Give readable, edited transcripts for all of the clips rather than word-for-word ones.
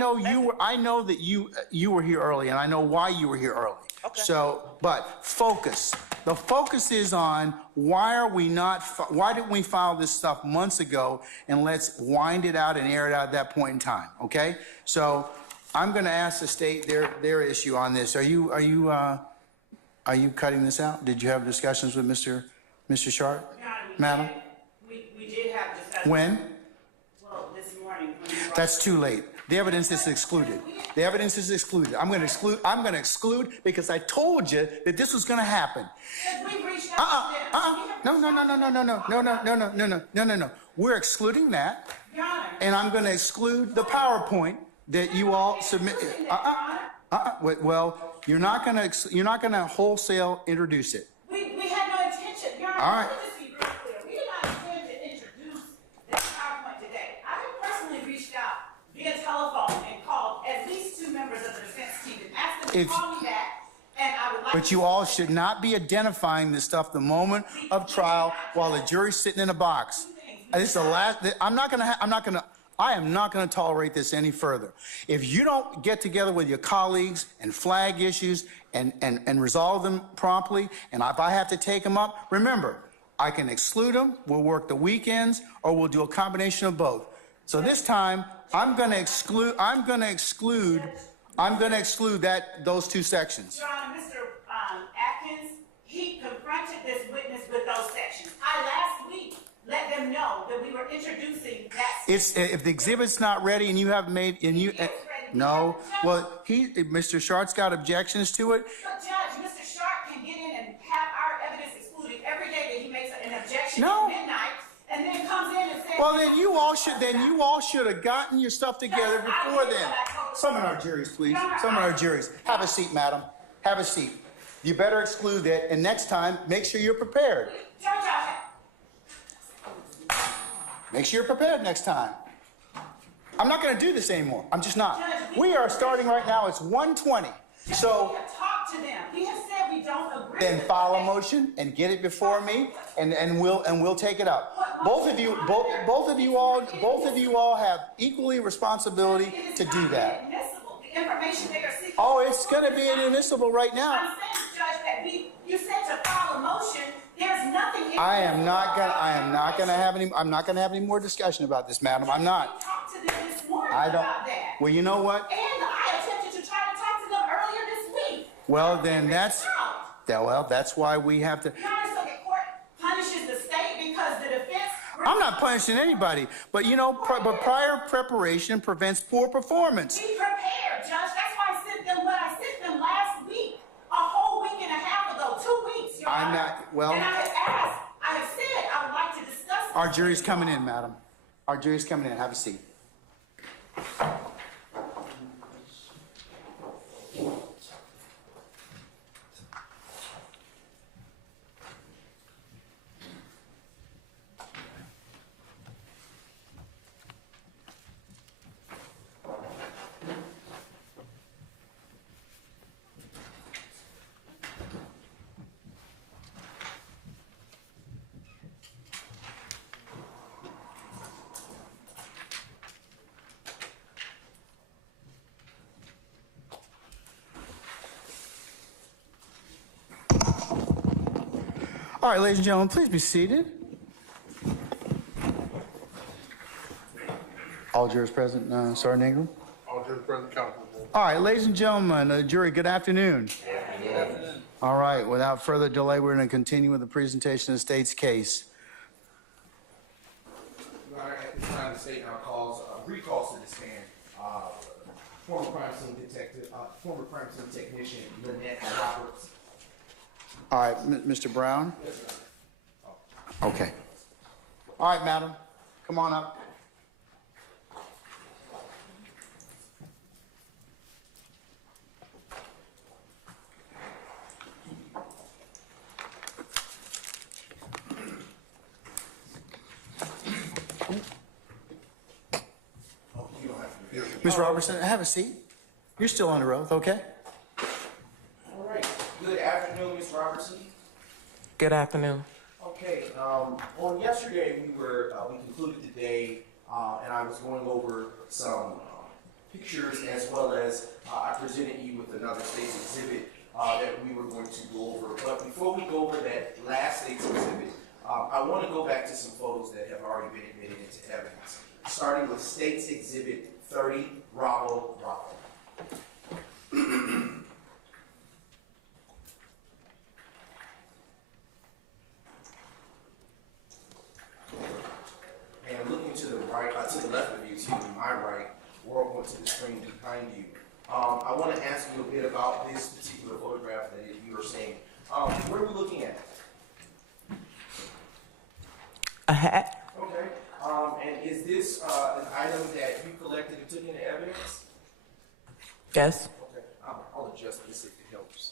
I know that you were here early, and I know why you were here early. Okay. So, but focus. The focus is on why didn't we file this stuff months ago, and let's wind it out and air it out at that point in time. Okay. So I'm going to ask the state their issue on this. Are you cutting this out? Did you have discussions with Mr. Sharp? Madam? We did have discussions. When? Well, this morning. That's too late. The evidence is excluded. The evidence is excluded. I'm going to exclude because I told you that this was going to happen. We've reached out to them. No. We're excluding that, Your Honor. and I'm going to exclude the PowerPoint that you all submitted. Well, you're not going to wholesale introduce it. We had no intention. Your Honor, All right. let me just be real clear. We did not intend to introduce this PowerPoint today. I have personally reached out via telephone and called at least 2 members of the defense team and asked them to call me back, and I would like But you all should not be identifying this stuff the moment of trial while the jury's sitting in a box. This is the last. I am not going to tolerate this any further. If you don't get together with your colleagues and flag issues and resolve them promptly, and if I have to take them up, remember, I can exclude them. We'll work the weekends, or we'll do a combination of both. So this time, I'm going to exclude those 2 sections. Your Honor, Mr. Atkins, he confronted this witness with those sections. I last week let them know that we were introducing that. If the exhibit's not ready and you haven't made no, well, Mr. Sharp's got objections to it. But Judge, Mr. Sharp can get in and have our evidence excluded every day that he makes an objection at midnight, and then comes in and says. Well, then you all should have gotten your stuff together before then. Summon our juries, please. Summon our juries. Have a seat, madam. Have a seat. You better exclude that, and next time, make sure you're prepared. Judge, Make sure you're prepared next time. I'm not going to do this anymore. I'm just not. We are starting right now. It's 1:20. So we have talked to them. We have said we don't agree. then file a motion and get it before me, and we'll take it up. Both of you all have equally responsibility to do that. The information they are seeking. Oh, it's going to be inadmissible right now. I'm saying, Judge, that you said to file a motion. There's nothing. I'm not going to have any more discussion about this, madam. I'm not. We talked to them this morning about that. Well, you know what? And I attempted to try to talk to them earlier this week. Well, then that's why we have to. Your Honor, so the court punishes the state because the defense. I'm not punishing anybody, but but prior preparation prevents poor performance. Be prepared, Judge. That's why I sent them what I sent them last week, a whole week and a half ago, 2 weeks, Your Honor. And I have said I would like to discuss. Our jury's coming in, madam. Our jury's coming in. Have a seat. All right, ladies and gentlemen, please be seated. All jurors present, Sergeant Ingram? All jurors present, counsel. All right, ladies and gentlemen, jury, good afternoon. Good afternoon. All right, without further delay, we're going to continue with the presentation of the state's case. Your Honor, at this time, the state now calls recalls to the stand former crime scene technician Lynette Roberts. All right, Mr. Brown? Yes, sir. Okay. All right, madam, come on up. Ms. Robertson, have a seat. You're still under oath, okay? All right. Good afternoon, Ms. Robertson. Good afternoon. Okay. On yesterday, we concluded the day, and I was going over some pictures, as well as I presented you with another state's exhibit that we were going to go over. But before we go over that last state's exhibit, I want to go back to some photos that have already been admitted into evidence, starting with state's exhibit 30, Bravo, Bravo. And looking to the right, to the left of you, excuse me, my right, or going to the screen behind you. I want to ask you a bit about this particular photograph that you were saying. What are we looking at? A hat? Okay. And is this an item that you collected and took into evidence? Yes. Okay. I'll adjust this if it helps.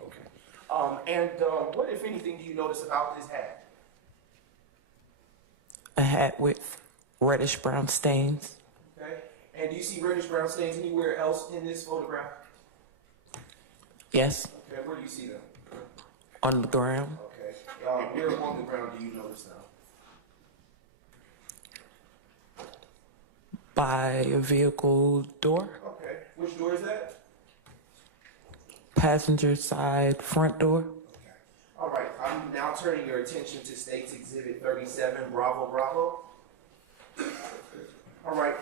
Okay. And what, if anything, do you notice about this hat? A hat with reddish brown stains. Okay. And do you see reddish brown stains anywhere else in this photograph? Yes. Okay. Where do you see them? On the ground. Okay. Where on the ground do you notice them? By a vehicle door. Okay. Which door is that? Passenger side front door. Okay. All right. I'm now turning your attention to State's Exhibit 37, Bravo, Bravo. All right.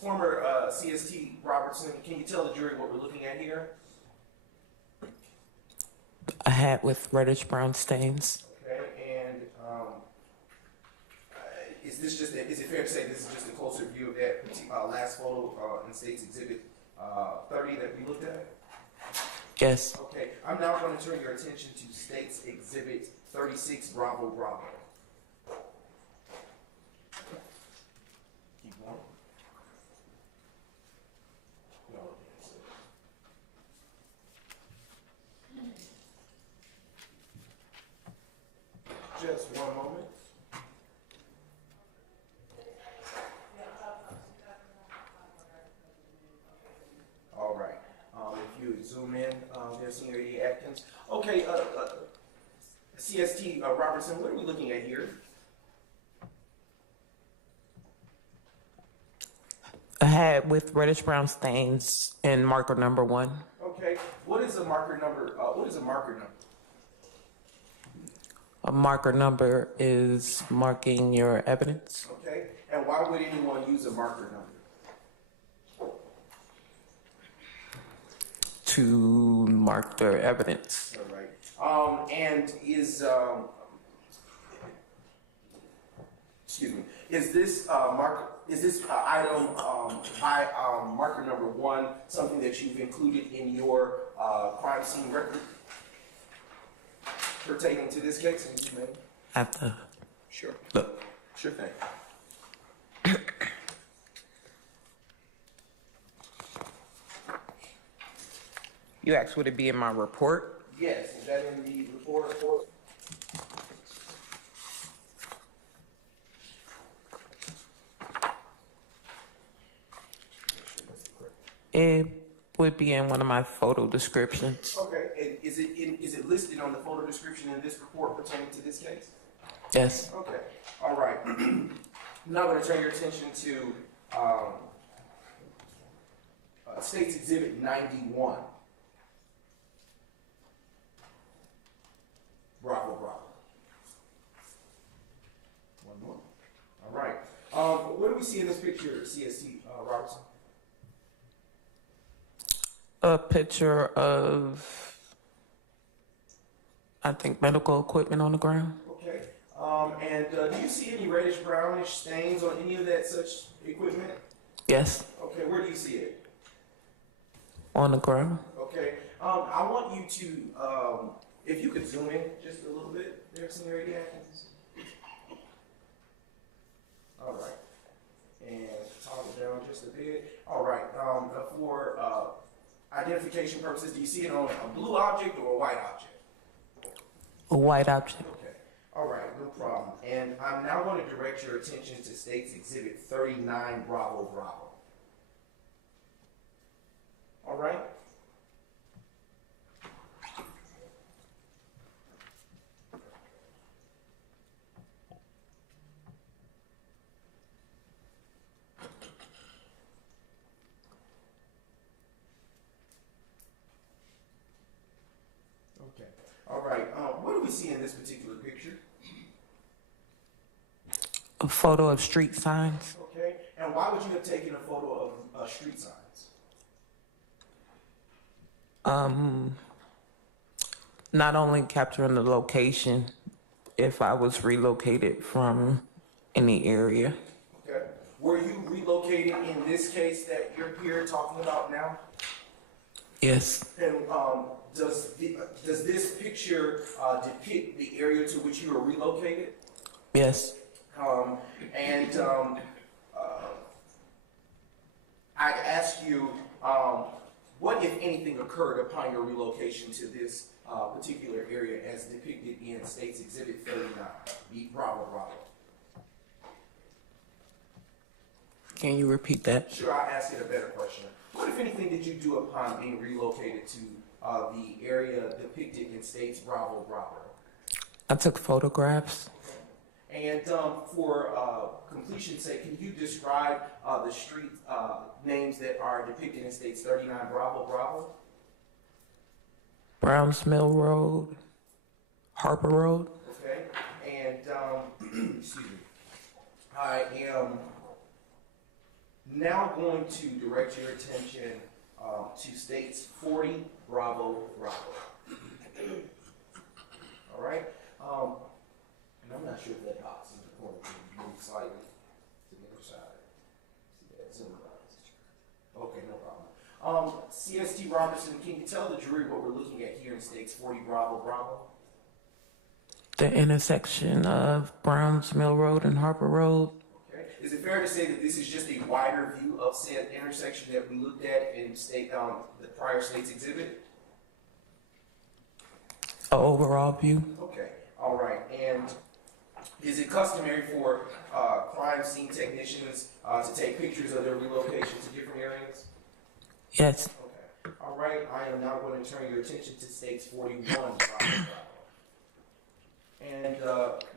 Former CST Robertson, can you tell the jury what we're looking at here? A hat with reddish brown stains. Okay. And is this just? Is it fair to say this is just a closer view of that last photo in State's Exhibit 30 that we looked at? Yes. Okay. I'm now going to turn your attention to State's Exhibit 36, Bravo, Bravo. Keep going. No, just one moment. All right. If you zoom in, there's Senior E. Atkins. Okay, CST Robertson, what are we looking at here? A hat with reddish brown stains and marker number 1. Okay, what is a marker number? What is a marker number? A marker number is marking your evidence. Okay, and why would anyone use a marker number? To mark their evidence. All right. And is excuse me, is this item by marker number 1 something that you've included in your crime scene record pertaining to this case? Have to Sure. look. Sure thing. You asked would it be in my report? Yes, is that in the report? It would be in one of my photo descriptions. Okay, and is it listed on the photo description in this report pertaining to this case? Yes. Okay, all right. Now I'm going to turn your attention to State's Exhibit 91. Bravo, bravo. One more. All right. What do we see in this picture, CST Robertson? A picture of, I think, medical equipment on the ground. Okay. And do you see any reddish brownish stains on any of that such equipment? Yes. Okay, where do you see it? On the ground. Okay. I want you to, if you could zoom in just a little bit there, Senior Atkins. All right. And toggle down just a bit. All right. For identification purposes, do you see it on a blue object or a white object? A white object. Okay. All right, no problem. And I'm now going to direct your attention to State's Exhibit 39, Bravo, Bravo. All right? we see in this particular picture? A photo of street signs. Okay, and why would you have taken a photo of street signs? Not only capturing the location, if I was relocated from any area. Okay, were you relocated in this case that you're here talking about now? Yes. And does this picture depict the area to which you were relocated? Yes. I'd ask you, what, if anything, occurred upon your relocation to this particular area as depicted in State's Exhibit 39? Bravo, Bravo. Can you repeat that? Sure, I'll ask it a better question. What, if anything, did you do upon being relocated to the area depicted in State's Bravo, Bravo? I took photographs. And for completion's sake, can you describe the street names that are depicted in State's 39 Bravo, Bravo? Browns Mill Road, Harper Road. Okay, and excuse me, I am now going to direct your attention to State's 40 Bravo, Bravo. All right, and I'm not sure if that box in the corner can move slightly to the other side. See that zoom out. Okay, no problem. CST Robertson, can you tell the jury what we're looking at here in State's 40 Bravo, Bravo? The intersection of Browns Mill Road and Harper Road. Okay. Is it fair to say that this is just a wider view of said intersection that we looked at in State the prior State's exhibit? A overall view. Okay. All right. And is it customary for crime scene technicians to take pictures of their relocation to different areas? Yes. Okay. All right. I am now going to turn your attention to State's 41. Bravo, Bravo. And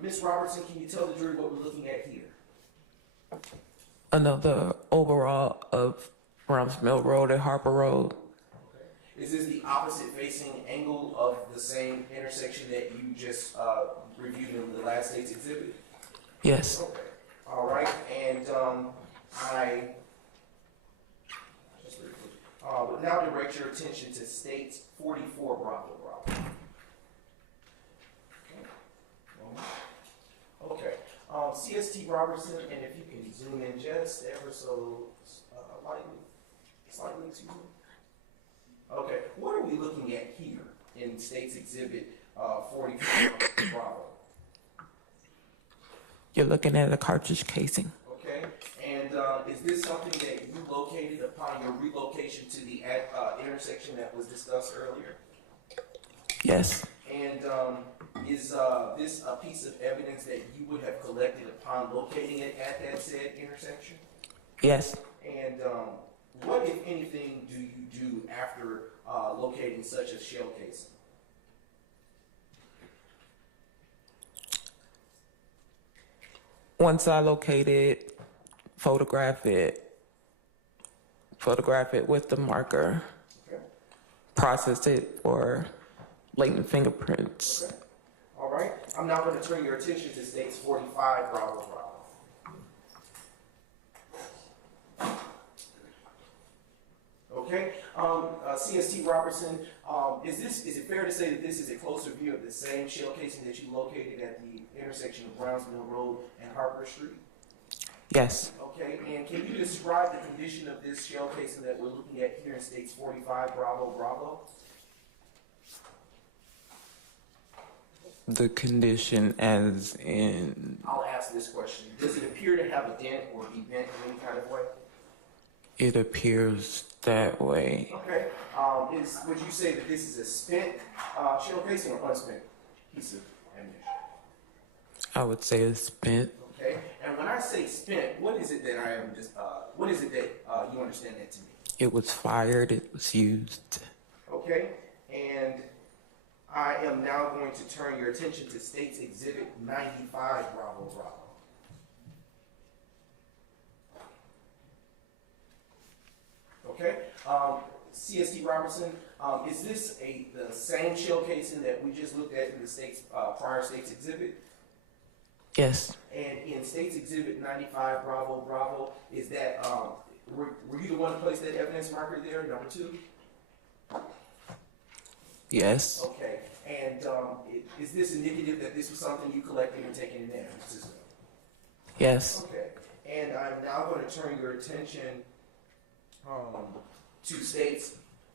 Ms. Robertson, can you tell the jury what we're looking at here? Another overall of Browns Mill Road and Harper Road. Is this the opposite facing angle of the same intersection that you just reviewed in the last State's exhibit? Yes. Okay. All right. And I just would now direct your attention to State's 44 Bravo, Bravo. Okay. CST Robertson, and if you can zoom in just ever so slightly, excuse me. Okay, what are we looking at here in State's Exhibit 44 Bravo? You're looking at a cartridge casing. Okay, and is this something that you located upon your relocation to the intersection that was discussed earlier? Yes. And is this a piece of evidence that you would have collected upon locating it at that said intersection? Yes. And what, if anything, do you do after locating such a shell casing? Once I locate it, photograph it with the marker, Okay. process it for latent fingerprints. Okay. All right. I'm now going to turn your attention to State's 45 Bravo, Bravo. Okay. CST Robertson, is it fair to say that this is a closer view of the same shell casing that you located at the intersection of Brownsville Road and Harper Street? Yes. Okay. And can you describe the condition of this shell casing that we're looking at here in State's 45 Bravo, Bravo? The condition as in, I'll ask this question. Does it appear to have a dent or be bent in any kind of way? it appears that way. Okay. Would you say that this is a spent shell casing or unspent piece of ammunition? I would say it's spent. Okay. And when I say spent, what is it that I am just? What is it that you understand that to mean? It was fired. It was used. Okay. And I am now going to turn your attention to State's Exhibit 95, Bravo, Bravo. Okay. CST Robertson, is this the same shell casing that we just looked at in the state's prior state's exhibit? Yes. And in state's exhibit 95 Bravo Bravo, is that were you the one to place that evidence marker there, number 2? Yes. Okay. And is this indicative that this was something you collected and taken in there? Yes. Okay. And I'm now going to turn your attention to states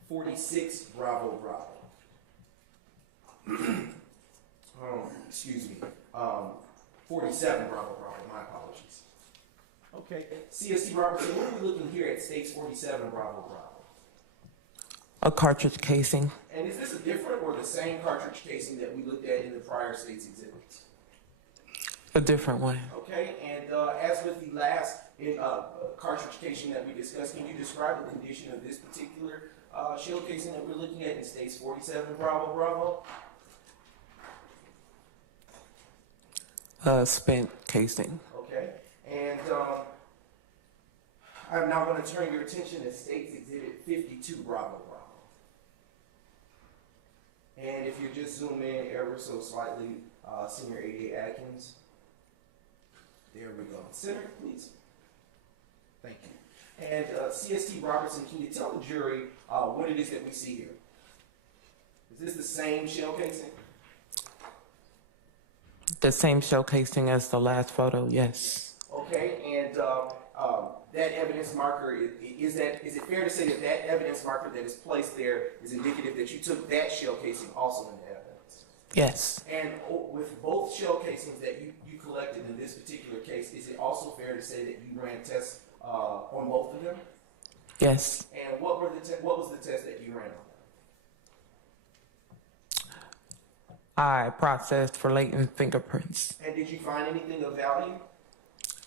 46 Bravo Bravo. Excuse me. 47 Bravo Bravo. My apologies. Okay. CST Robertson, what are we looking here at states 47 Bravo Bravo? A cartridge casing. And is this a different or the same cartridge casing that we looked at in the prior state's exhibits? A different one. Okay, and as with the last cartridge casing that we discussed, can you describe the condition of this particular shell casing that we're looking at in states 47 Bravo Bravo? Spent casing. Okay, and I'm now going to turn your attention to states exhibit 52 Bravo Bravo. And if you just zoom in ever so slightly, Senior A.A. Atkins. There we go. Center, please. Thank you. And CST Robertson, can you tell the jury what it is that we see here? Is this the same shell casing? The same shell casing as the last photo, yes. Okay, and that evidence marker, is it fair to say that that evidence marker that is placed there is indicative that you took that shell casing also in the evidence? Yes. And with both shell casings that you collected in this particular case, is it also fair to say that you ran tests on both of them? Yes. And what was the test that you ran on them? I processed for latent fingerprints. And did you find anything of value?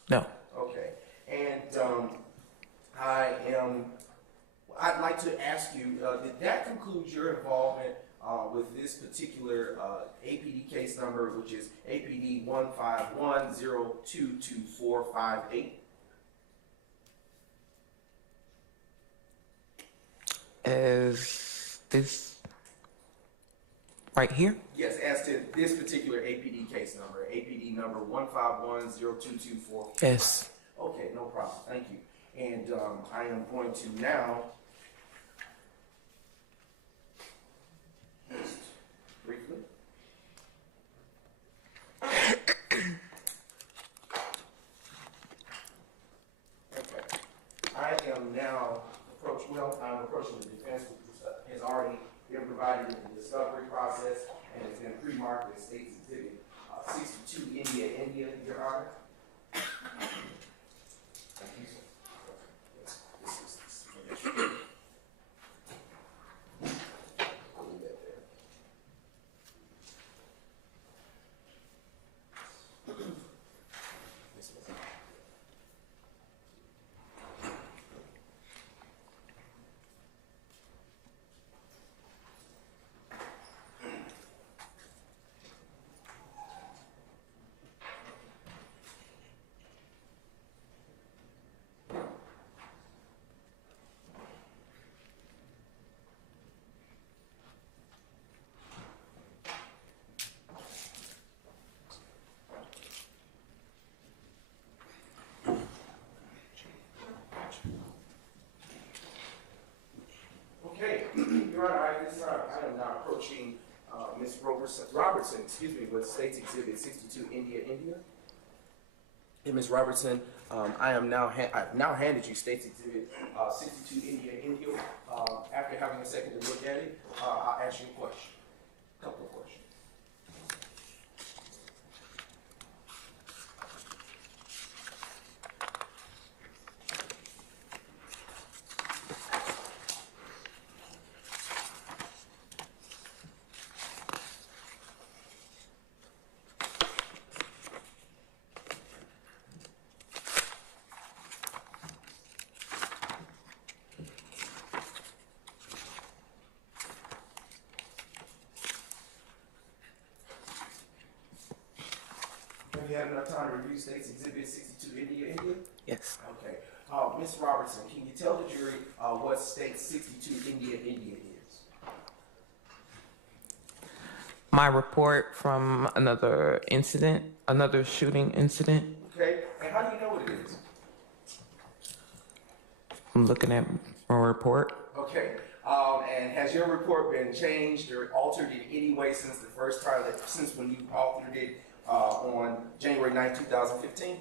No. Okay. And I'd like to ask you, did that conclude your involvement with this particular APD case number, which is APD 151022458? Is this right here? Yes, as to this particular APD case number, APD number 1510224. Yes. Okay, no problem. Thank you. And I am going to now just briefly. Okay. I am now I'm approaching the defense, which has already been provided in the discovery process and has been pre-marked as State's Exhibit 62 India, Your Honor. Thank you, sir. Yes, this is this. Putting that there. Okay, Your Honor, I am now approaching Ms. Robertson, with State's Exhibit 62 India. And Ms. Robertson, I've now handed you State's Exhibit 62 India. After having a second to look at it, I'll ask you a question, a couple of questions. Have you had enough time to review State's Exhibit 62 India? Yes. Okay. Ms. Robertson, can you tell the jury what state 62 India is? My report from another incident, another shooting incident. Okay, and how do you know what it is? I'm looking at my report. Okay, and has your report been changed or altered in any way since the first time, since when you authored it on January 9, 2015?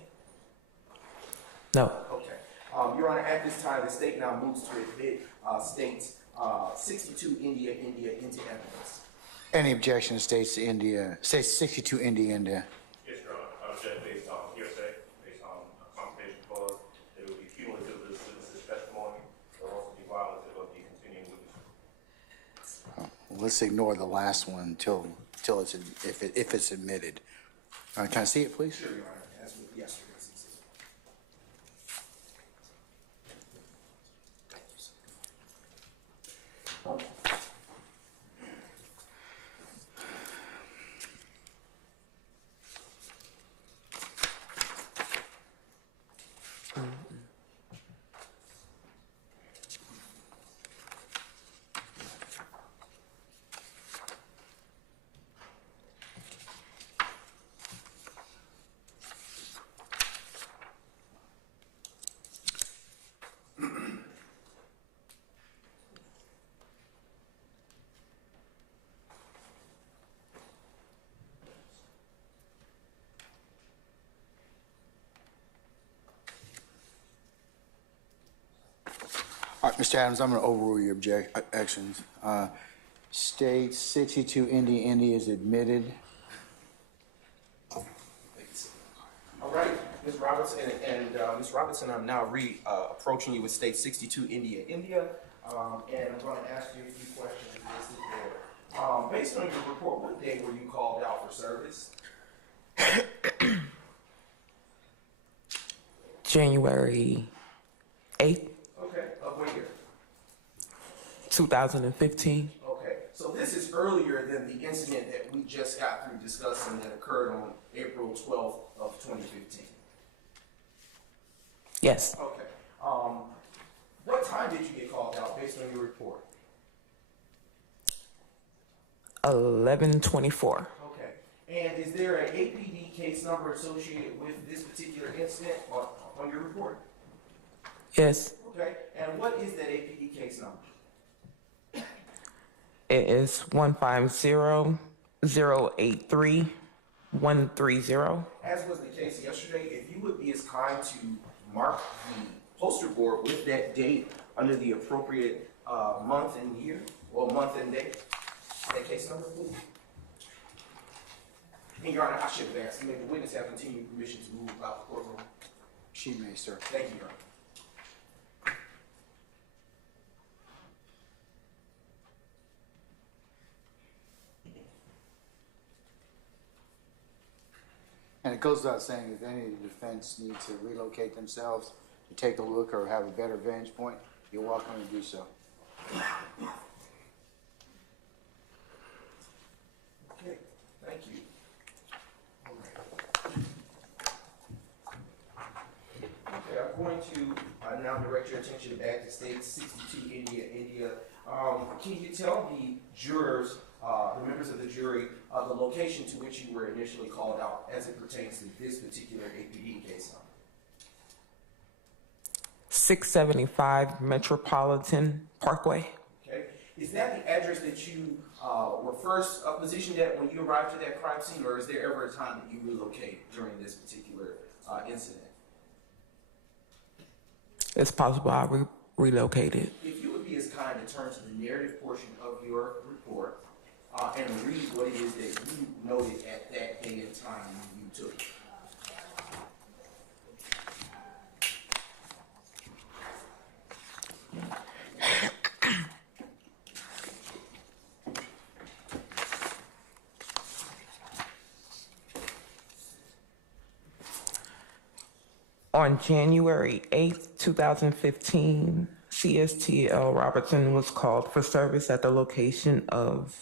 No. Okay. Your Honor, at this time, the state now moves to admit states 62 India into evidence. Any objection to states 62 India? Yes, Your Honor. I object based on hearsay, based on a confirmation clause, that it would be cumulative of this witness's testimony, or also be violative of the continuing witness. Let's ignore the last one till it's if it's admitted. All right, can I see it, please? Sure, Your Honor. As with yesterday's exhibit. All right, Mr. Adams, I'm going to overrule your objections. State 62 India is admitted. All right, Ms. Robertson, and Ms. Robertson, I'm now approaching you with state 62 India, and I'm going to ask you a few questions listed there. Based on your report, what day were you called out for service? January 8th, Okay, of what year? 2015. Okay, so this is earlier than the incident that we just got through discussing that occurred on April 12th of 2015. Yes. Okay. What time did you get called out based on your report? 11:24. Okay. And is there an APD case number associated with this particular incident on your report? Yes. Okay. And what is that APD case number? It is 150-083-130. As was the case yesterday, if you would be as kind to mark the poster board with that date under the appropriate month and year, or month and day, that case number, please. And Your Honor, I should have asked, may the witness have continued permission to move about the courtroom? She may, sir. Thank you, Your Honor. And it goes without saying, if any of the defense need to relocate themselves to take a look or have a better vantage point, you're welcome to do so. Okay, thank you. All right. Okay, I'm going to now direct your attention back to state 62 India. Can you tell the jurors, the members of the jury, the location to which you were initially called out as it pertains to this particular APD case number? 675 Metropolitan Parkway. Okay, is that the address that you were first positioned at when you arrived at that crime scene, or is there ever a time that you relocated during this particular incident? It's possible I relocated. If you would be as kind to turn to the narrative portion of your report and read what it is that you noted at that day and time when you took it. On January 8th, 2015, CSTL Robertson was called for service at the location of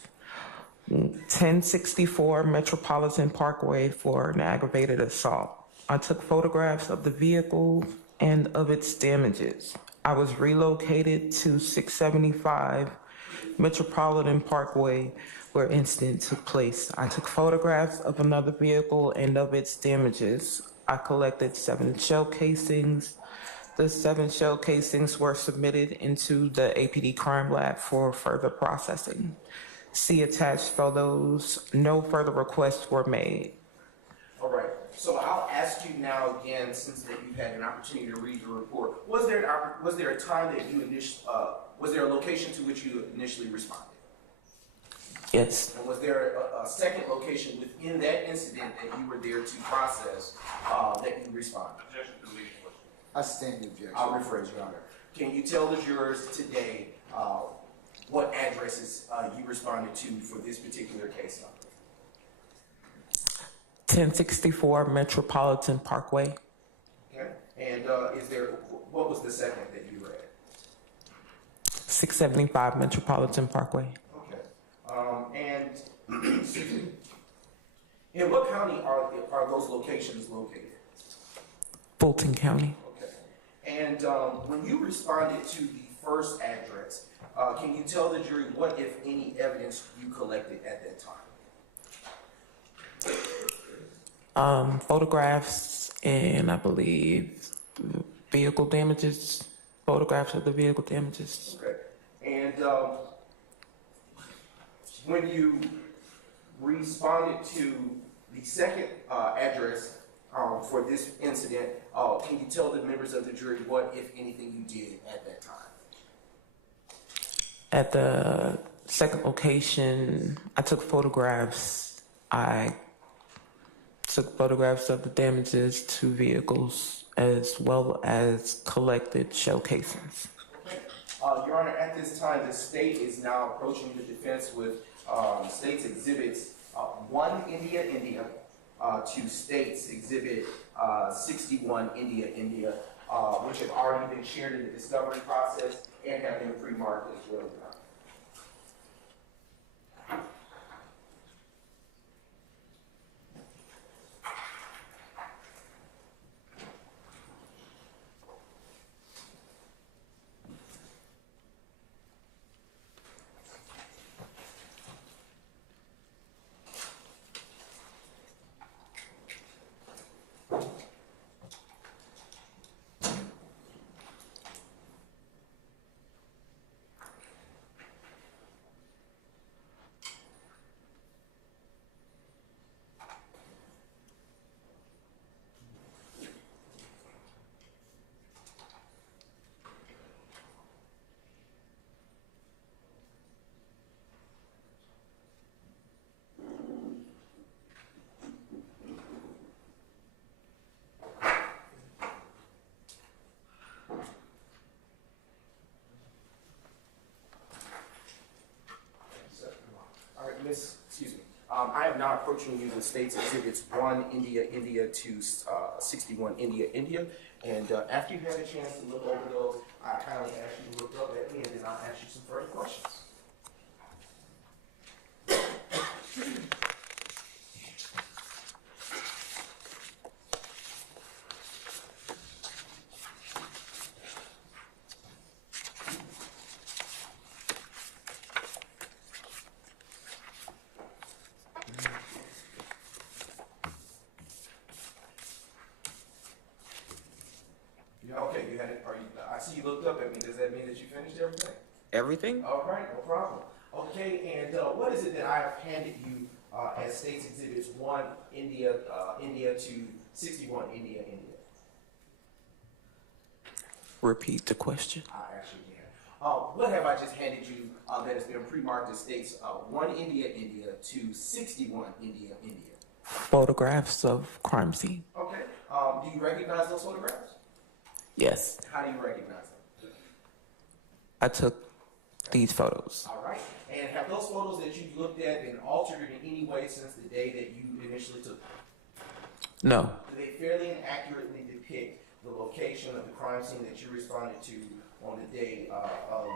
1064 Metropolitan Parkway for an aggravated assault. I took photographs of the vehicle and of its damages. I was relocated to 675 Metropolitan Parkway where incident took place. I took photographs of another vehicle and of its damages. I collected 7 shell casings. The 7 shell casings were submitted into the APD crime lab for further processing. See attached photos. No further requests were made. All right. So I'll ask you now again, since that you've had an opportunity to read the report. Was there a time that you was there a location to which you initially responded? Yes. And was there a second location within that incident that you were there to process that you responded? Objection to the leading question. I stand the objection. I'll rephrase, Your Honor. Can you tell the jurors today what addresses you responded to for this particular case number? 1064 Metropolitan Parkway. Okay. And what was the second that you read? 675 Metropolitan Parkway. Okay. And excuse me. In what county are those locations located? Fulton County. Okay. And when you responded to the first address, can you tell the jury what, if any, evidence you collected at that time? Photographs and I believe vehicle damages, photographs of the vehicle damages. Okay. And when you responded to the second address for this incident, can you tell the members of the jury what, if anything, you did at that time? At the second location, I took photographs. I took photographs of the damages to vehicles as well as collected shell casings. Your Honor, at this time, the state is now approaching the defense with state's exhibits 1 India, to state's exhibit 61 India, which have already been shared in the discovery process and have been pre-marked as well, Your Honor. I am now approaching you with state's exhibits 1 India to 61 India. And after you've had a chance to look over those, I kindly ask you to look up at me and then I'll ask you some further questions. Okay, you had it. I see you looked up at me. Does that mean that you finished everything? Everything? All right, no problem. Okay, and what is it that I have handed you as state's exhibits 1 India to 61 India? Repeat the question. I actually can. What have I just handed you that has been pre-marked as states 1 India to 61 India? Photographs of crime scene. Okay. Do you recognize those photographs? Yes. How do you recognize them? I took these photos. All right. And have those photos that you've looked at been altered in any way since the day that you initially took them? No. Do they fairly and accurately depict the location of the crime scene that you responded to on the day on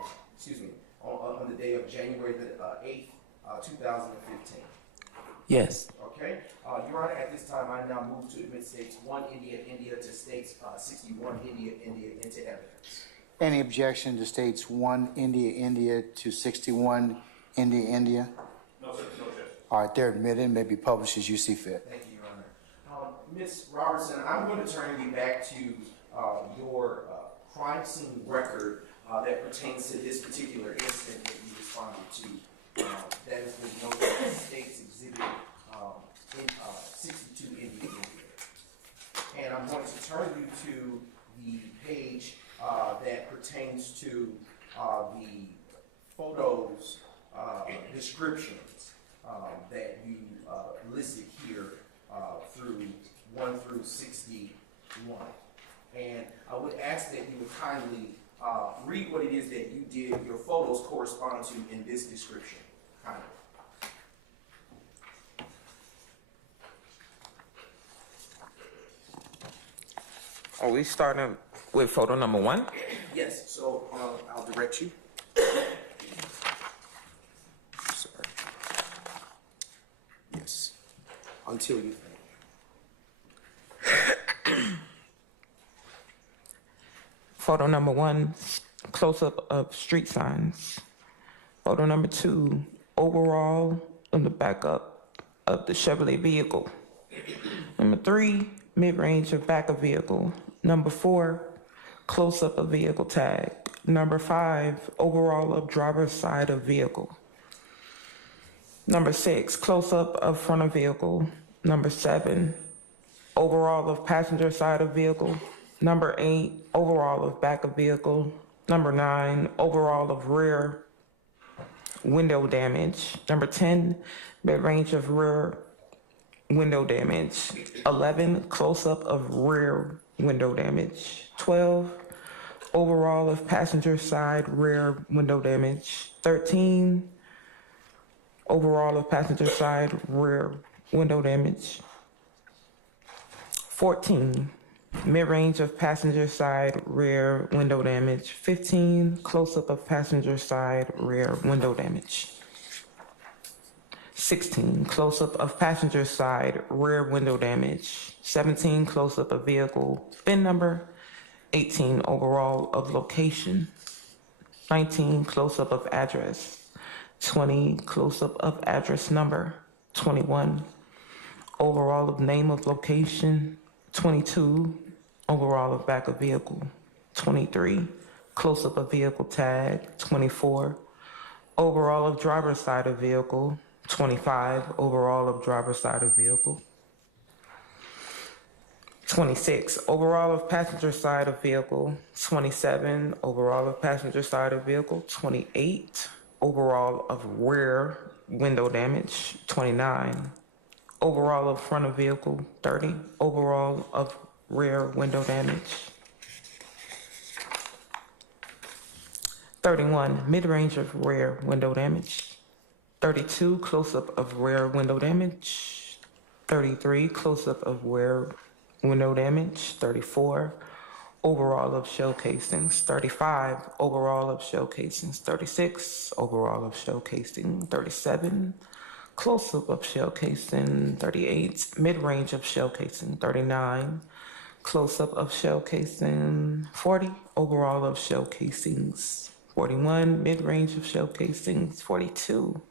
the day of January the 8th, 2015? Yes. Okay. Your Honor, at this time, I now move to admit states 1 India, India to states 61 India, India into evidence. Any objection to states 1 India, India to 61 India, India? No, sir, no objection. All right, they're admitted, may be published as you see fit. Thank you, Your Honor. Ms. Robertson, I'm going to turn you back to your crime scene record that pertains to this particular incident that you responded to. That is the note of States Exhibit 62 India, India. And I'm going to turn you to the page that pertains to the photos descriptions that you listed here through 1 through 61. And I would ask that you would kindly read what it is that you did, your photos correspond to in this description. Kindly. Are we starting with photo number 1? Yes, so I'll direct you. Sorry. Yes. Until you think. Photo number 1, close-up of street signs. Photo number 2, overall on the backup of the Chevrolet vehicle. Number 3, mid-range of back of vehicle. Number 4, close-up of vehicle tag. Number 5, overall of driver's side of vehicle. Number 6, close-up of front of vehicle. Number 7, overall of passenger side of vehicle. Number 8, overall of back of vehicle. Number 9, overall of rear window damage. Number 10, mid-range of rear window damage. 11, close-up of rear window damage. 12, overall of passenger side rear window damage. 13, overall of passenger side rear window damage. 14, mid-range of passenger side rear window damage. 15, close-up of passenger side rear window damage. 16, close-up of passenger side rear window damage. 17, close-up of vehicle VIN number. 18, overall of location. 19, close-up of address. 20, close-up of address number. 21, overall of name of location. 22, overall of back of vehicle. 23, close-up of vehicle tag. 24, overall of driver's side of vehicle. 25, overall of driver's side of vehicle. 26, overall of passenger side of vehicle. 27, overall of passenger side of vehicle. 28, overall of rear window damage. 29, overall of front of vehicle. 30, overall of rear window damage. 31, mid-range of rear window damage. 32, close-up of rear window damage. 33, close-up of rear window damage. 34, overall of shell casings. 35, overall of shell casings. 36, overall of shell casing. 37, close-up of shell casing. 38, mid-range of shell casing. 39, close-up of shell casing. 40, overall of shell casings. 41, mid-range of shell casings. 42,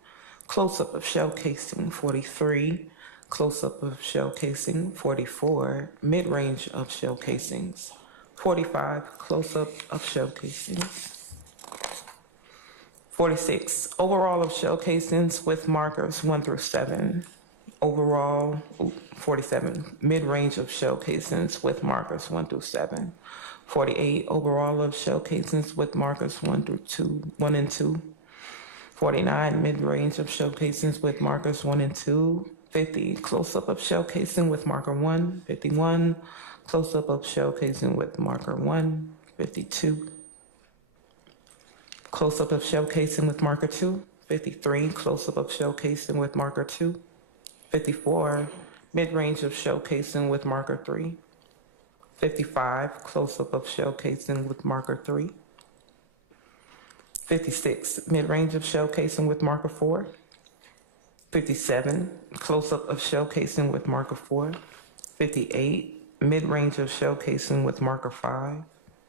close-up of shell casing. 43, close-up of shell casing. 44, mid-range of shell casings. 45, close-up of shell casings. 46, overall of shell casings with markers 1 through 7. Overall, 47, mid-range of shell casings with markers 1 through 7. 48, overall of shell casings with markers 1 and 2. 49, mid-range of shell casings with markers 1 and 2. 50, close-up of shell casing with marker 1. 51, close-up of shell casing with marker 1. 52, close-up of shell casing with marker 2. 53, close-up of shell casing with marker 2. 54, mid-range of shell casing with marker 3. 55, close-up of shell casing with marker 3. 56, mid-range of shell casing with marker 4. 57, close-up of shell casing with marker 4. 58, mid-range of shell casing with marker 5.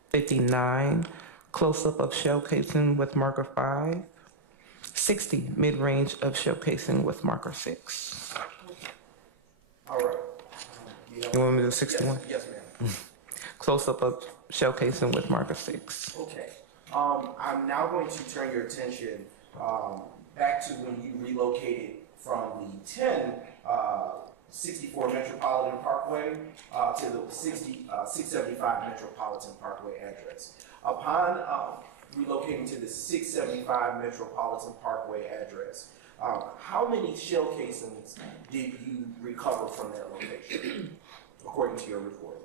59, close-up of shell casing with marker 5. 60, mid-range of shell casing with marker 6. All right. You want me to do 61? Yes, ma'am. Close-up of shell casing with marker 6. Okay. I'm now going to turn your attention back to when you relocated from the 64 Metropolitan Parkway to the 675 Metropolitan Parkway address. Upon relocating to the 675 Metropolitan Parkway address, how many shell casings did you recover from that location, according to your report?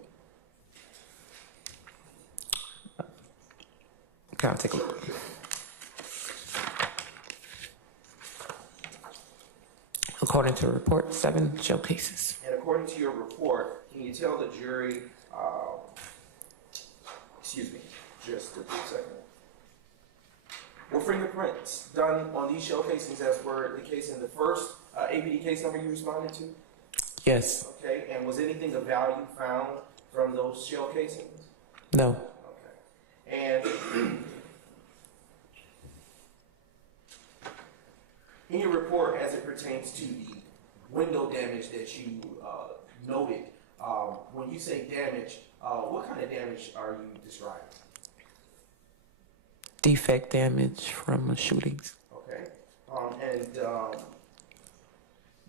Can I take a look? According to the report, 7 shell cases. And according to your report, can you tell the jury, excuse me, just a second. Were fingerprints done on these shell casings as were the case in the first APD case number you responded to? Yes. Okay, and was anything of value found from those shell casings? No. Okay. And in your report, as it pertains to the window damage that you noted, when you say damage, what kind of damage are you describing? Defect damage from shootings. Okay. And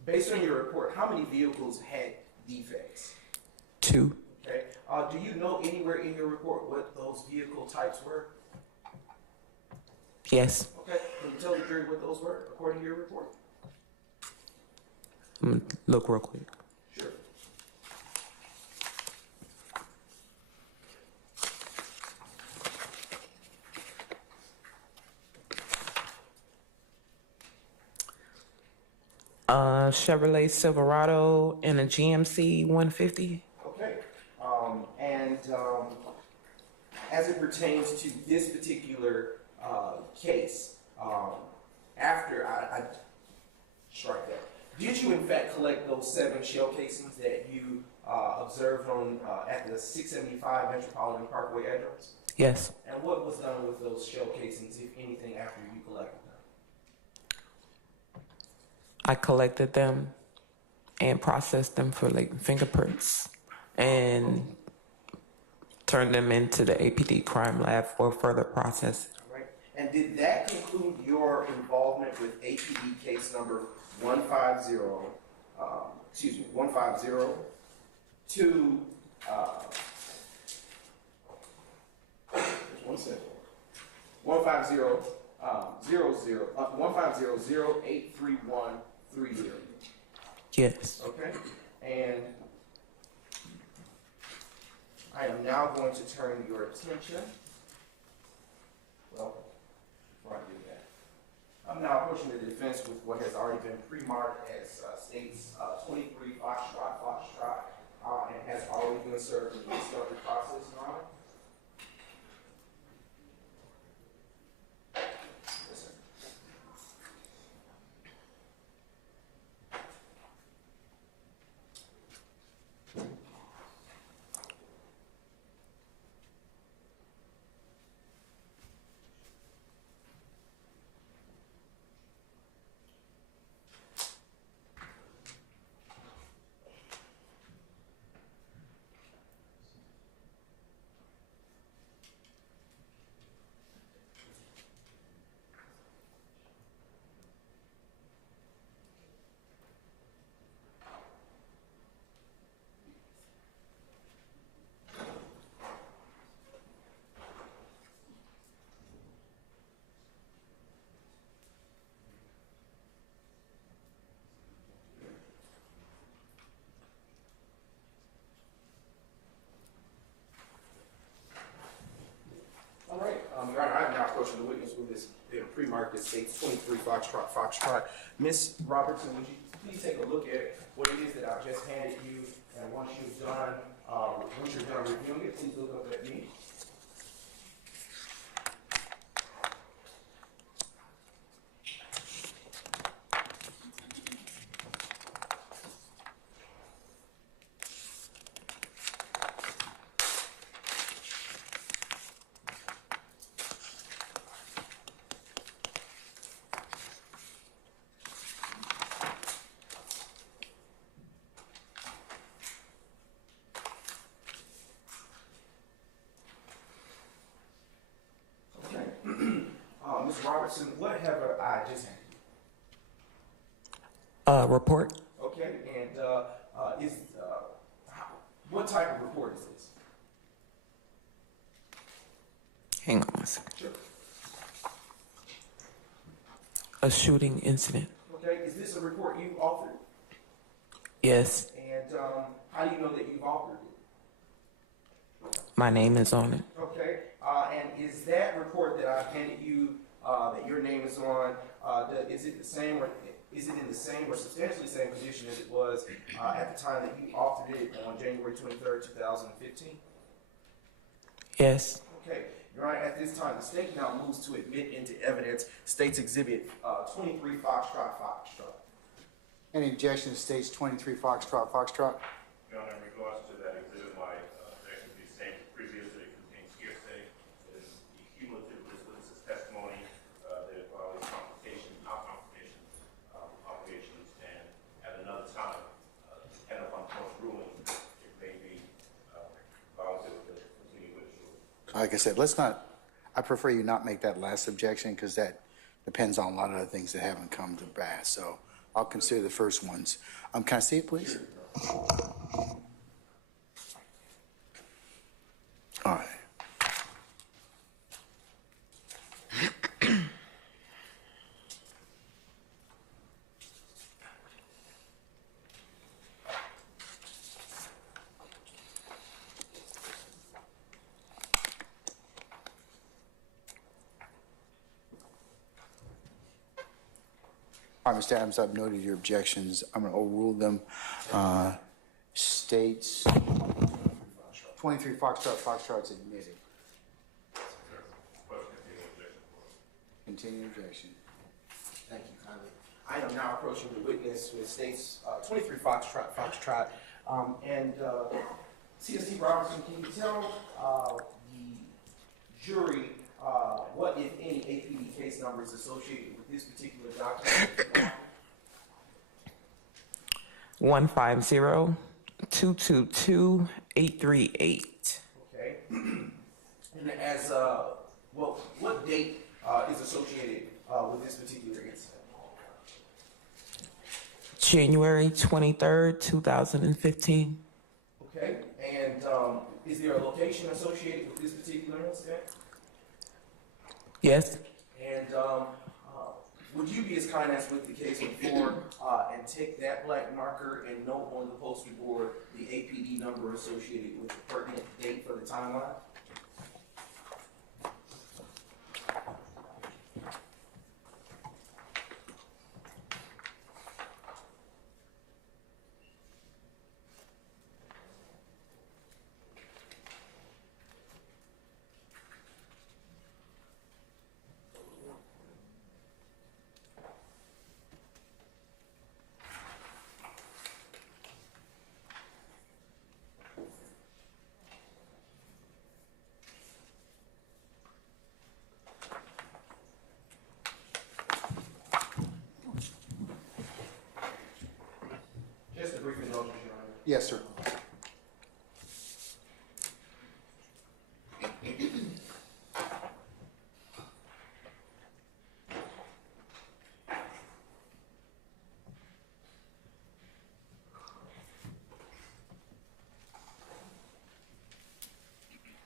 based on your report, how many vehicles had defects? 2. Okay. Do you know anywhere in your report what those vehicle types were? Yes. Okay. Can you tell the jury what those were according to your report? I'm gonna look real quick. Sure. Chevrolet Silverado and a GMC 150. Okay. And as it pertains to this particular case, after I strike that, did you in fact collect those 7 shell casings that you observed on at the 675 Metropolitan Parkway address? Yes. And what was done with those shell casings, if anything, after you collected them? I collected them and processed them for like fingerprints and turned them into the APD crime lab for further processing. All right. And did that conclude your involvement with APD case number 150 to, one second, 150-0083130? Yes. Okay, and I am now going to turn your attention, well, before I do that, I'm now approaching the defense with what has already been pre-marked as states 23 Foxtrot, and has already been served in the discovery process, Your Honor. Yes, sir. All right, Your Honor, I am now approaching the witness with this pre-marked as states 23 Foxtrot. Ms. Robertson, would you please take a look at what it is that I've just handed you, and once you're done reviewing it, please look up at me. Ms. Robertson, what have I just had? Report. Okay, and what type of report is this? Hang on one second. Sure. A shooting incident. Okay, is this a report you authored? Yes, And how do you know that you've authored it? my name is on it. Okay, and is that report that I've handed you, that your name is on, is it the same or is it in the same or substantially same condition as it was at the time that you authored it on January 23rd, 2015? Yes, Okay, Your Honor, at this time, the state now moves to admit into evidence State's Exhibit 23 Foxtrot. Any objection to states 23 Foxtrot? Your Honor, in regards to that exhibit, my objection is the same as previously. It contains hearsay. It is the cumulative of this witness's testimony that it violates confrontation, non-confrontation obligations, and at another time, depending upon the court's ruling, it may be violative of the continuing witness rule. Like I said, I prefer you not make that last objection because that depends on a lot of other things that haven't come to pass. So I'll consider the first ones. Can I see it, please? All right. All right, Mr. Adams, I've noted your objections. I'm going to overrule them. States 23 Foxtrot's admitted. Continuing objection. Thank you kindly. I am now approaching the witness with State's 23 Foxtrot. CST Robertson, can you tell the jury what, if any, APD case number is associated with this particular document? 150-222-838. Okay. And as what date is associated with this particular incident? January 23rd, 2015. Okay. And is there a location associated with this particular incident? Yes, And would you be as kind as with the case before and take that black marker and note on the poster board the APD number associated with the pertinent date for the timeline? Just a brief indulgence, Your Honor. Yes, sir.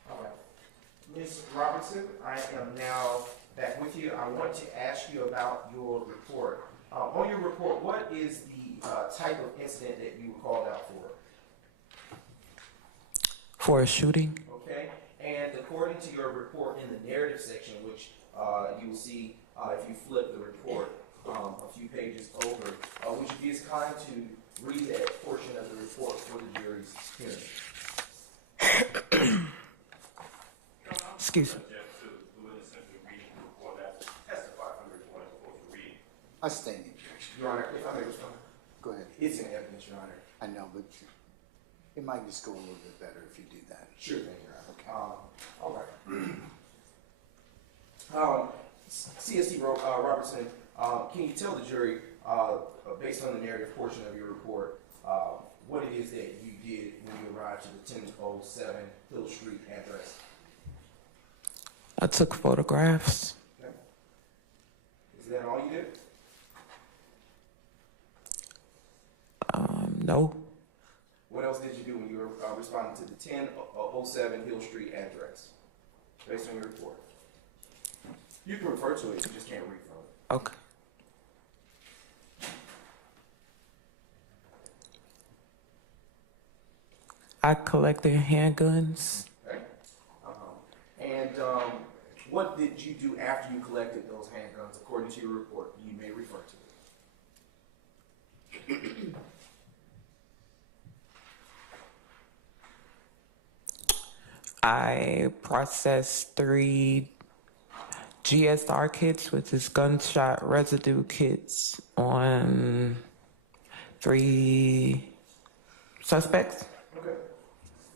All right. Ms. Robertson, I am now back with you. I want to ask you about your report. On your report, what is the type of incident that you were called out for? for a shooting. Okay, and according to your report in the narrative section, which you will see if you flip the report a few pages over, would you be as kind to read that portion of the report for the jury's hearing? Excuse me. I sustain the objection. Your Honor, if I may respond. Go ahead. It's in evidence, Your Honor. I know, but it might just go a little bit better if you do that. Sure thing, Your Honor. Okay. All right. CST Robertson, can you tell the jury, based on the narrative portion of your report, what it is that you did when you arrived to the 1007 Hill Street address? I took photographs. Okay. responding to the 1007 Hill Street address, based on your report. You can refer to it, you just can't read from it. Okay. I collected handguns. Okay. And what did you do after you collected those handguns, according to your report? You may refer to it. I processed 3 GSR kits, which is gunshot residue kits, on 3 suspects. Okay.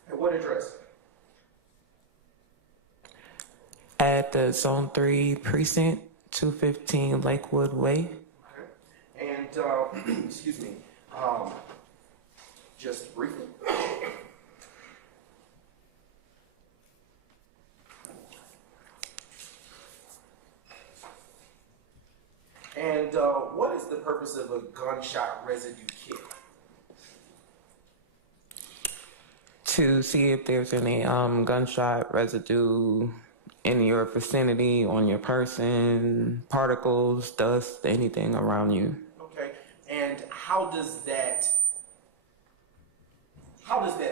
At what address? At the Zone 3 precinct, 215 Lakewood Way. Okay. And, excuse me, just briefly. And what is the purpose of a gunshot residue kit? To see if there's any gunshot residue in your vicinity, on your person, particles, dust, anything around you. Okay. And how does that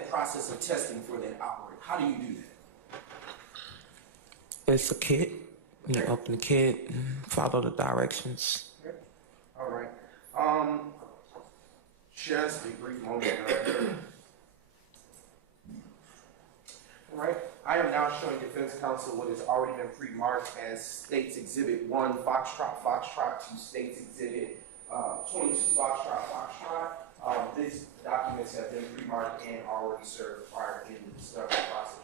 process of testing for that operate? How do you do that? It's a kit. You open the kit and follow the directions. Okay. All right. Just a brief moment. All right. I am now showing defense counsel what has already been pre-marked as States Exhibit 1, Foxtrot, to States Exhibit 22, Foxtrot. These documents have been pre-marked and already served prior in the discovery process.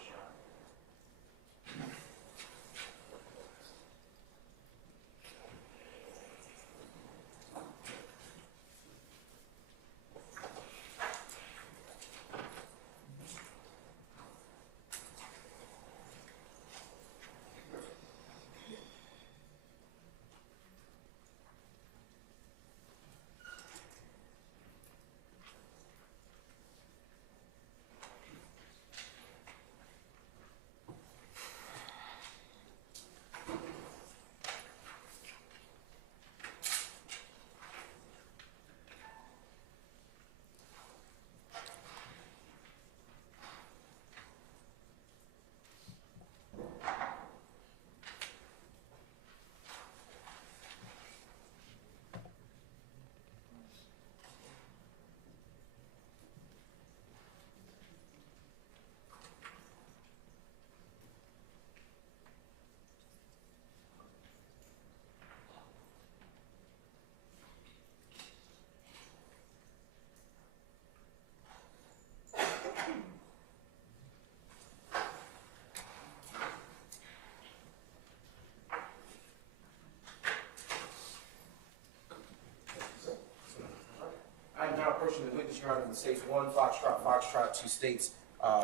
I'm now approaching the witness, Your Honor, in States 1, Foxtrot, to States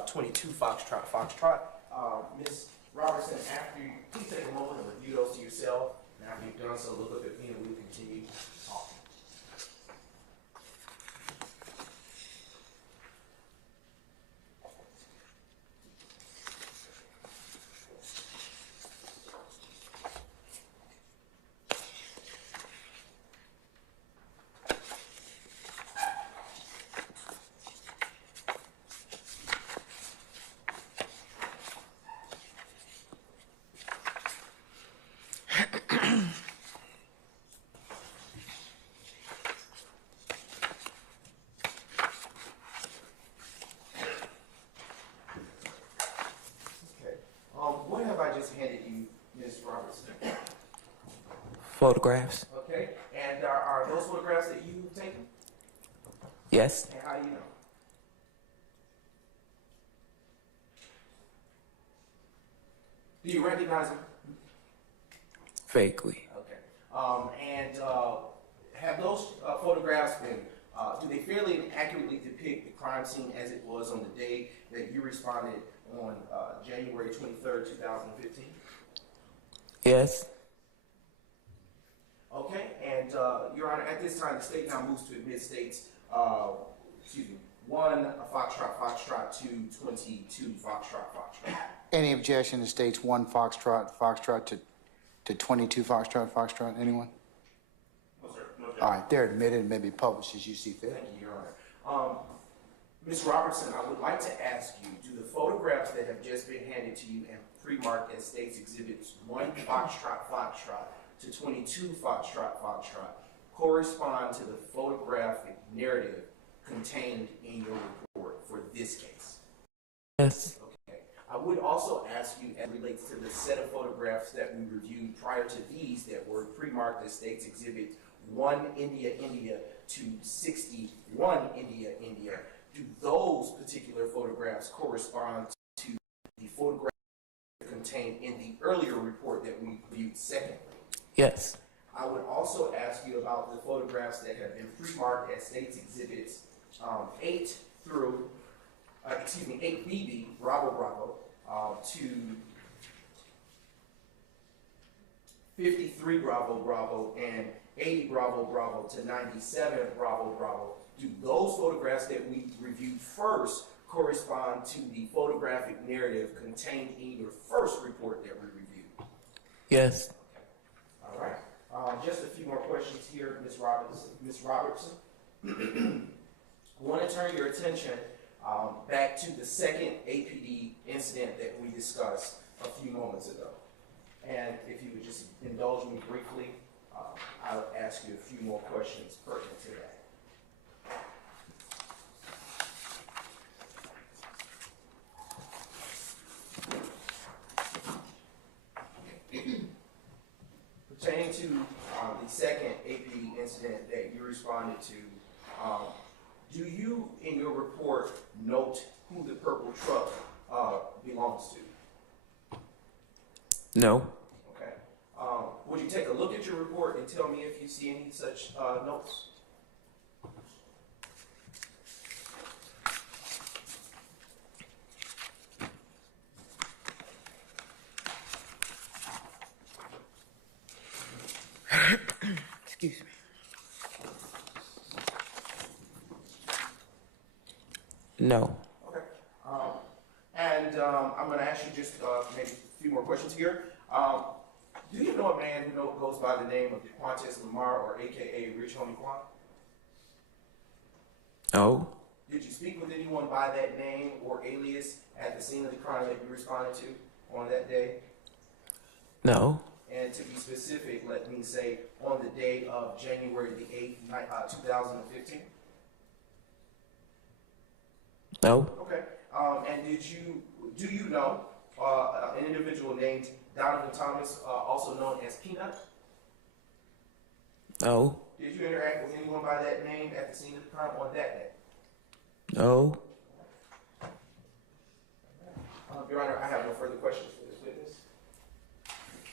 22, Foxtrot. Ms. Robertson, after you, please take a moment and review those to yourself. And after you've done so, look up at me and we'll continue talking. What have I just handed you, Ms. Robertson? Photographs. Okay, and are those photographs that you've taken? Yes. And how do you know? Do you recognize them? Vaguely. Okay. And have those photographs been, do they fairly and accurately depict the crime scene as it was on the day that you responded on January 23rd, 2015? Yes. Okay, and Your Honor, at this time, the state now moves to admit States, 1 Foxtrot, Foxtrot to 22 Foxtrot, Foxtrot. Any objection to states 1 Foxtrot, Foxtrot to 22 Foxtrot, Foxtrot? Anyone? No, sir. No objection. All right, they're admitted and may be published as you see fit. Thank you, Your Honor. Ms. Robertson, I would like to ask you, do the photographs that have just been handed to you and pre-marked as States Exhibits 1 Foxtrot, Foxtrot to 22 Foxtrot, Foxtrot correspond to the photographic narrative contained in your report for this case? Yes. Okay. I would also ask you, as it relates to the set of photographs that we reviewed prior to these that were pre-marked as States Exhibit 1 India, India to 61 India, India, do those particular photographs correspond to the photographs contained in the earlier report that we reviewed secondly? Yes. I would also ask you about the photographs that have been pre-marked as States Exhibits 8BB, Bravo, Bravo, to 53 Bravo, Bravo, and 80 Bravo, Bravo to 97 Bravo, Bravo. Do those photographs that we reviewed first correspond to the photographic narrative contained in your first report that we reviewed? Yes. All right. Just a few more questions here, Ms. Robertson. Ms. Robertson, I want to turn your attention back to the second APD incident that we discussed a few moments ago. And if you would just indulge me briefly, I'll ask you a few more questions pertinent to that. Pertaining to the second APD incident that you responded to, do you, in your report, note who the purple truck belongs to? No. Okay. Would you take a look at your report and tell me if you see any such notes? Excuse me. No. Okay. I'm going to ask you just maybe a few more questions here. Do you know a man who goes by the name of DeQuantes Lamar, or AKA Rich Homie Quan? No. Did you speak with anyone by that name or alias at the scene of the crime that you responded to on that day? No. And to be specific, let me say on the day of January the 8th, 2015? No. Okay. And do you know an individual named Donovan Thomas, also known as Peanut? No. Did you interact with anyone by that name at the scene of the crime on that day? No. Your Honor, I have no further questions for this witness.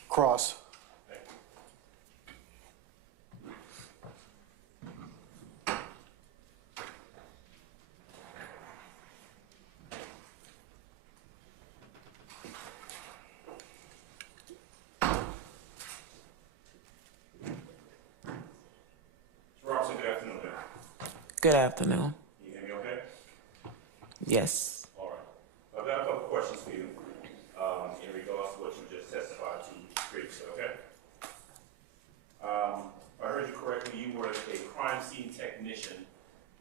Cross. Robinson, good afternoon, ma'am. Good afternoon. You hear me okay? Yes. All right. I've got a couple questions for you in regards to what you just testified to previously, okay? If I heard you correctly, you were a crime scene technician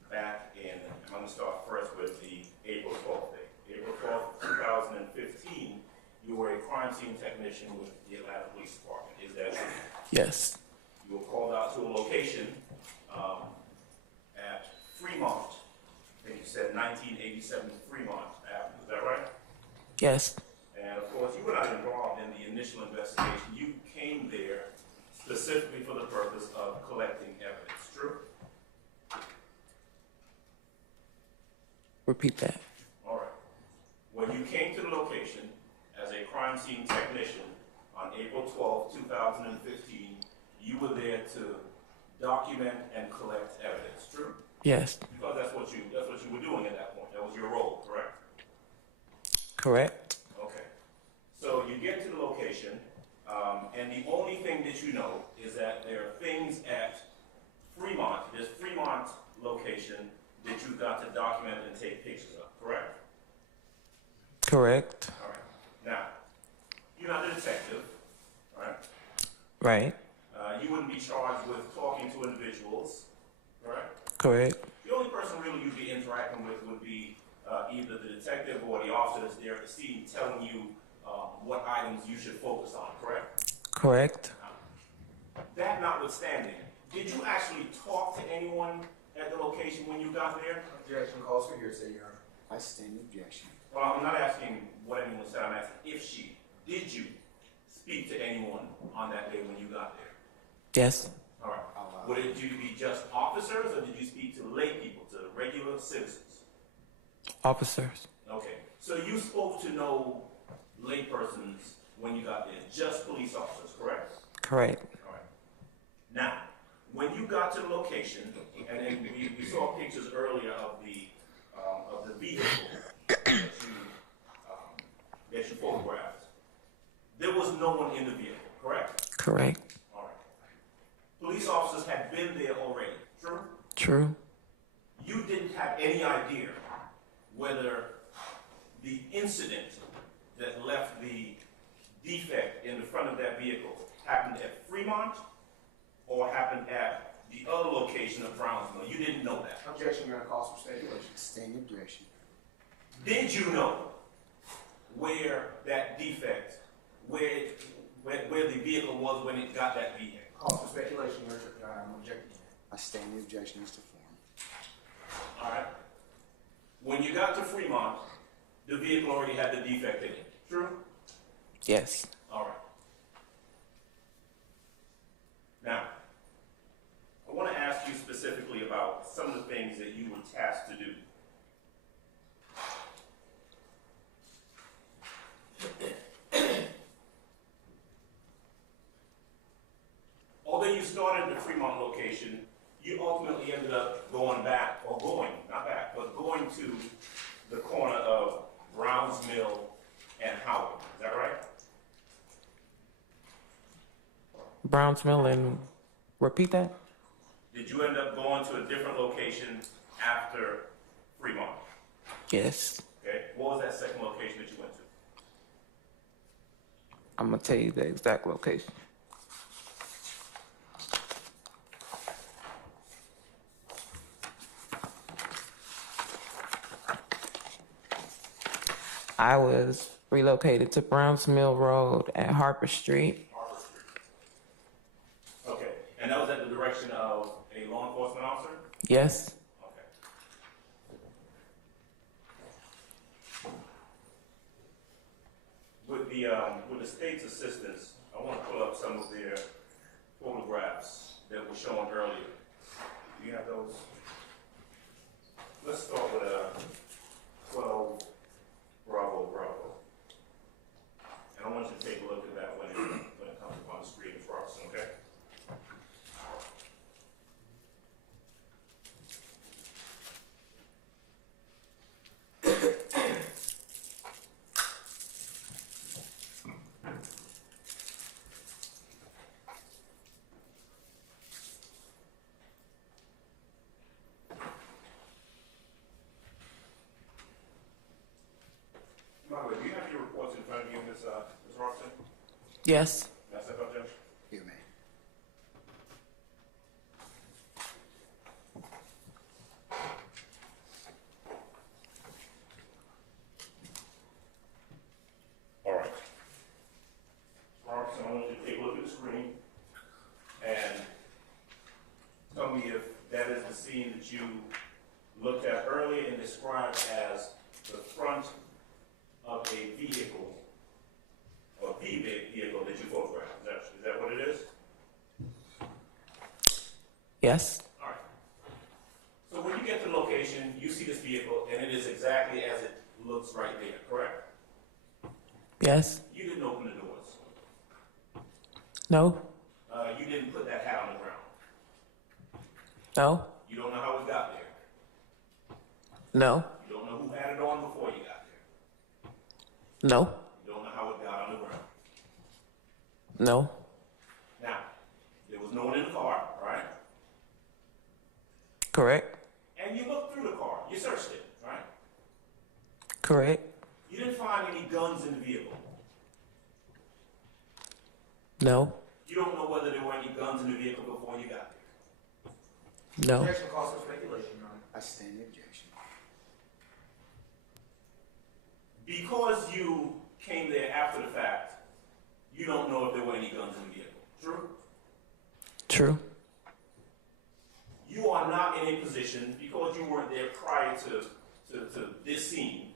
back in, I'm going to start first with the April 12th day. April 12th, 2015, you were a crime scene technician with the Atlanta Police Department. Is that true? Yes. You were called out to a location at Fremont. I think you said 1987 Fremont Avenue. Is that right? Yes. And of course, you were not involved in the initial investigation. You came there specifically for the purpose of collecting evidence. True? Repeat that. All right. When you came to the location as a crime scene technician on April 12, 2015, you were there to document and collect evidence. True? Yes. Because that's what you were doing at that point. That was your role, correct? Correct. Okay. So you get to the location, and the only thing that you know is that there are things at Fremont, this Fremont location, that that you got to document and take pictures of, correct? Correct. All right. Now, you're not the detective, right? Right. You wouldn't be charged with talking to individuals, correct? Correct. The only person really you'd be interacting with would be either the detective or the officer that's there at the scene telling you what items you should focus on, correct? Correct. That notwithstanding, did you actually talk to anyone at the location when you got there? Objection calls for hearsay, Your Honor. I stand objection. Well, I'm not asking what anyone said, I'm asking if she, did you speak to anyone on that day when you got there? Yes. All right. Would it you be just officers, or did you speak to lay people, to regular citizens? Officers. Okay. So you spoke to no lay persons when you got there, just police officers, correct? Correct. All right. Now, when you got to the location, and then we saw pictures earlier of the vehicle that you photographed, there was no one in the vehicle, correct? Correct. All right. Police officers had been there already, true? True. You didn't have any idea whether the incident that left the defect in the front of that vehicle happened at Fremont or happened at the other location of Brownsville. You didn't know that. Objection, Your Honor, calls for speculation. Stand objection. Did you know where that defect, where the vehicle was when it got that vehicle? Calls for speculation, Your Honor. I'm objecting. I stand the objection as to form. All right. When you got to Fremont, the vehicle already had the defect in it. True? Yes. All right. Now, I want to ask you specifically about some of the things that you were tasked to do. Although you started at the Fremont location, you ultimately ended up going to the corner of Browns Mill and Howard. Is that right? Browns Mill and repeat that? Did you end up going to a different location after Fremont? Yes. Okay. What was that second location that you went to? I'm gonna tell you the exact location. I was relocated to Browns Mill Road at Harper Street. Harper Street. Okay. And that was at the direction of a law enforcement officer? Yes. Okay. With the state's assistance, I want to pull up some of their photographs that were shown earlier. Do you have those? Let's start with 12 Bravo Bravo. And I want you to take a look at that when it comes up on the screen for us, okay? By the way, do you have your reports in front of you, Ms. Robertson? Yes. Can I step up, Judge? You may. All right. Robertson, I want you to take a look at the screen and tell me if that is the scene that you looked at earlier and described as the front of a vehicle, or the vehicle that you photographed. Is that what it is? Yes. All right. So when you get to the location, you see this vehicle, and it is exactly as it looks right there, correct? Yes. You didn't open the doors. No. You didn't put that hat on the ground. No. You don't know how it got there. No. You don't know who had it on before you got there. No. You don't know how it got on the ground. No. Now, there was no one in the car, right? Correct. And you looked through the car. You searched it, right? Correct? You didn't find any guns in the vehicle. No. You don't know whether there were any guns in the vehicle before you got there. No. Objection calls for speculation, Your Honor. I stand the objection. Because you came there after the fact, you don't know if there were any guns in the vehicle. True? True. You are not in a position, because you weren't there prior to this scene,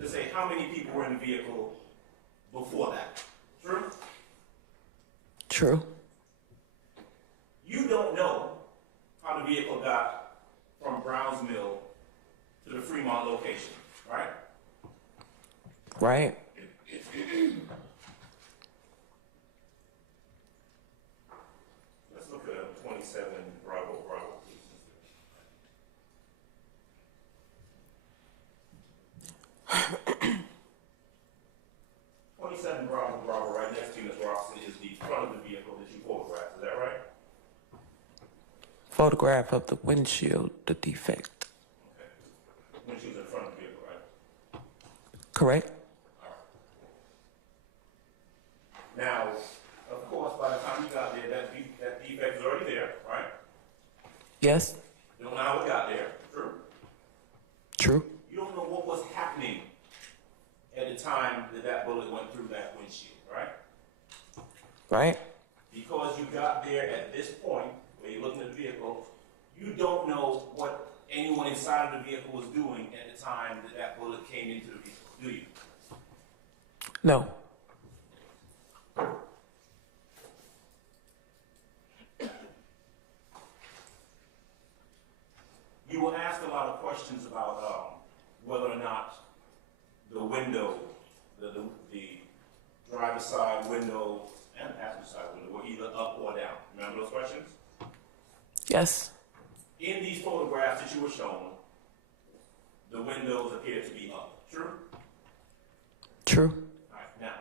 to say how many people were in the vehicle before that. True? True. You don't know how the vehicle got from Browns Mill to the Fremont location, right? Right? Let's look at 27 Bravo, please. Bravo, right next to you, Ms. Robinson, is the front of the vehicle that you photographed. Is that right? Photograph of the windshield, the defect. Okay. When she was in front of the vehicle, right? Correct? Now, of course, by the time you got there, that defect is already there, right? Yes? You don't know how it got there. True? True. You don't know what was happening at the time that bullet went through that windshield, right? Right? Because you got there at this point, where you're looking at the vehicle, you don't know what anyone inside of the vehicle was doing at the time that bullet came into the vehicle, do you? No. You were asked a lot of questions about whether or not the window, the driver's side window and passenger side window were either up or down. Remember those questions? Yes. In these photographs that you were shown, the windows appear to be up. True? True. All right. Now,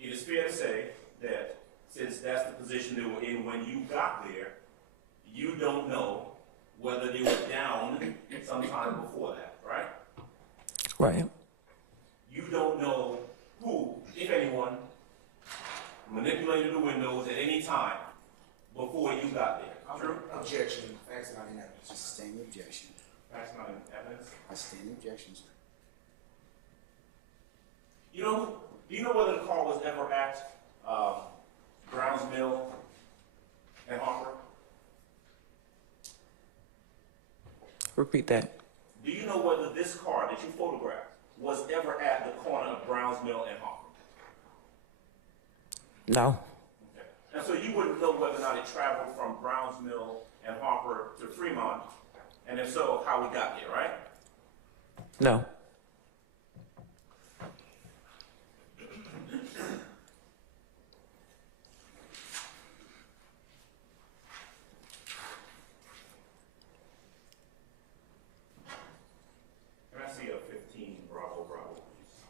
it is fair to say that since that's the position they were in when you got there, you don't know whether they were down sometime before that, right? Right. You don't know who, if anyone, manipulated the windows at any time before you got there. True? Objection. Facts not in I evidence. stand the objection. That's not in evidence. I stand the objection, sir. Do you know whether the car was ever at Browns Mill and Harper? Repeat that. Do you know whether this car that you photographed was ever at the corner of Browns Mill and Harper? No. Okay. And so you wouldn't know whether or not it traveled from Browns Mill and Harper to Fremont, and if so, how we got there, right? No. Can I see a 15 Bravo, please?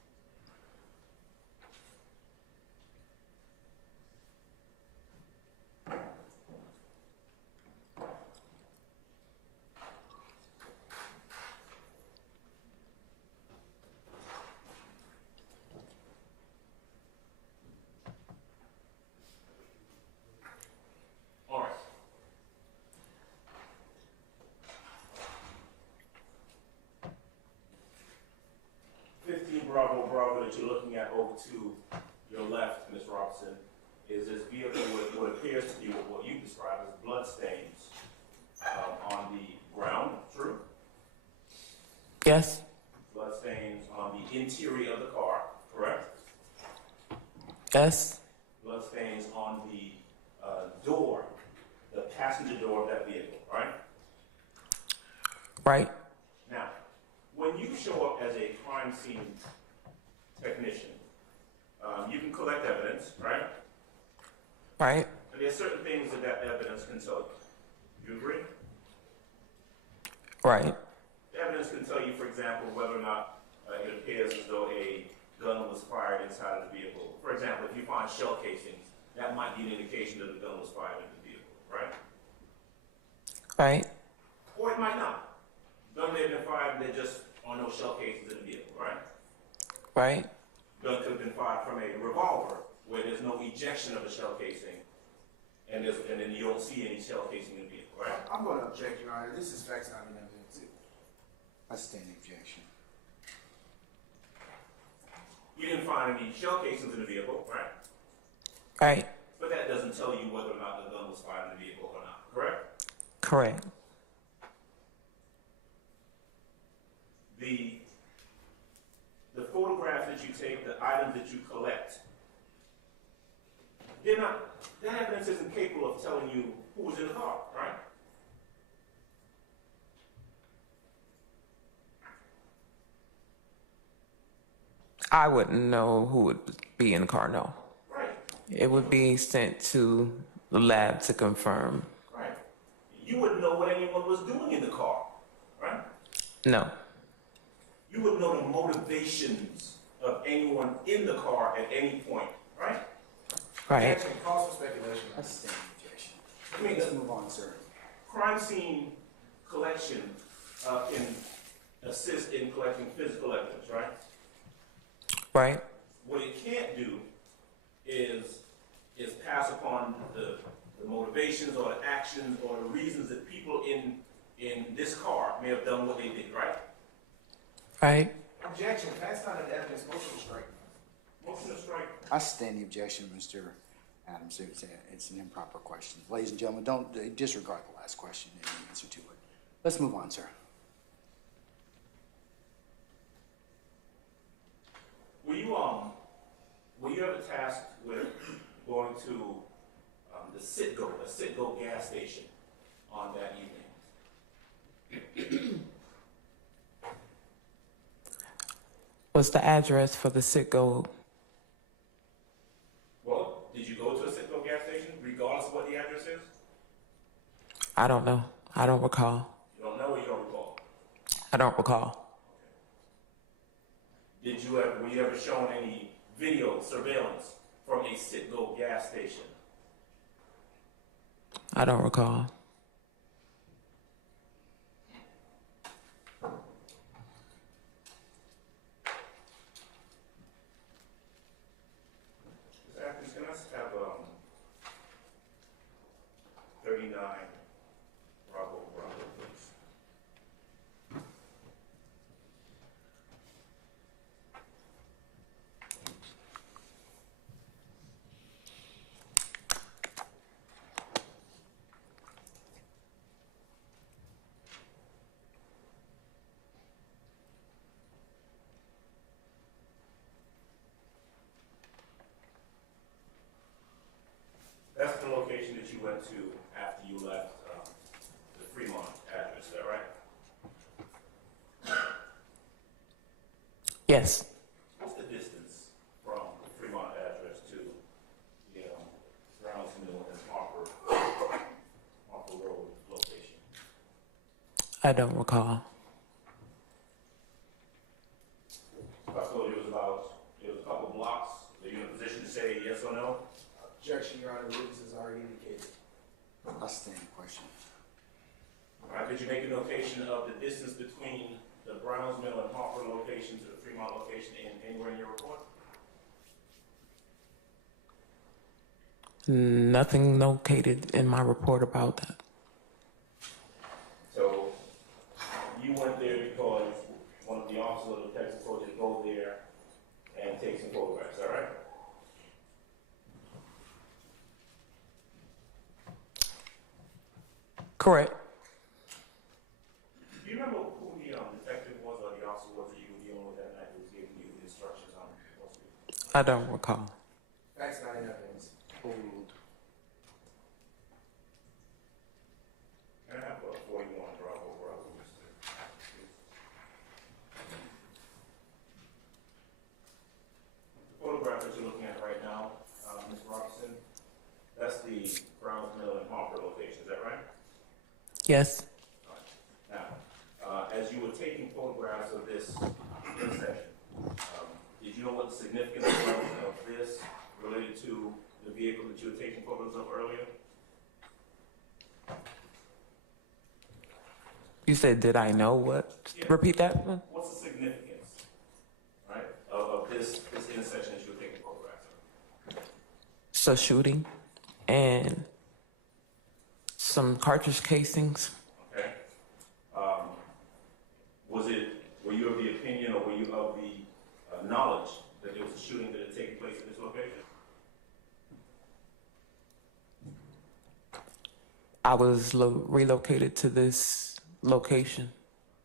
All right. Bravo that you're looking at over to your left, Ms. Robinson, is this vehicle with what appears to be what you describe as blood stains on the ground. True? Yes. Blood stains on the interior of the car. Correct? Yes. Blood stains on the door, the passenger door of that vehicle. Right? Right. Now, when you show up as a crime scene technician, you can collect evidence, right? Right. And there are certain things that evidence can tell you. You agree? Right. Evidence can tell you, for example, whether or not it appears as though a gun was fired inside of the vehicle. For example, if you find shell casings, that might be an indication that a gun was fired in the vehicle, right? Right. Or it might not. Gun may have been fired and they're just Right? Gun could have been fired from a revolver where there's no ejection of a shell casing, and then you don't see any shell casing in the vehicle, right? I'm going to object, Your Honor. This is facts not in evidence. I stand the objection. You didn't find any shell casings in the vehicle, right? Right? But that doesn't tell you whether or not the gun was fired in the vehicle or not, correct? Correct. The photographs that you take, the items that you collect, they're not, that evidence isn't capable of telling you who was in the car, right? I wouldn't know who would be in the car, no. Right, It would be sent to the lab to confirm. right. You wouldn't know what anyone was doing in the car, right? No. You wouldn't know the motivations of anyone in the car at any point, right? Right? Objection, cause for speculation. I stand the objection. I mean, Let's move on, sir. crime scene collection can assist in collecting physical evidence, right? Right? What it can't do is pass upon the motivations or the actions or the reasons that people in this car may have done what they did, right? Right? Objection, facts not in evidence. Motion to strike. Motion to strike. I stand the objection, Mr. Adams. It's an improper question. Ladies and gentlemen, don't disregard the last question and the answer to it. Let's move on, sir. Were you ever tasked with going to the Citgo gas station on that evening? What's the address for the Citgo? Well, did you go to a Citgo gas station, regardless of what the address is? I don't know. I don't recall. You don't know or you don't recall? I don't recall. Were you ever shown any video surveillance from a Citgo gas station? I don't recall. Ms. Atkins, can I have 39 Bravo, please? That's the location that you went to after you left the Fremont address, is that right? Yes. What's the distance from the Fremont address to, Browns Mill and Harper Road location? I don't recall. I told you it was a couple blocks. Are you in a position to say yes or no? Objection, Your Honor. Witnesses already indicated. I stand the question. All right, could you make a notation of the distance between the Browns Mill and Harper location to the Fremont location anywhere in your report? Nothing located in my report about that. So you went there because one of the officers of the Texas told you to go there and take some photographs, all right? Correct. Do you remember who the detective was or the officer was that you were dealing with that night who was giving you the instructions on what to do? I don't recall. Facts not in evidence. Hold. Can I have a 41 Bravo, Mr. The photograph that you're looking at right now, Ms. Robinson, that's the Browns Mill and Harper location, is that right? Yes. Now, as you were taking photographs of this intersection, did you know what the significance was of this related to the vehicle that you were taking photos of earlier? You said, did I know what? Yeah. Repeat that one. What's the significance, right, of So shooting and some cartridge casings. Okay. Were you of the opinion or were you of the knowledge that there was a shooting that had taken place in this location? I was relocated to this location.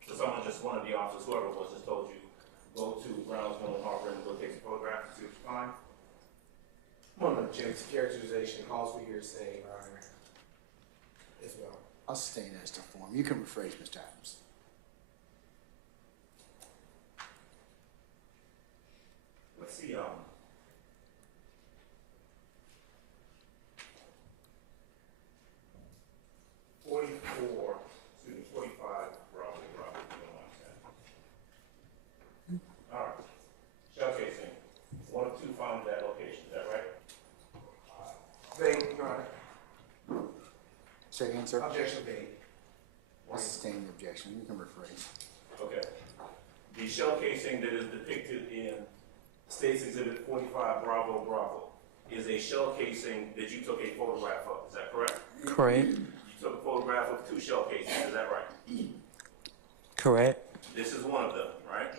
So someone just, one of the officers, whoever it was, just told you, go to Brownsville and Harper and go take some photographs and see what you find? I'm gonna object to characterization, calls for hearsay, Your Honor, as well. I'll sustain as to form. You can rephrase, Mr. Adams. Let's see, 45, Bravo, you know what I'm saying. All right, shell casing, one of two found at that location, is that right? Vague, Your Honor. Say again, sir. Objection vague. I'll sustain the objection. You can rephrase. Okay. The shell casing that is depicted in State's Exhibit 45, Bravo, Bravo, is a shell casing that you took a photograph of, is that correct? Correct. You took a photograph of two shell casings, is that right? Correct. This is one of them, right?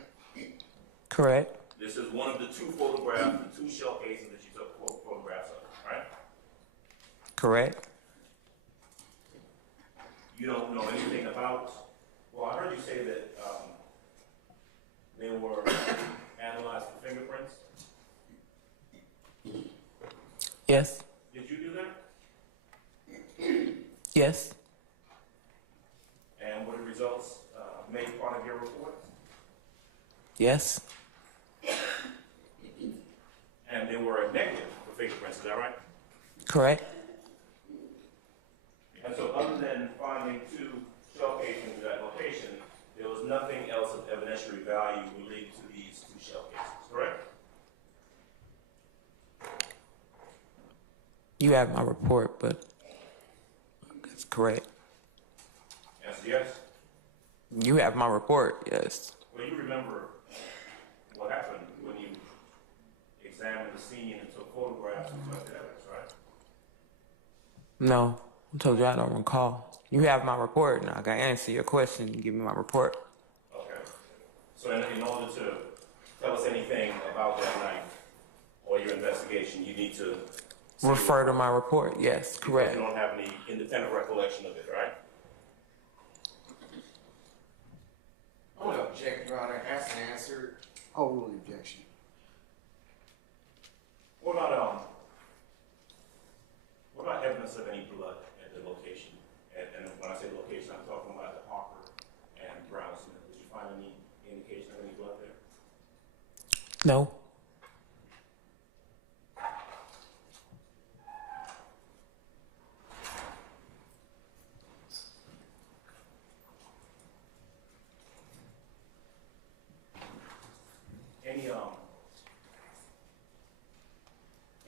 Correct. This is one of the two photographs, the two shell casings that you took photographs of, right? Correct. You don't know anything about, well, I heard you say that they were analyzed for fingerprints. Yes. Did you do that? Yes. And were the results made part of your report? Yes. And they were negative for fingerprints, is that right? Correct. And so other than finding two shell casings at that location, there was nothing else of evidentiary value related to these two shell casings, correct? You have my report, but that's correct. Answer yes. You have my report, yes. Well, you remember what happened when you examined the scene and took photographs and collected evidence, right? No, I told you I don't recall. You have my report, and I gotta answer your question. Give me my report. Okay. So in order to tell us anything about that night or your investigation, you need to see Refer to my report. Yes, because correct. you don't have any independent recollection of it, right? I'm gonna object, Your Honor, asked and answered. I'll rule the objection. What about evidence of any blood at the location? And when I say location, I'm talking about the Harper and Brown Smith. Did you find any indication of any blood there? No.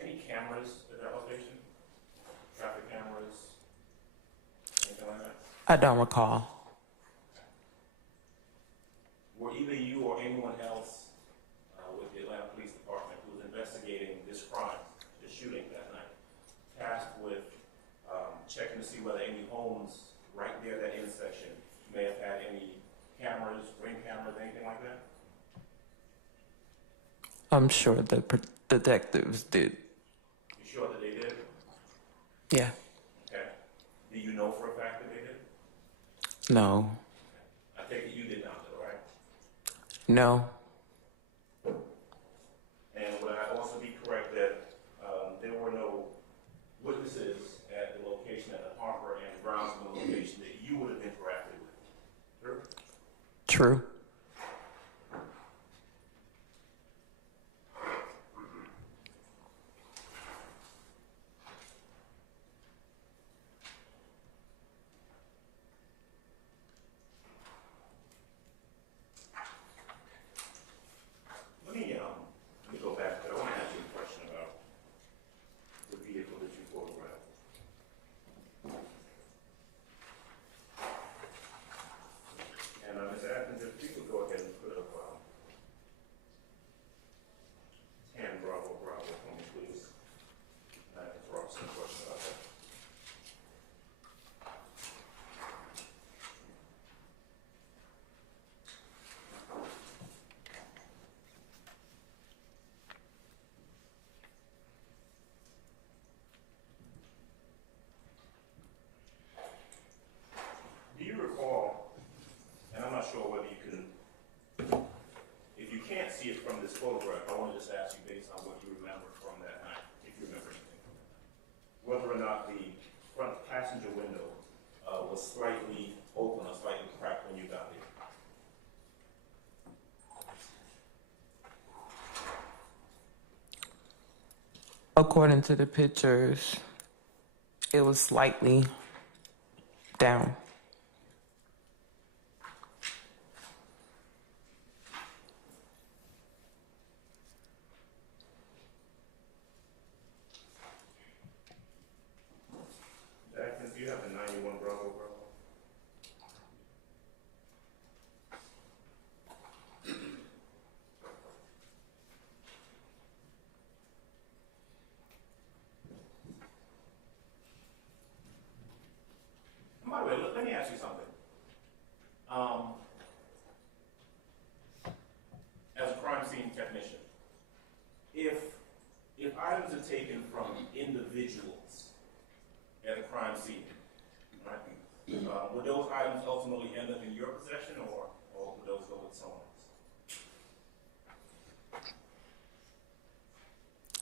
Any cameras at that location? Traffic cameras? Anything like that? I don't recall. Were either you or anyone else with the Atlanta Police Department who was investigating this crime, the shooting that night, tasked with checking to see whether any homes right near that intersection may have had any cameras, ring cameras, anything like that? I'm sure the detectives did. You sure that they did? Yeah. Okay. Do you know for a fact that they did? No. I take it you did not know, right? No. And would I also be correct that there were no witnesses at the location, at the Harper and Brownsville location that you would have interacted with? True? True. Let me go back, but I want to ask you a question about the vehicle that you photographed. And Ms. Atkins, if this photograph, I want to just ask you based on what you remember from that night, if you remember anything from that night, whether or not the front passenger window was slightly open or slightly cracked when you got there. According to the pictures, it was slightly down. Jackson, do you have the 91 Bravo? By the way, let me ask you something. As a crime scene technician, if items are taken from individuals at a crime scene, right, would those items ultimately end up in your possession, or would those go with someone else?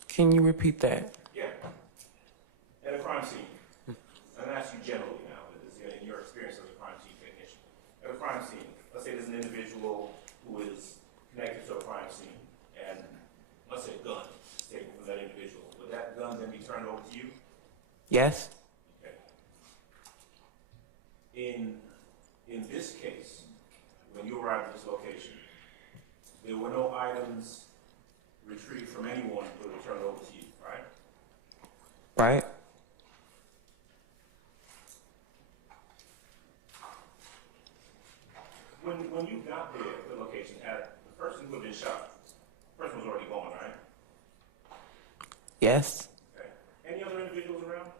Can you repeat that? Yeah. At a crime scene, I'm gonna ask you generally now, but this is in your experience as a crime scene technician. At a crime scene, let's say there's an individual who is connected to a crime scene, and let's say a gun is taken from that individual. Would that gun then be turned over to you? Yes. Okay. In this case, when you arrived at this location, there were no items retrieved from anyone that were turned over to you, right? Right? When you got there at the location, had the person who had been shot, the person was already gone, right? Yes. Okay. Any other individuals around?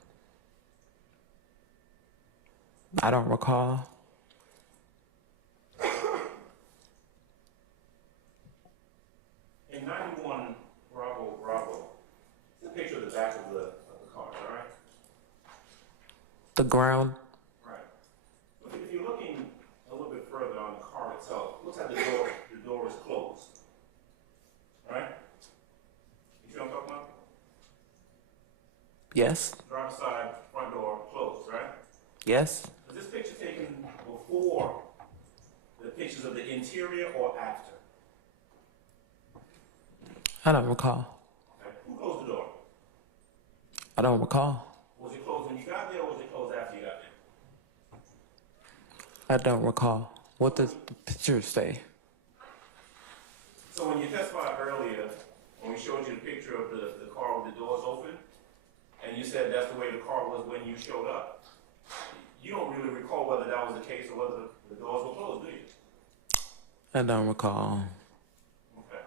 I don't recall. In 91 Bravo, it's a picture of the back of the car, all right? The ground. Right. But if you're looking a little bit further on the car itself, it looks like the door is closed. Right? You see what I'm talking about? Yes. Driver's side, front door closed, right? Yes. Was this picture taken before the pictures of the interior or after? I don't recall. Okay. Who closed the door? I don't recall. Was it closed when you got there, or was it closed after you got there? I don't recall. What does the picture say? So when you testified earlier, when we showed you the picture of the car with the doors open, and you said that's the way the car was when you showed up, you don't really recall whether that was the case or whether the doors were closed, do you? I don't recall. Okay.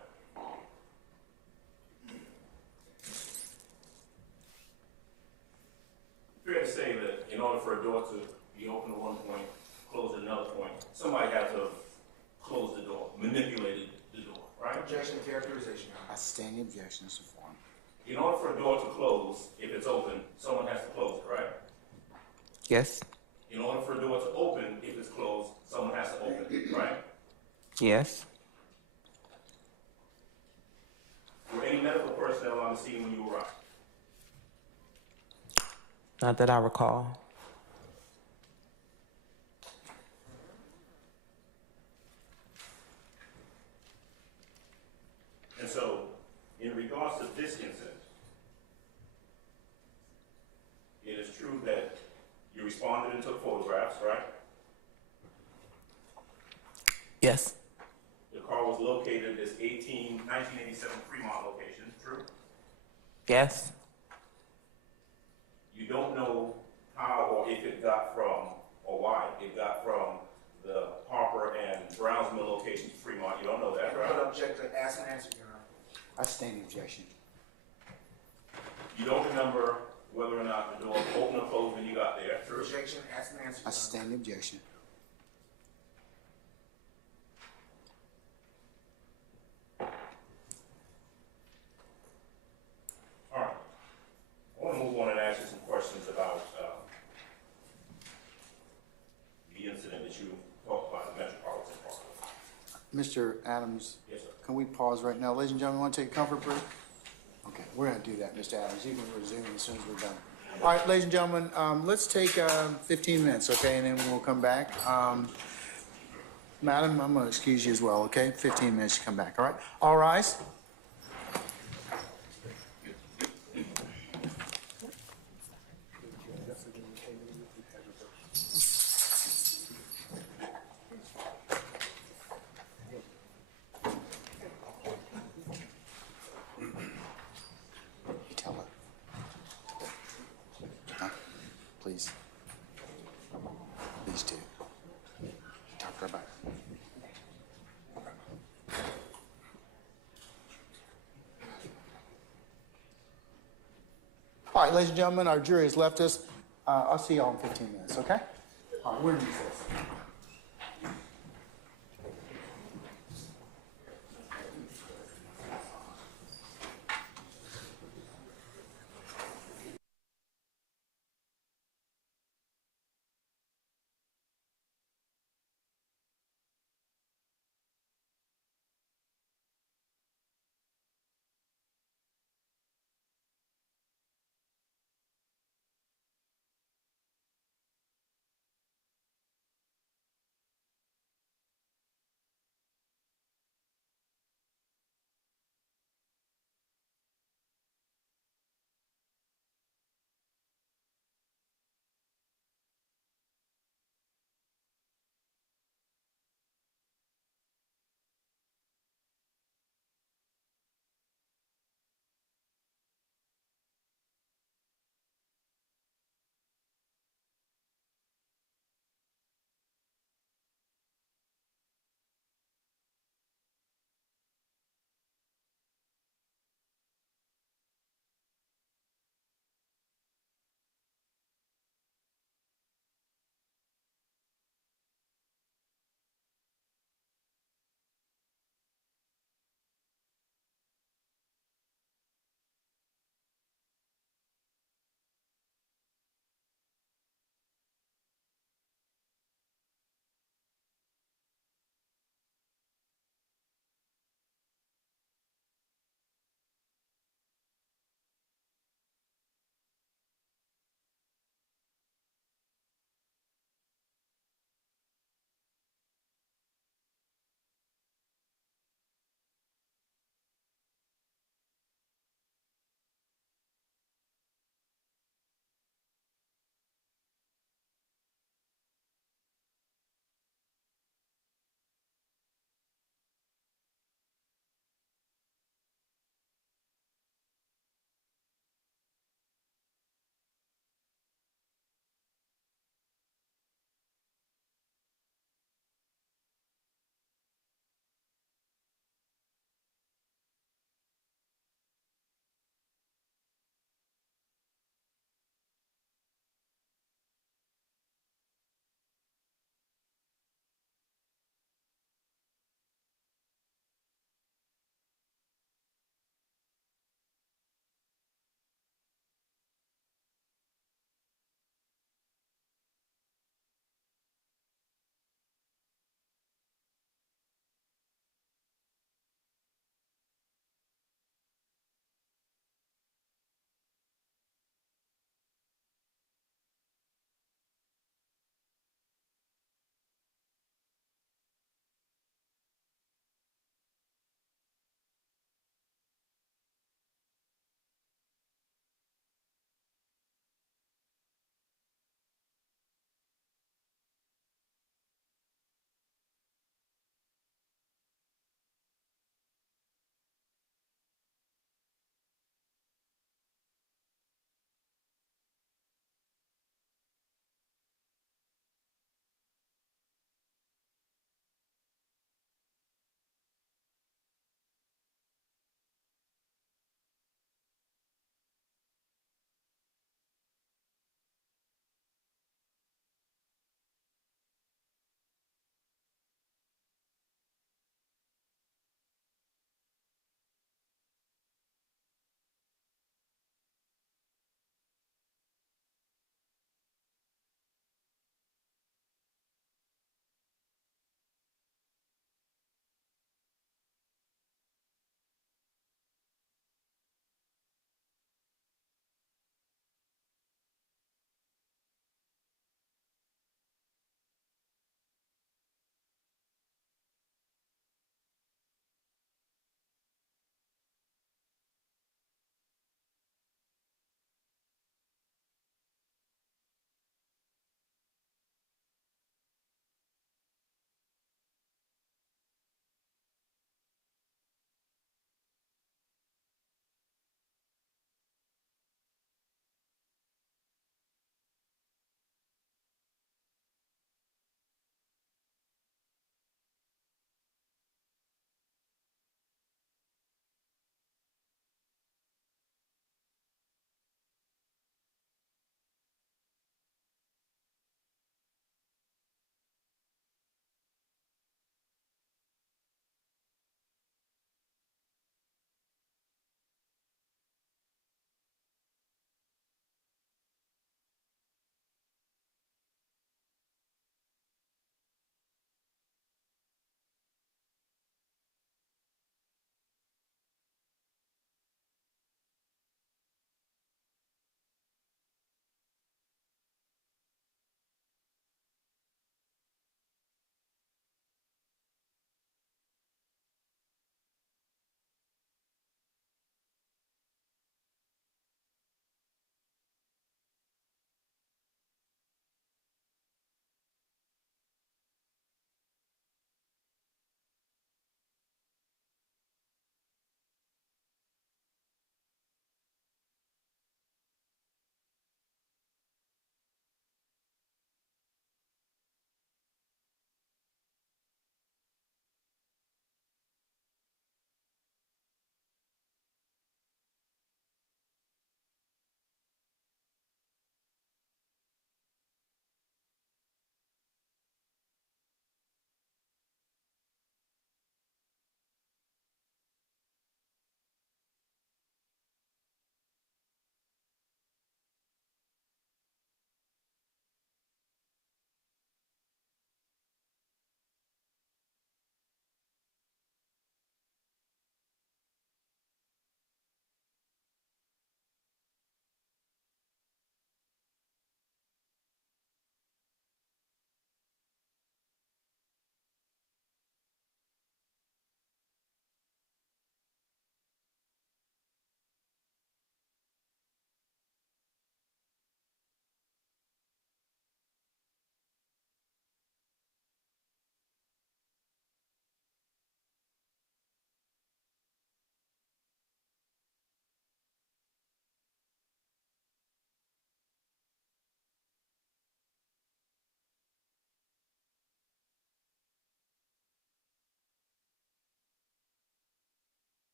Fair to say that in order for a door to be open at one point, closed at another point, somebody had to have closed the door, manipulated the door, right? Objection to characterization, Your Honor. I stand the objection, Mr. Foreman. In order for a door to close, if it's open, someone has to close it, right? Yes. In order for a door to open, if it's closed, someone has to open it, right? Yes. Were any medical personnel on the scene when you arrived? Not that I recall. And so, in regards to this incident, it is true that you responded and took photographs, right? Yes. The car was located at this 1987 Fremont location, true? Yes. You don't know how or if it got from, or why it got from the Harper and Brownsville location to Fremont. You don't know that, I right? would object to ask and answer, Your Honor. I stand the objection. You don't remember whether or not the door opened or closed when you got there, true? Objection, ask and answer, I Your Honor. stand the objection. All right. I want to move on and ask you some questions about the incident that you talked about in Metropolitan Park. Mr. Adams, Yes, sir. can we pause right now? Ladies and gentlemen, want to take a comfort break? Okay, we're gonna do that, Mr. Adams. You can resume as soon as we're done. All right, ladies and gentlemen, let's take 15 minutes, okay, and then we'll come back. Madam, I'm gonna excuse you as well, okay? 15 minutes to come back, all right? All rise. You tell her. Huh? Please. Please do. Talk to her about it. All right, ladies and gentlemen, our jury has left us. I'll see y'all in 15 minutes, okay? All right, we're in recess.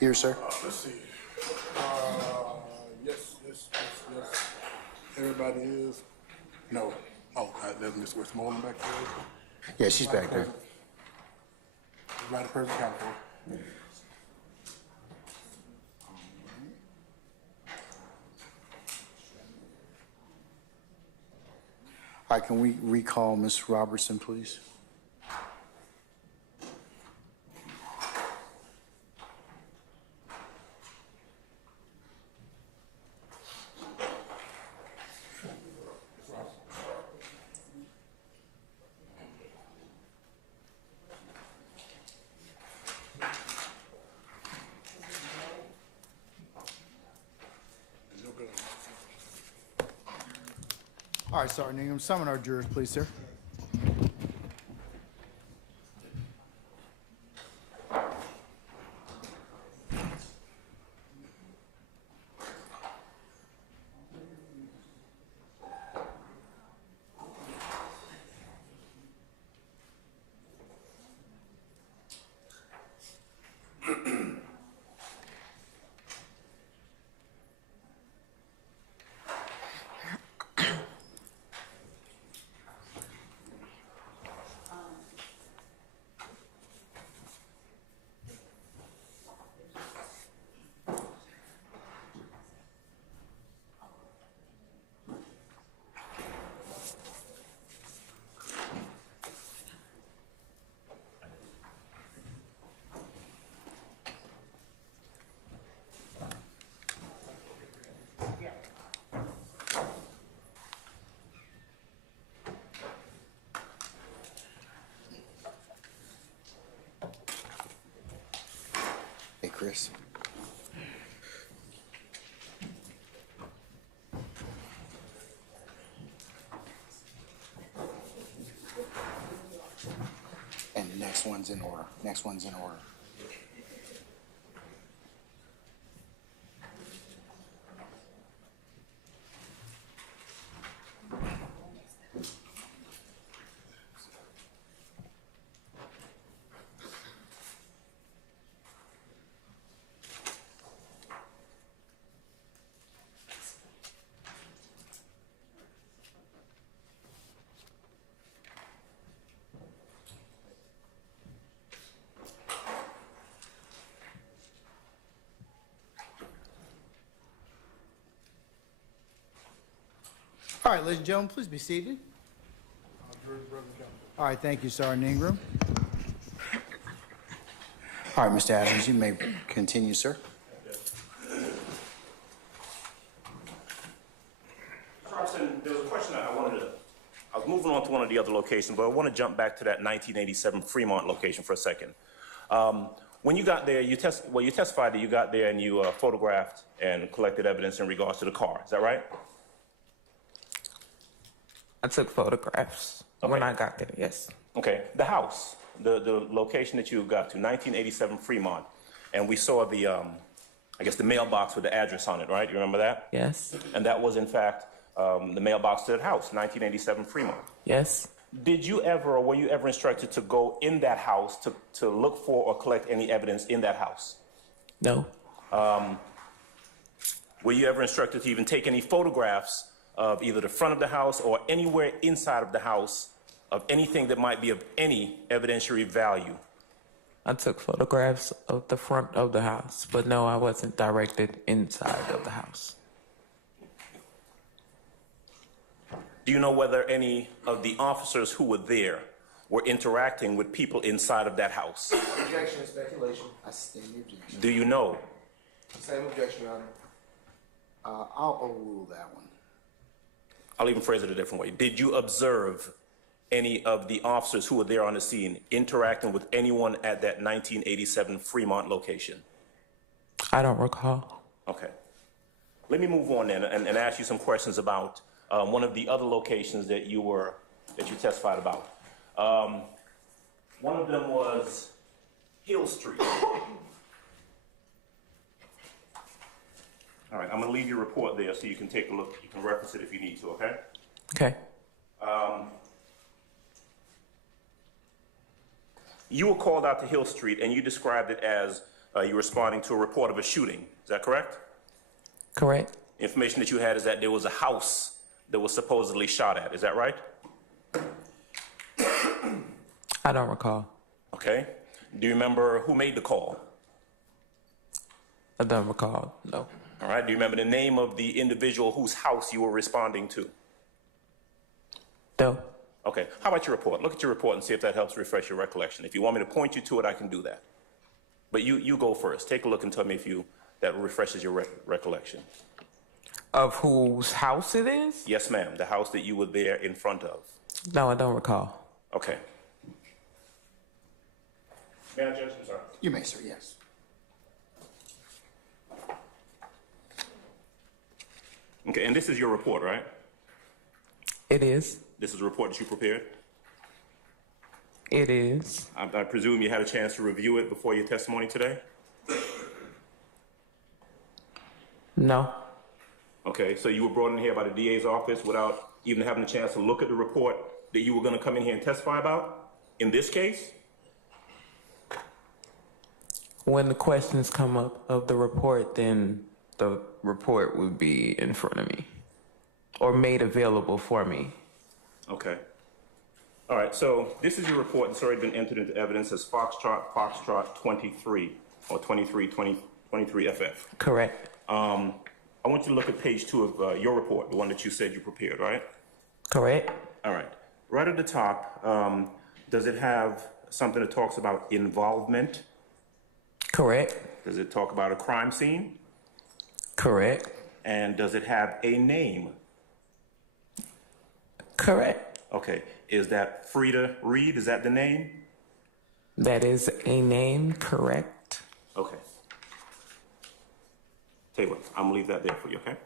Here, sir. Let's see. Yes. Everybody is? No. Oh, there's Miss Westmoreland back there. Yeah, she's back there. Everybody present, count for. All right, can we recall Ms. Robertson, please? All right, Sergeant Ingram, summon our jurors, please, sir. Hey, Chris. And the next one's in order. Next one's in order. All right, ladies and gentlemen, please be seated. All right, thank you, Sergeant Ingram. All right, Mr. Adams, you may continue, sir. Robinson, there was a question I was moving on to one of the other locations, but I want to jump back to that 1987 Fremont location for a second. When you got there, you testified that you got there and you photographed and collected evidence in regards to the car. Is that right? I took photographs when I got there, yes. Okay. The house, the location that you got to, 1987 Fremont, and we saw the, I guess the mailbox with the address on it, right? You remember that? Yes. And that was, in fact, the mailbox to that house, 1987 Fremont. Yes. Did you ever, or were you ever instructed to go in that house to look for or collect any evidence in that house? No. Were you ever instructed to even take any photographs of either the front of the house or anywhere inside of the house of anything that might be of any evidentiary value? I took photographs of the front of the house, but no, I wasn't directed inside of the house. Do you know whether any of the officers who were there were interacting with people inside of that house? Objection, speculation. I stand the objection. Do you know? Same objection, Your Honor. I'll overrule that one. I'll even phrase it a different way. Did you observe any of the officers who were there on the scene interacting with anyone at that 1987 Fremont location? I don't recall. Okay. Let me move on then and ask you some questions about one of the other locations that you testified about. One of them was Hill Street. All right, I'm going to leave your report there so you can take a look. You can reference it if you need to, okay? Okay. You were called out to Hill Street and you described it as you're responding to a report of a shooting. Is that correct? Correct. Information that you had is that there was a house that was supposedly shot at. Is that right? I don't recall. Okay. Do you remember who made the call? I don't recall. No. All right. Do you remember the name of the individual whose house you were responding to? No. Okay. How about your report? Look at your report and see if that helps refresh your recollection. If you want me to point you to it, I can do that. But you go first. Take a look and tell me if that refreshes your recollection. Of whose house it is? Yes, ma'am. The house that you were there in front of. No, I don't recall. Okay. May I, Judge? I'm sorry. You may, sir, yes. Okay, and this is your report, right? It is. This is a report that you prepared? It is. I presume you had a chance to review it before your testimony today? No. Okay, so you were brought in here by the DA's office without even having a chance to look at the report that you were going to come in here and testify about? In this case? When the questions come up of the report, then the report would be in front of me or made available for me. Okay. All right, so this is your report. It's already been entered into evidence as Foxtrot 23 or 23 FF. Correct. I want you to look at page 2 of your report, the one that you said you prepared, right? Correct. All right. Right at the top, does it have something that talks about involvement? Correct. Does it talk about a crime scene? Correct. And does it have a name? Correct. Okay. Is that Frida Reed? Is that the name? That is a name, correct? Okay. Tell you what, I'm gonna leave that there for you, okay?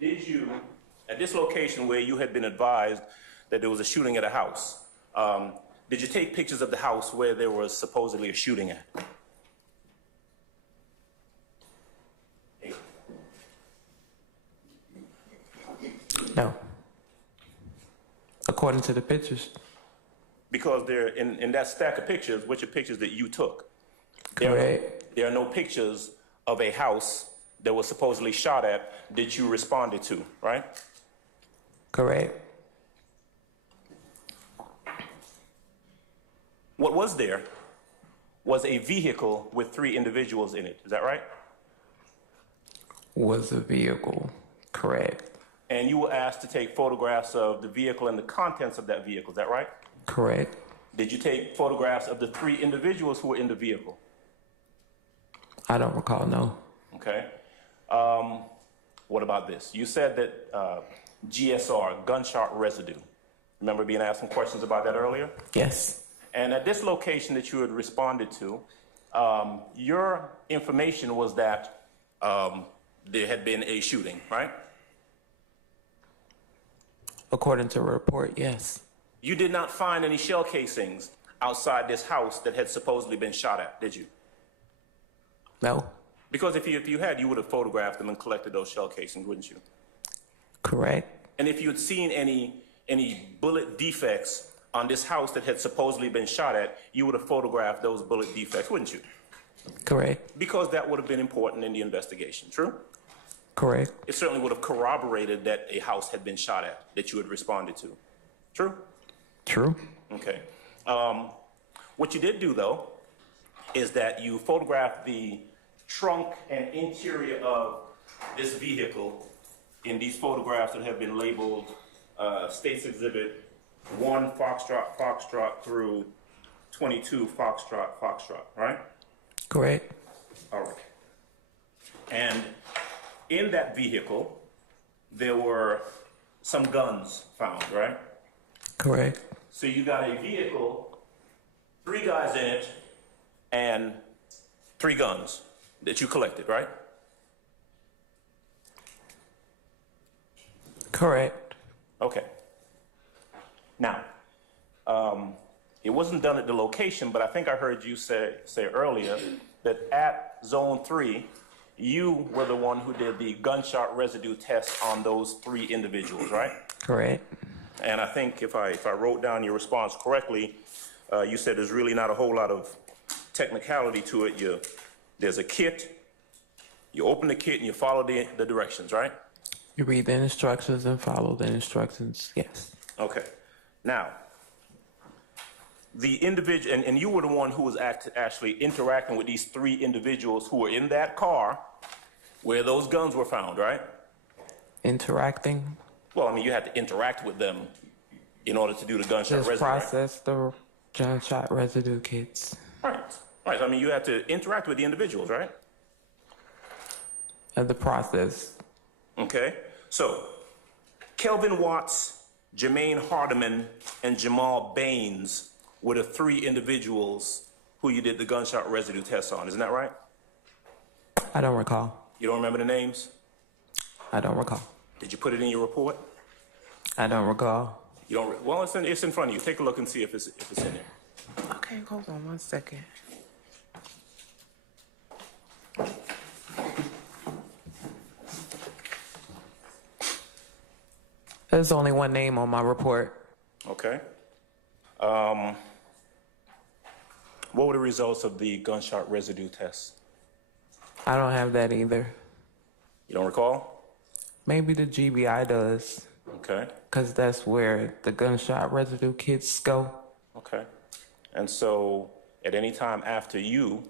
Did you, at this location where you had been advised that there was a shooting at a house, did you take pictures of the house where there was supposedly a shooting at? No. According to the pictures. Because they're in that stack of pictures, which are pictures that you took. Correct. There are no pictures of a house that was supposedly shot at that you responded to, right? Correct. What was there was a vehicle with 3 individuals in it. Is that right? Was a vehicle. Correct. And you were asked to take photographs of the vehicle and the contents of that vehicle. Is that right? Correct. Did you take photographs of the 3 individuals who were in the vehicle? I don't recall, no. Okay. What about this? You said that GSR, gunshot residue. Remember being asked some questions about that earlier? Yes. And at this location that you had responded to, your information was that there had been a shooting, right? According to a report, yes. You did not find any shell casings outside this house that had supposedly been shot at, did you? No. Because if you had, you would have photographed them and collected those shell casings, wouldn't you? Correct. And if you had seen any bullet defects on this house that had supposedly been shot at, you would have photographed those bullet defects, wouldn't you? Correct. Because that would have been important in the investigation, true? Correct. It certainly would have corroborated that a house had been shot at that you had responded to. True? True. Okay. What you did do, though, is that you photographed the trunk and interior of this vehicle in these photographs that have been labeled States Exhibit 1 Foxtrot through 22 Foxtrot, right? Correct. All right. And in that vehicle, there were some guns found, right? Correct. So you got a vehicle, 3 guys in it, and 3 guns that you collected, right? Correct. Okay. Now, it wasn't done at the location, but I think I heard you say earlier that at Zone 3, you were the one who did the gunshot residue test on those 3 individuals, right? Correct. And I think if I wrote down your response correctly, you said there's really not a whole lot of technicality to it. There's a kit, you open the kit and you follow the directions, right? You read the instructions and follow the instructions, yes. Okay. Now, the individual, and you were the one who was actually interacting with these 3 individuals who were in that car where those guns were found, right? Interacting, Well, I mean, you had to interact with them in order to do the gunshot just residue, right? process the gunshot residue kits. Right. Right. I mean, you had to interact with the individuals, right? The process, Okay. So, Kelvin Watts, Jermaine Hardiman, and Jamal Baines were the 3 individuals who you did the gunshot residue test on. Isn't that right? I don't recall. You don't remember the names? I don't recall. Did you put it in your report? I don't recall. You don't. Well, it's in front of you. Take a look and see if it's in there. Okay, hold on 1 second. There's only one name on my report. Okay. What were the results of the gunshot residue test? I don't have that either. You don't recall? Maybe the GBI does, Okay. because that's where the gunshot residue kits go. Okay. And so, at any time after you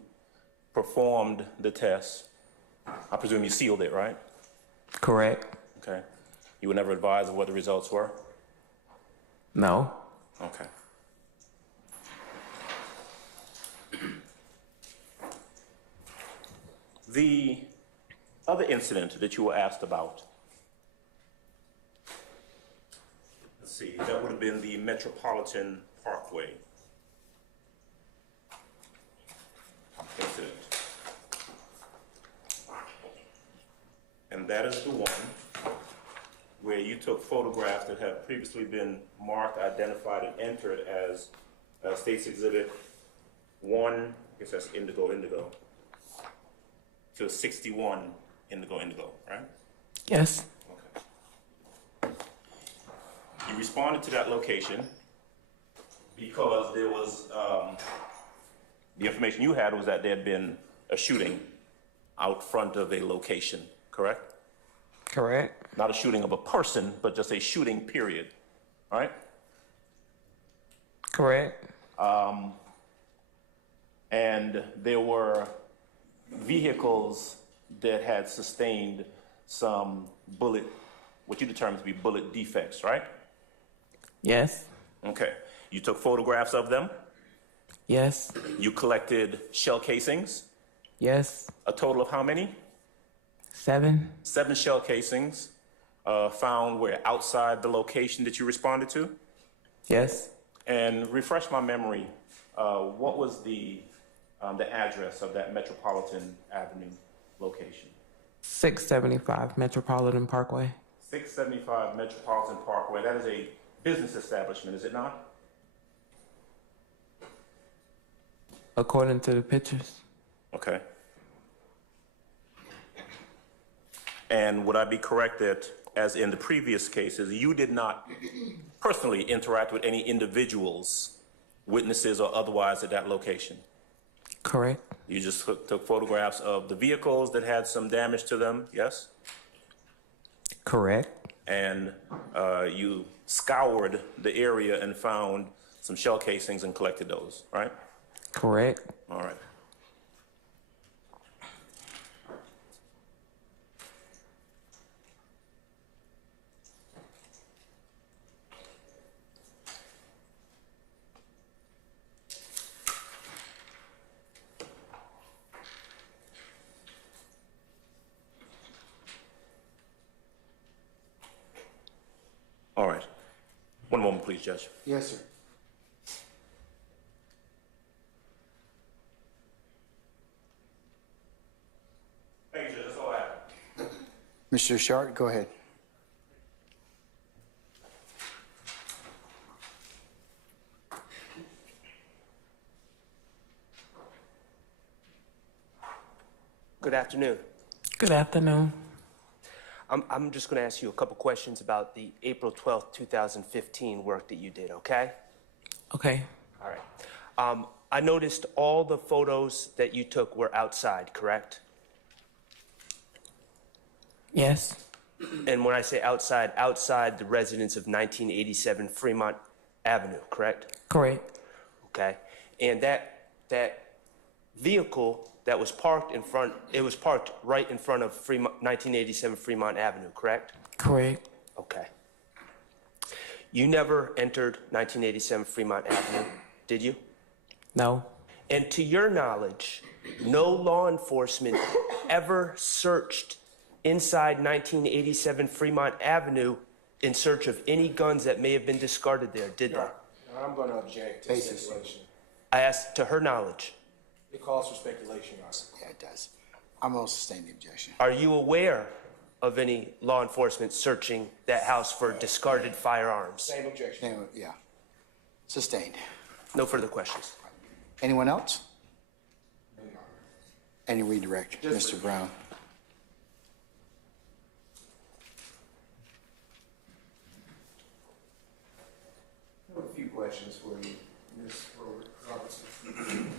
performed the test, I presume you sealed it, right? Correct? Okay. You were never advised of what the results were? No. Okay. The other incident that you were asked about, let's see, that would have been the Metropolitan Parkway incident. And that is the one where you took photographs that have previously been marked, identified, and entered as State's Exhibit 1, I guess that's indigo, to 61 indigo, right? Yes. Okay. You responded to that location because there was, the information you had was that there had been a shooting out front of a location, correct? Correct. Not a shooting of a person, but just a shooting period, right? Correct. And there were vehicles that had sustained some bullet, what you determined to be bullet defects, right? Yes. Okay. You took photographs of them. Yes. You collected shell casings. Yes. A total of how many? 7. 7 shell casings found where outside the location that you responded to. Yes. And refresh my memory, what was the address of that Metropolitan Avenue location? 675 Metropolitan Parkway. 675 Metropolitan Parkway. That is a business establishment, is it not? According to the pictures. Okay. And would I be correct that, as in the previous cases, you did not personally interact with any individuals, witnesses or otherwise, at that location? Correct. You just took photographs of the vehicles that had some damage to them, yes? Correct. And you scoured the area and found some shell casings and collected those, right? Correct. All right. All right. One moment, please, Judge. Yes, sir. Thank you, Judge. That's all I have. Mr. Sharp, go ahead. Good afternoon. Good afternoon. I'm just going to ask you a couple questions about the April 12th, 2015 work that you did, okay? Okay. All right. I noticed all the photos that you took were outside, correct? Yes. And when I say outside, outside the residence of 1987 Fremont Avenue, correct? Correct. Okay. And that vehicle that was parked in front, it was parked right in front of 1987 Fremont Avenue, correct? Correct. Okay. You never entered 1987 Fremont Avenue, did you? No. And to your knowledge, no law enforcement ever searched inside 1987 Fremont Avenue in search of any guns that may have been discarded there, did they? I'm going to object to Basis. speculation. I asked to her knowledge. It calls for speculation, Your Honor. Yeah, it does. I'm going to sustain the objection. Are you aware of any law enforcement searching that house for discarded firearms? Same objection. Yeah. Sustained. No further questions. Anyone else? Any redirect, Mr. Brown? I have a few questions for you, Ms. Robertson.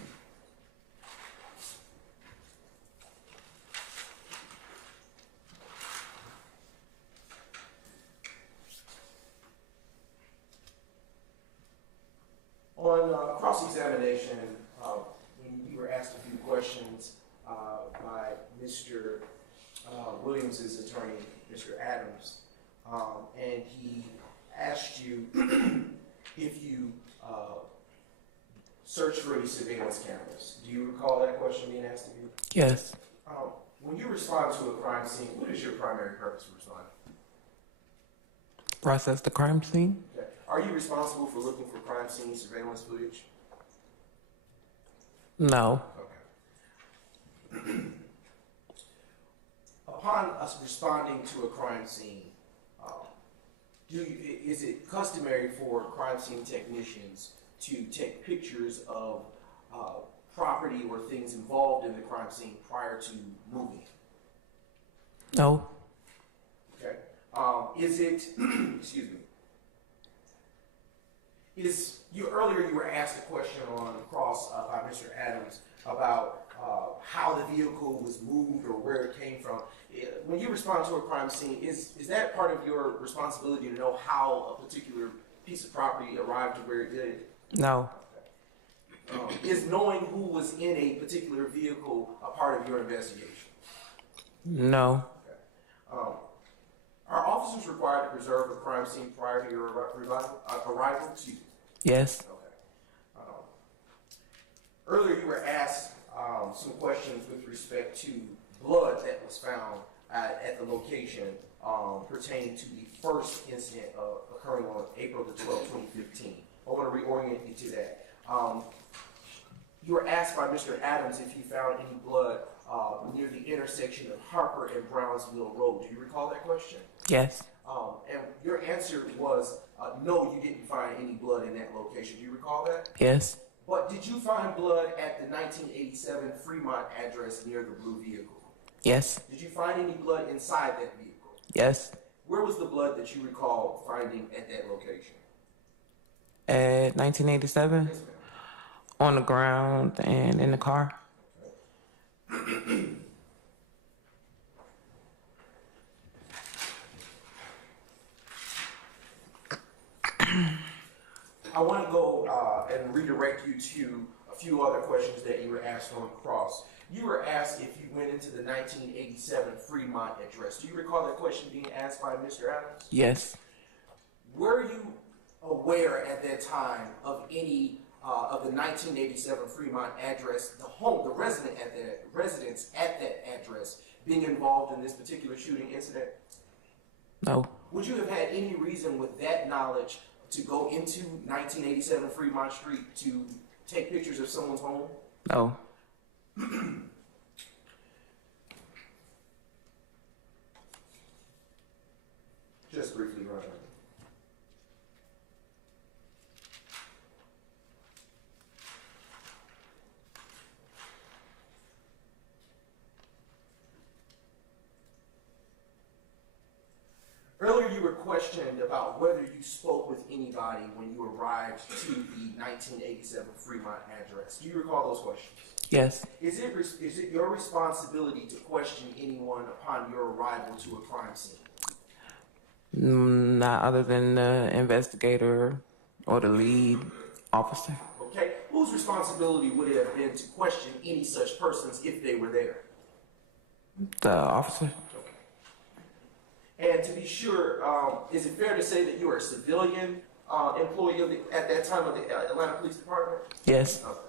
On cross-examination, when you were asked a few questions by Mr. Williams's attorney, Mr. Adams, and he asked you if you searched for any surveillance cameras. Do you recall that question being asked of you? Yes. When you respond to a crime scene, what is your primary purpose for responding? Process the crime scene? Okay. Are you responsible for looking for crime scene surveillance footage? No. Okay. Upon us responding to a crime scene, is it customary for crime scene technicians to take pictures of property or things involved in the crime scene prior to moving? No. Okay. Is it, excuse me, earlier you were asked a question on cross by Mr. Adams about how the vehicle was moved or where it came from. When you respond to a crime scene, is that part of your responsibility to know how a particular piece of property arrived to where it did? No. Is knowing who was in a particular vehicle a part of your investigation? No. Okay. Are officers required to preserve a crime scene prior to your arrival? Excuse me. Yes. Okay. Earlier you were asked some questions with respect to blood that was found at the location pertaining to the first incident occurring on April the 12th, 2015. I want to reorient you to that. You were asked by Mr. Adams if you found any blood near the intersection of Harper and Brownsville Road. Do you recall that question? Yes. And your answer was, no, you didn't find any blood in that location. Do you recall that? Yes. But did you find blood at the 1987 Fremont address near the blue vehicle? Yes. Did you find any blood inside that vehicle? Yes. Where was the blood that you recall finding at that location? At 1987? Yes, ma'am. On the ground and in the car. I want to go and redirect you to a few other questions that you were asked on cross. You were asked if you went into the 1987 Fremont address. Do you recall that question being asked by Mr. Adams? Yes. Were you aware at that time of any of the 1987 Fremont address, the residents at that address being involved in this particular shooting incident? No. Would you have had any reason with that knowledge to go into 1987 Fremont Street to take pictures of someone's home? No. Just briefly, Your Honor. Earlier you were questioned about whether you spoke with anybody when you arrived to the 1987 Fremont address. Do you recall those questions? Yes. Is it your responsibility to question anyone upon your arrival to a crime scene? Not other than the investigator or the lead officer. Okay, whose responsibility would it have been to question any such persons if they were there? The officer. And to be sure, is it fair to say that you are a civilian employee at that time of the Atlanta Police Department? Yes. Okay.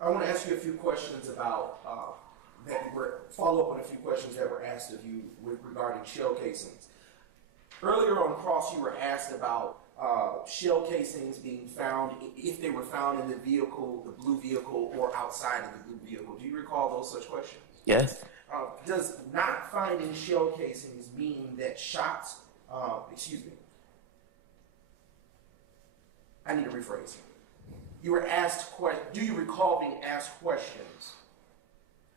I want to ask you a few questions about follow up on a few questions that were asked of you regarding shell casings. Earlier on cross, you were asked about shell casings being found, if they were found in the vehicle, the blue vehicle, or outside of the blue vehicle. Do you recall those such questions? Yes. Does not finding shell casings mean that shots, I need to rephrase. You were asked, do you recall being asked questions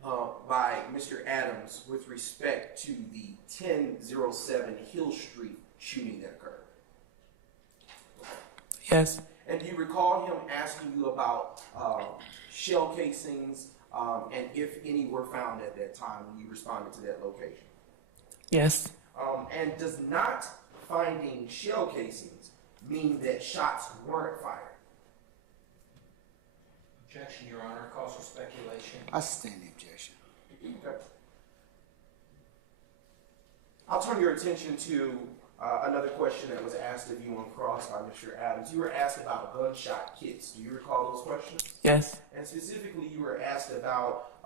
by Mr. Adams with respect to the 1007 Hill Street shooting that occurred? Yes. And do you recall him asking you about shell casings and if any were found at that time when you responded to that location? Yes. And does not finding shell casings mean that shots weren't fired? Objection, Your Honor. Calls for speculation. I sustain the objection. Okay. I'll turn your attention to another question that was asked of you on cross by Mr. Adams. You were asked about gunshot kits. Do you recall those questions? Yes. And specifically, you were asked about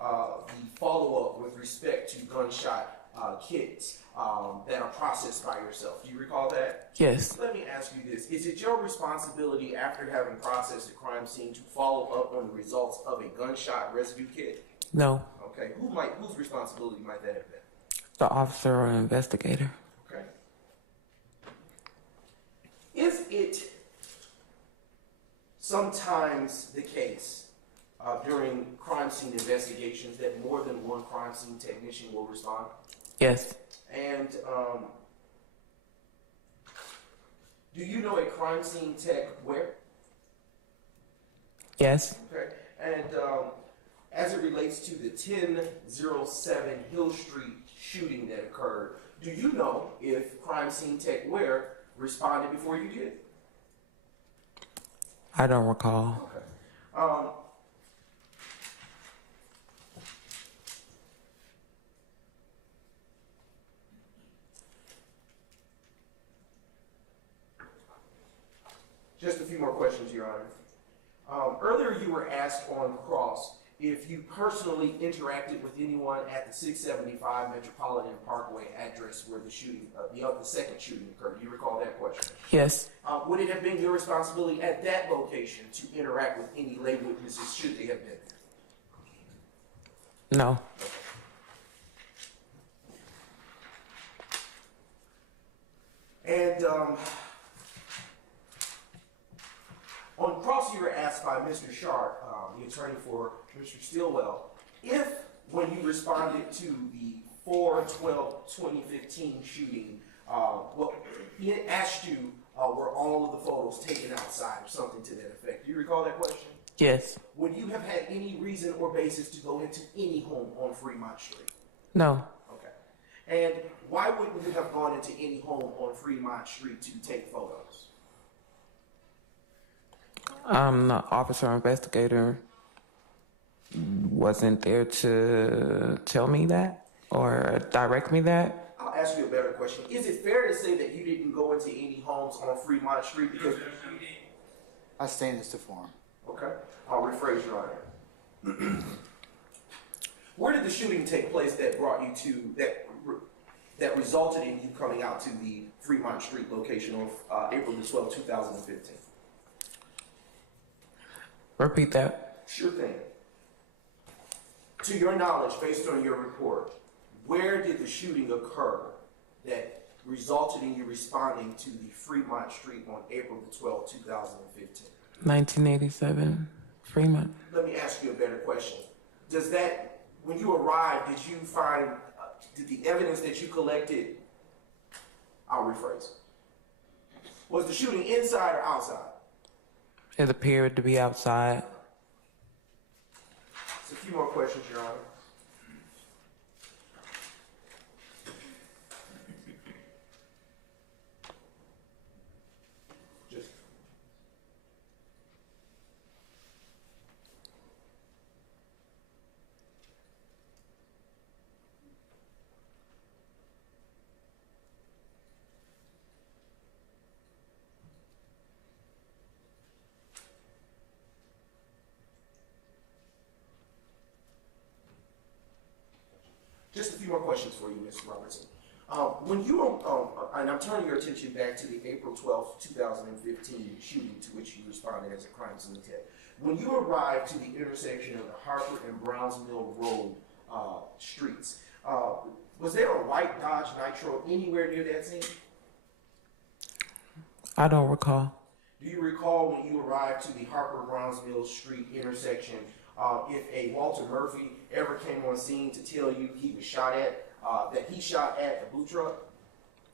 the follow-up with respect to gunshot kits that are processed by yourself. Do you recall that? Yes. Let me ask you this. Is it your responsibility after having processed the crime scene to follow up on the results of a gunshot residue kit? No. Okay. Whose responsibility might that have been? The officer or investigator. Okay. Is it sometimes the case during crime scene investigations that more than one crime scene technician will respond? Yes. And do you know a crime scene tech where? Yes. Okay. And as it relates to the 1007 Hill Street shooting that occurred, do you know if crime scene tech where responded before you did? I don't recall. Okay. Just a few more questions, Your Honor. Earlier you were asked on cross if you personally interacted with anyone at the 675 Metropolitan Parkway address where the shooting, the second shooting occurred. Do you recall that question? Yes. Would it have been your responsibility at that location to interact with any lay witnesses should they have been there? No. And on cross, you were asked by Mr. Sharp, the attorney for Mr. Stillwell, if when you responded to the 4/12/2015 shooting, he asked you, were all of the photos taken outside or something to that effect. Do you recall that question? Yes. Would you have had any reason or basis to go into any home on Fremont Street? No. Okay. And why wouldn't you have gone into any home on Fremont Street to take photos? The officer or investigator wasn't there to tell me that or direct me that. I'll ask you a better question. Is it fair to say that you didn't go into any homes on Fremont Street because I sustain this to form. Okay, I'll rephrase, Your Honor. Where did the shooting take place that brought you to that resulted in you coming out to the Fremont Street location on April the 12th, 2015? Repeat that. Sure thing. To your knowledge, based on your report, where did the shooting occur that resulted in you responding to the Fremont Street on April the 12th, 2015? 1987, Fremont. Let me ask you a better question. does that, when you arrived, did you find, did the evidence that you collected, I'll rephrase, was the shooting inside or outside? It appeared to be outside. Just a few more questions, Your Honor. Just. Just a few more questions for you, Mr. Robertson. When you were, and I'm turning your attention back to the April 12th, 2015 shooting to which you responded as a crime scene tech. When you arrived to the intersection of the Harper and Browns Mill Road streets, was there a white Dodge Nitro anywhere near that scene? I don't recall. Do you recall when you arrived to the Harper Browns Mill Street intersection, if a Walter Murphy ever came on scene to tell you he was shot at, that he shot at the blue truck?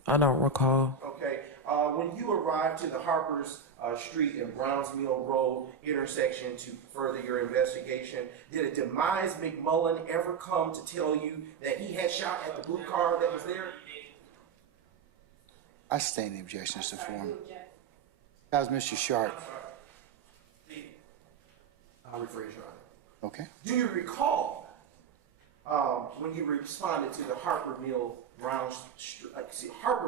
I don't recall. Okay. When you arrived to the Harper's Street and Browns Mill Road intersection to further your investigation, did a Demise McMullen ever come to tell you that he had shot at the blue car that was there? I sustain the objection as to form. That was Mr. Sharp. I'll rephrase, Your Honor. Okay. Do you recall when you responded to the Harper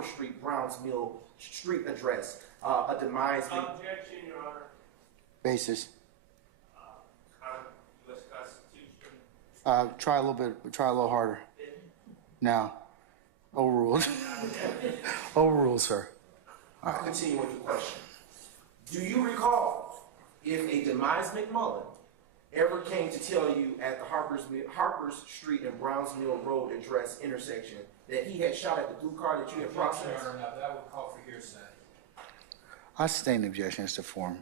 Street Browns Mill Street address, a Demise? Objection, Your Honor. Basis. U.S. Constitution. Try a little harder. Now. Overruled. Overruled, sir. I'll continue with the question. Do you recall if a Demise McMullen ever came to tell you at the Harper's Street and Browns Mill Road address intersection that he had shot at the blue car that you had processed? Your Honor, no, that would call for hearsay. I sustain the objection as to form.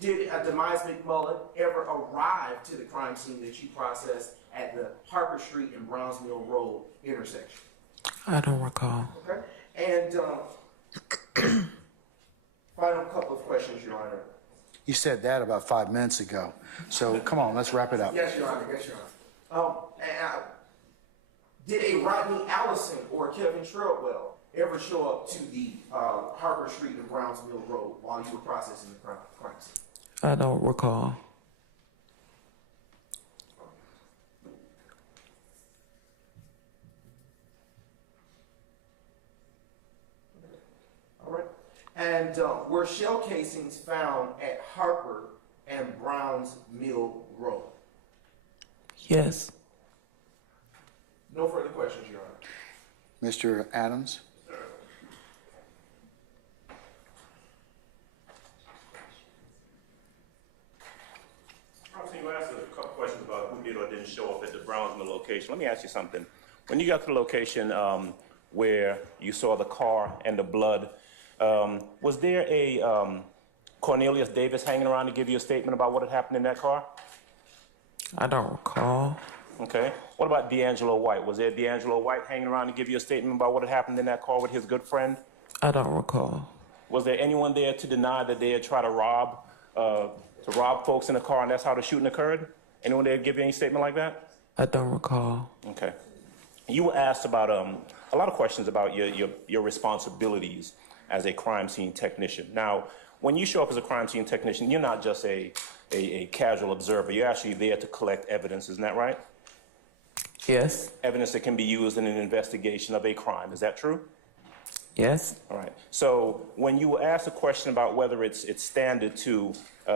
Did a Demise McMullen ever arrive to the crime scene that you processed at the Harper Street and Browns Mill Road intersection? I don't recall. Okay. And final couple of questions, Your Honor. You said that about 5 minutes ago. So come on, let's wrap it up. Yes, Your Honor. Yes, Your Honor. Did a Rodney Allison or Kevin Treadwell ever show up to the Harper Street and Browns Mill Road while you were processing the crime scene? I don't recall. All right. And were shell casings found at Harper and Browns Mill Road? Yes. No further questions, Your Honor. Mr. Adams? You asked a couple questions about who did or didn't show up at the Browns Mill location. Let me ask you something. When you got to the location where you saw the car and the blood, was there a Cornelius Davis hanging around to give you a statement about what had happened in that car? I don't recall. Okay. What about D'Angelo White? Was there D'Angelo White hanging around to give you a statement about what had happened in that car with his good friend? I don't recall. Was there anyone there to deny that they had tried to rob folks in the car and that's how the shooting occurred? Anyone there give you any statement like that? I don't recall. Okay. You were asked about a lot of questions about your responsibilities as a crime scene technician. Now, when you show up as a crime scene technician, you're not just a casual observer. You're actually there to collect evidence. Isn't that right? Yes. Evidence that can be used in an investigation of a crime. Is that true? Yes. All right. So when you were asked a question about whether it's standard to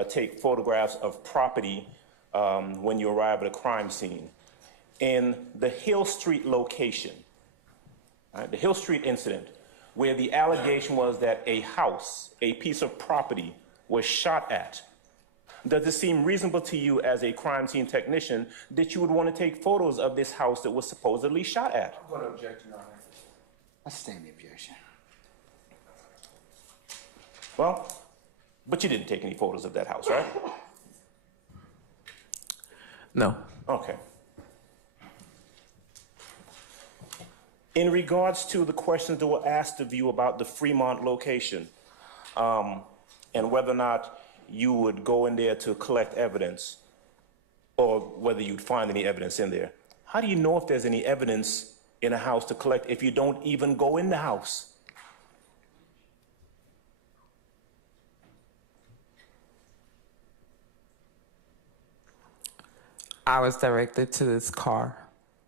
take photographs of property when you arrive at a crime scene, in the Hill Street location, right, the Hill Street incident, where the allegation was that a house, a piece of property, was shot at, does it seem reasonable to you as a crime scene technician that you would want to take photos of this house that was supposedly shot at? I'm going to object, Your Honor. I sustain the objection. Well, but you didn't take any photos of that house, right? No. Okay. In regards to the questions that were asked of you about the Fremont location, and whether or not you would go in there to collect evidence, or whether you'd find any evidence in there, how do you know if there's any evidence in a house to collect if you don't even go in the house? I was directed to this car.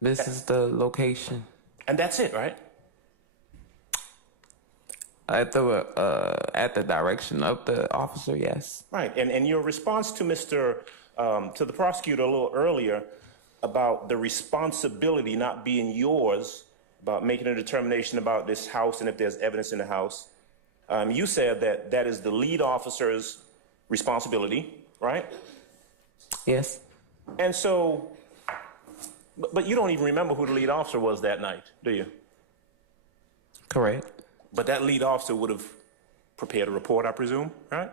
This is the location. And that's it, right? At the direction of the officer, yes. Right, and your response to to the prosecutor a little earlier about the responsibility not being yours, about making a determination about this house and if there's evidence in the house, you said that that is the lead officer's responsibility, right? Yes. And so, but you don't even remember who the lead officer was that night, do you? Correct. But that lead officer would have prepared a report, I presume, right?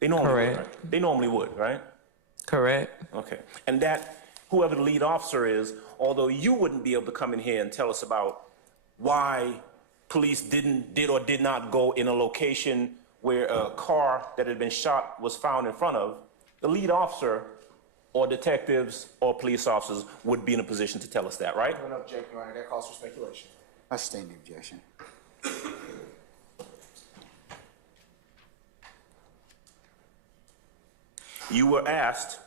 They normally would, Correct. right? They normally would, right? Correct. Okay. And that, whoever the lead officer is, although you wouldn't be able to come in here and tell us about why police did or did not go in a location where a car that had been shot was found in front of, the lead officer or detectives or police officers would be in a position to tell us that, right? I don't object, Your Honor. That calls for speculation. I sustain the objection. You were asked,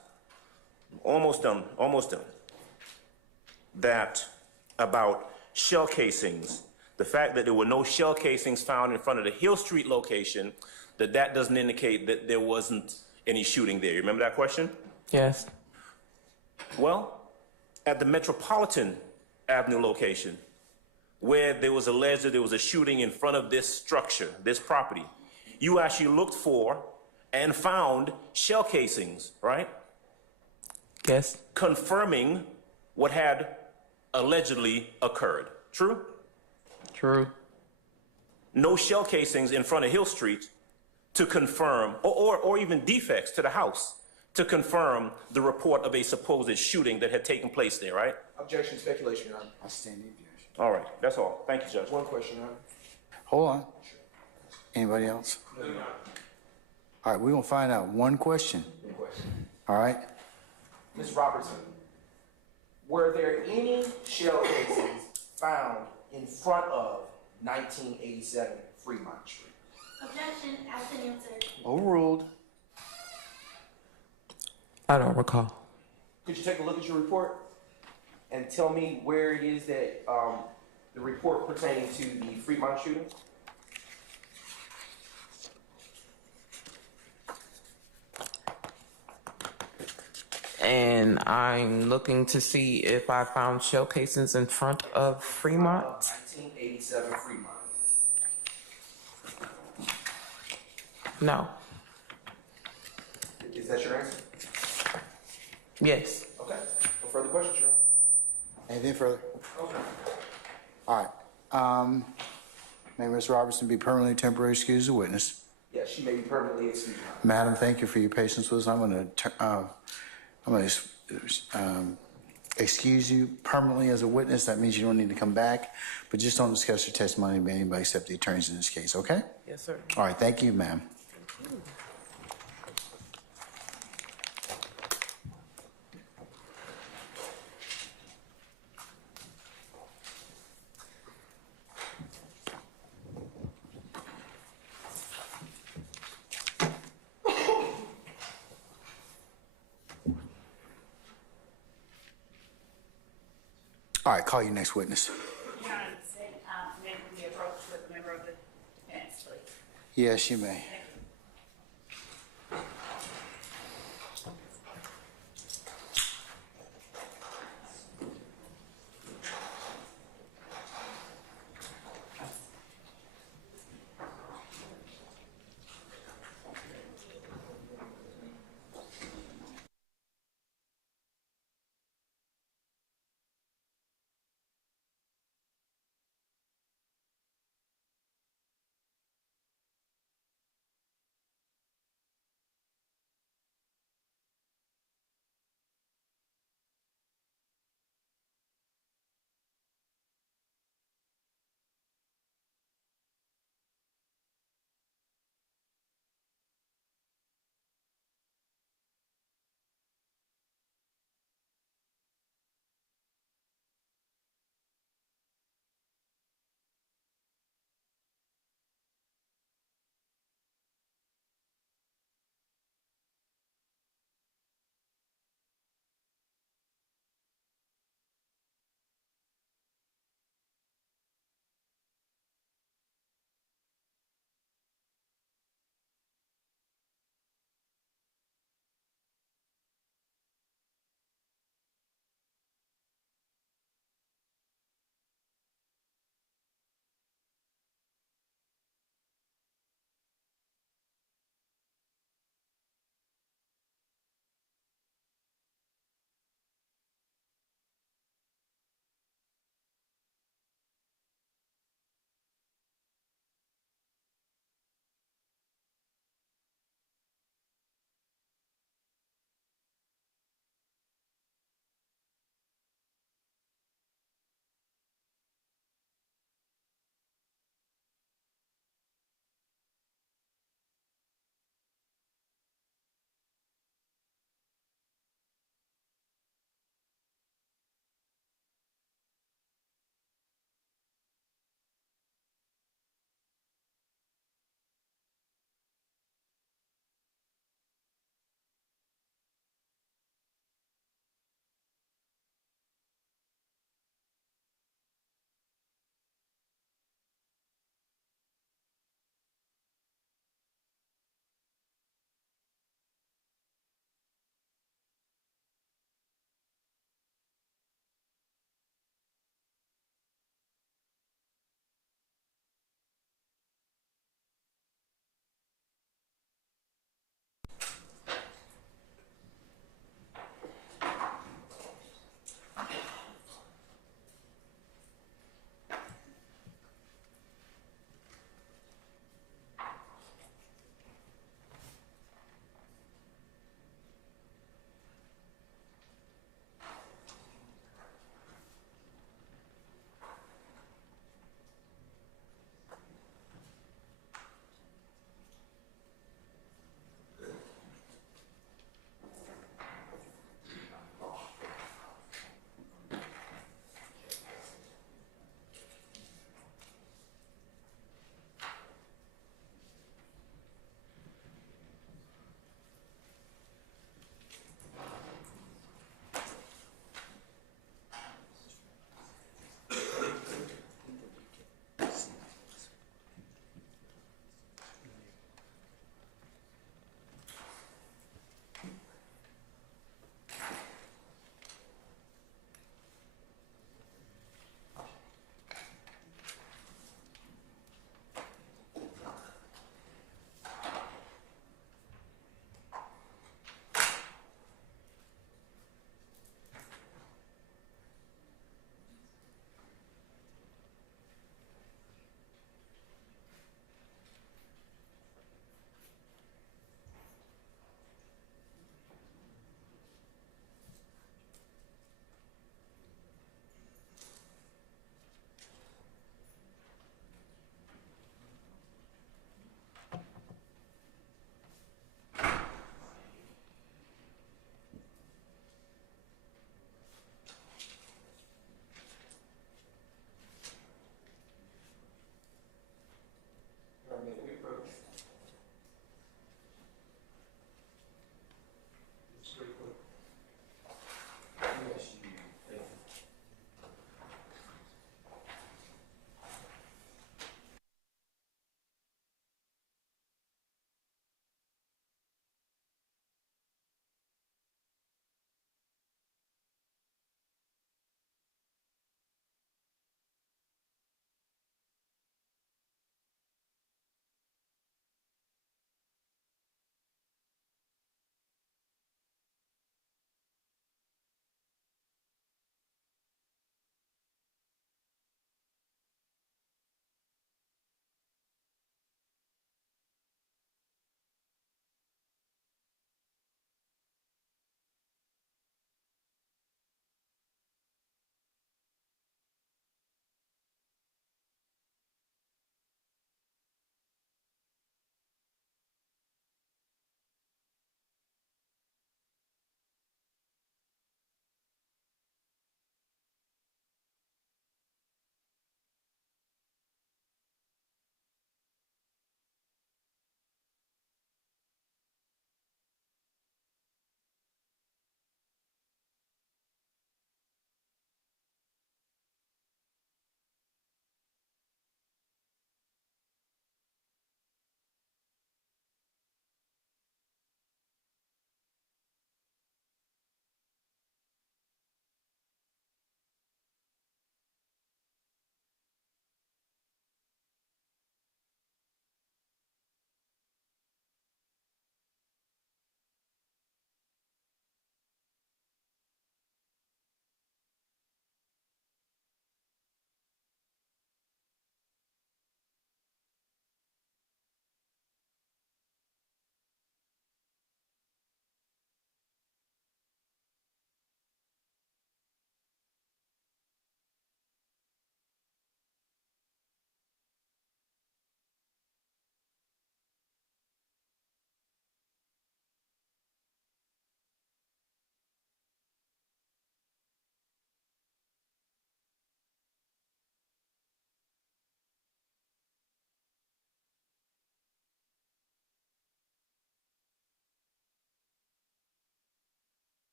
almost done, that about shell casings, the fact that there were no shell casings found in front of the Hill Street location, that doesn't indicate that there wasn't any shooting there. You remember that question? Yes. Well, at the Metropolitan Avenue location, where there was alleged that there was a shooting in front of this structure, this property, you actually looked for and found shell casings, right? Yes. Confirming what had allegedly occurred. True? True. No shell casings in front of Hill Street to confirm, or even defects to the house to confirm the report of a supposed shooting that had taken place there, right? Objection, speculation, Your Honor. I sustain the objection. All right, that's all. Thank you, Judge. One question, Your Honor. Hold on. Anybody else? All right, we're gonna find out one question. One question. All right? Ms. Robertson, were there any shell casings found in front of 1987 Fremont Street? Objection, asked and answered. Overruled. I don't recall. Could you take a look at your report and tell me where it is that the report pertaining to the Fremont shooting? And I'm looking to see if I found shell casings in front of Fremont. 1987 Fremont. No. Is that your answer? Yes. Okay. No further questions, Your Honor. Anything further? Okay. All right. May Ms. Robertson be permanently temporarily excused as a witness. Yes, she may be permanently excused, Your Honor. Madam, thank you for your patience with us. I'm going to excuse you permanently as a witness. That means you don't need to come back, but just don't discuss your testimony with anybody except the attorneys in this case, okay? Yes, sir. All right, thank you, ma'am. All right, call your next witness. Your Honor, may we be approached with a member of the defense, please? Yes, you may.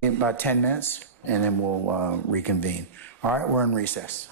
In about 10 minutes, and then we'll reconvene. All right, we're in recess.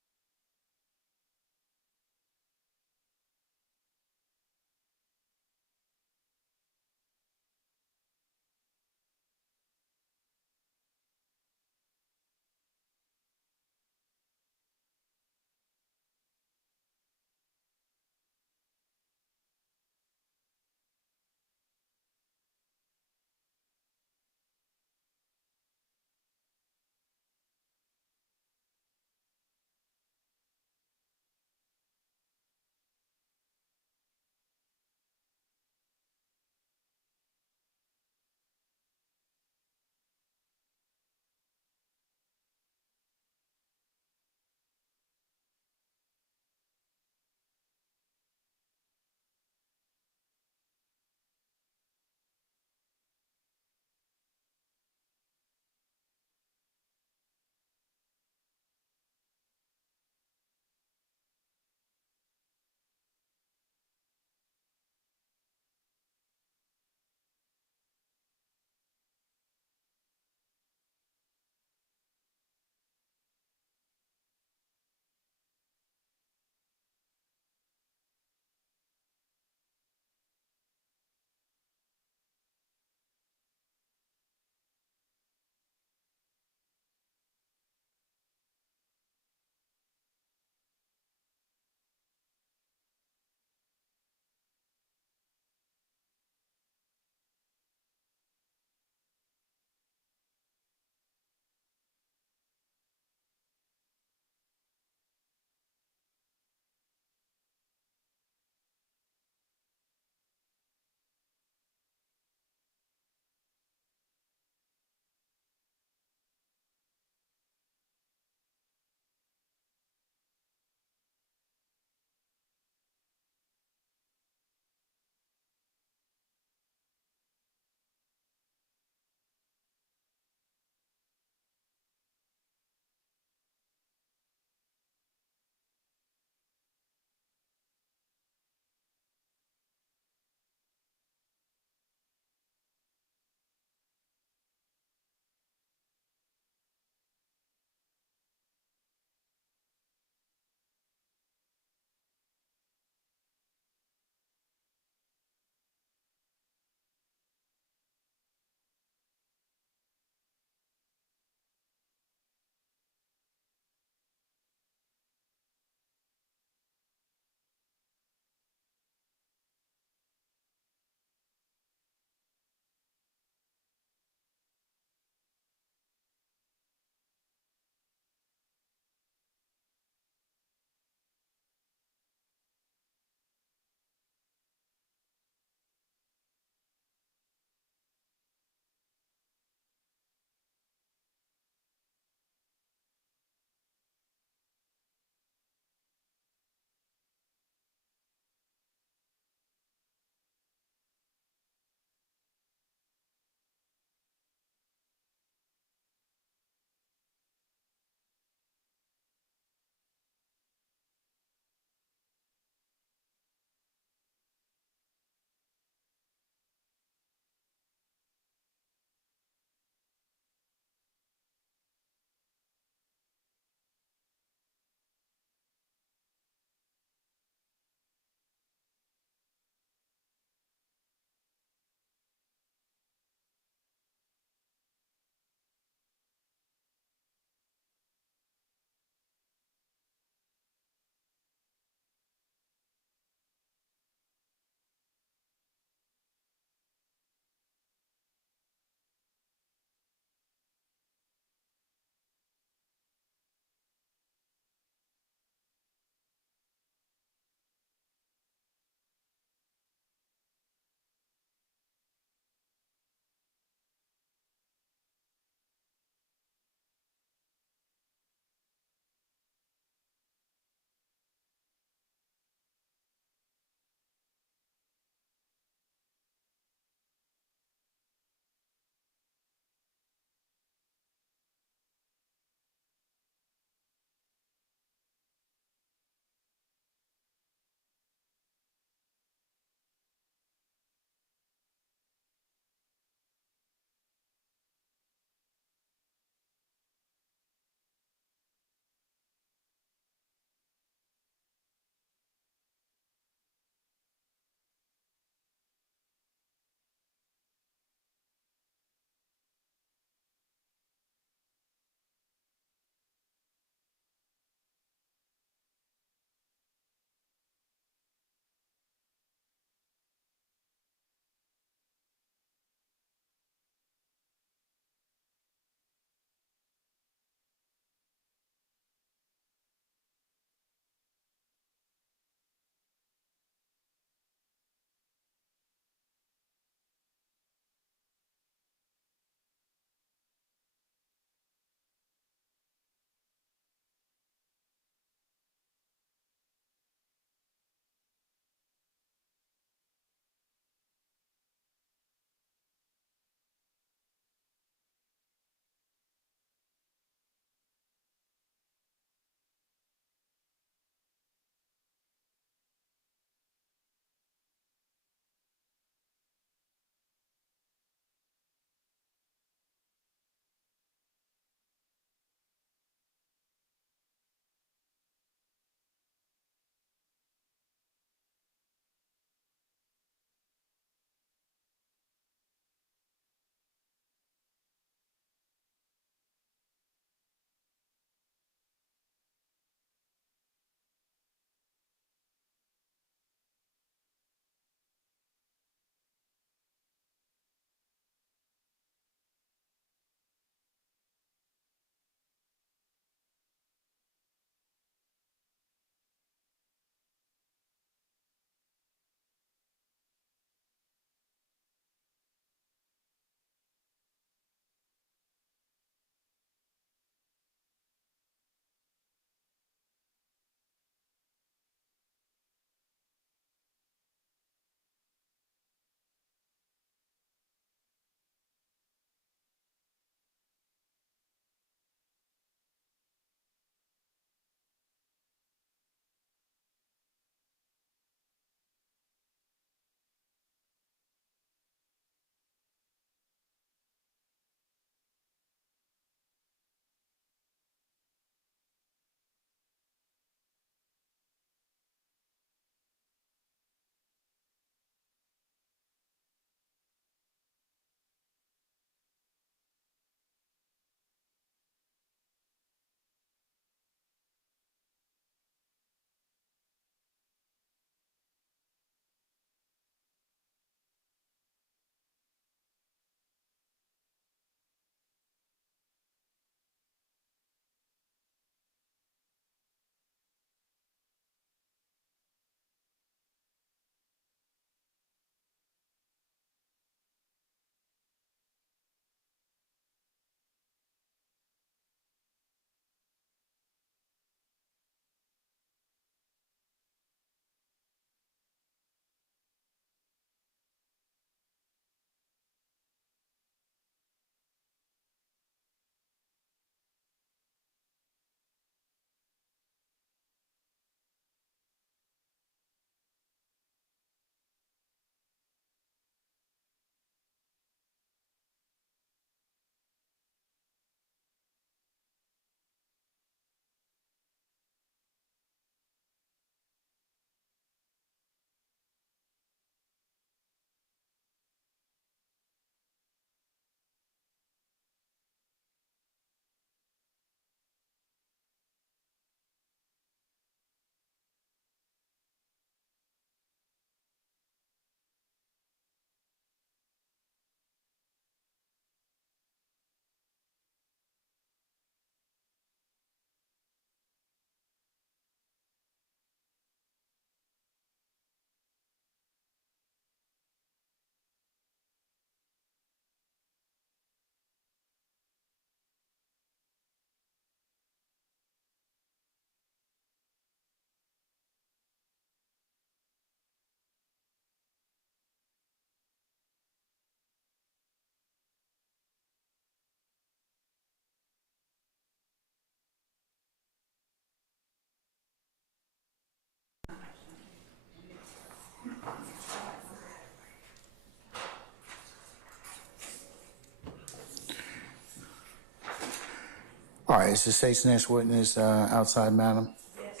All right, is the state's next witness outside, madam? Yes.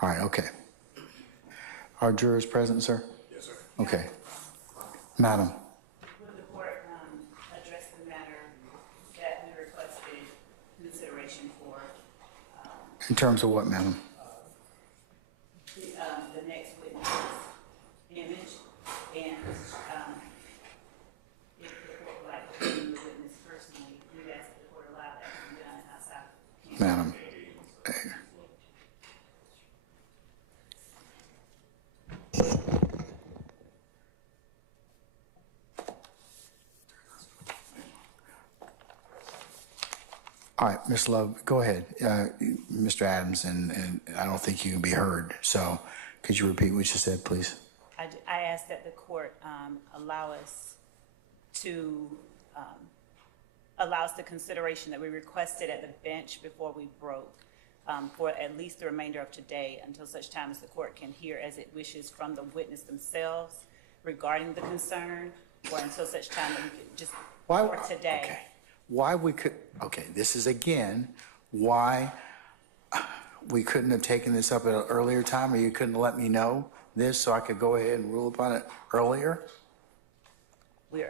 All right, okay. Are jurors present, sir? Yes, sir. Okay. Madam, Would the court address the matter that we requested consideration for in terms of what, madam? the next witness image, and if the court would like to view the witness personally, we ask that the court allow that to be done outside. Madam. All right, Ms. Love, go ahead. Mr. Adams, and I don't think you can be heard. So could you repeat what you said, please? I ask that the court allow us the consideration that we requested at the bench before we broke for at least the remainder of today, until such time as the court can hear as it wishes from the witness themselves regarding the concern, or until such time that we could just, for today. Okay. Why we could, okay, this is again, why we couldn't have taken this up at an earlier time, or you couldn't let me know this so I could go ahead and rule upon it earlier? Your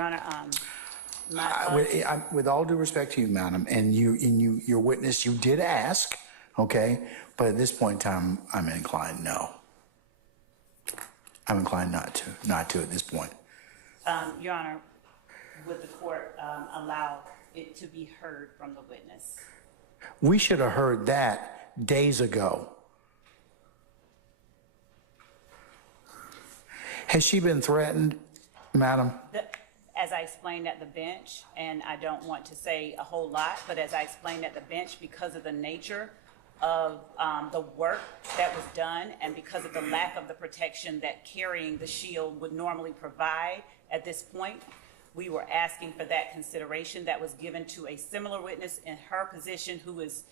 Honor, With all due respect to you, madam, and your witness, you did ask, okay? But at this point in time, I'm inclined no. I'm inclined not to at this point. Your Honor, would the court allow it to be heard from the witness? We should have heard that days ago. Has she been threatened, madam? As I explained at the bench, and I don't want to say a whole lot, but as I explained at the bench, because of the nature of the work that was done and because of the lack of the protection that carrying the shield would normally provide at this point, we were asking for that consideration that was given to a similar witness in her position who is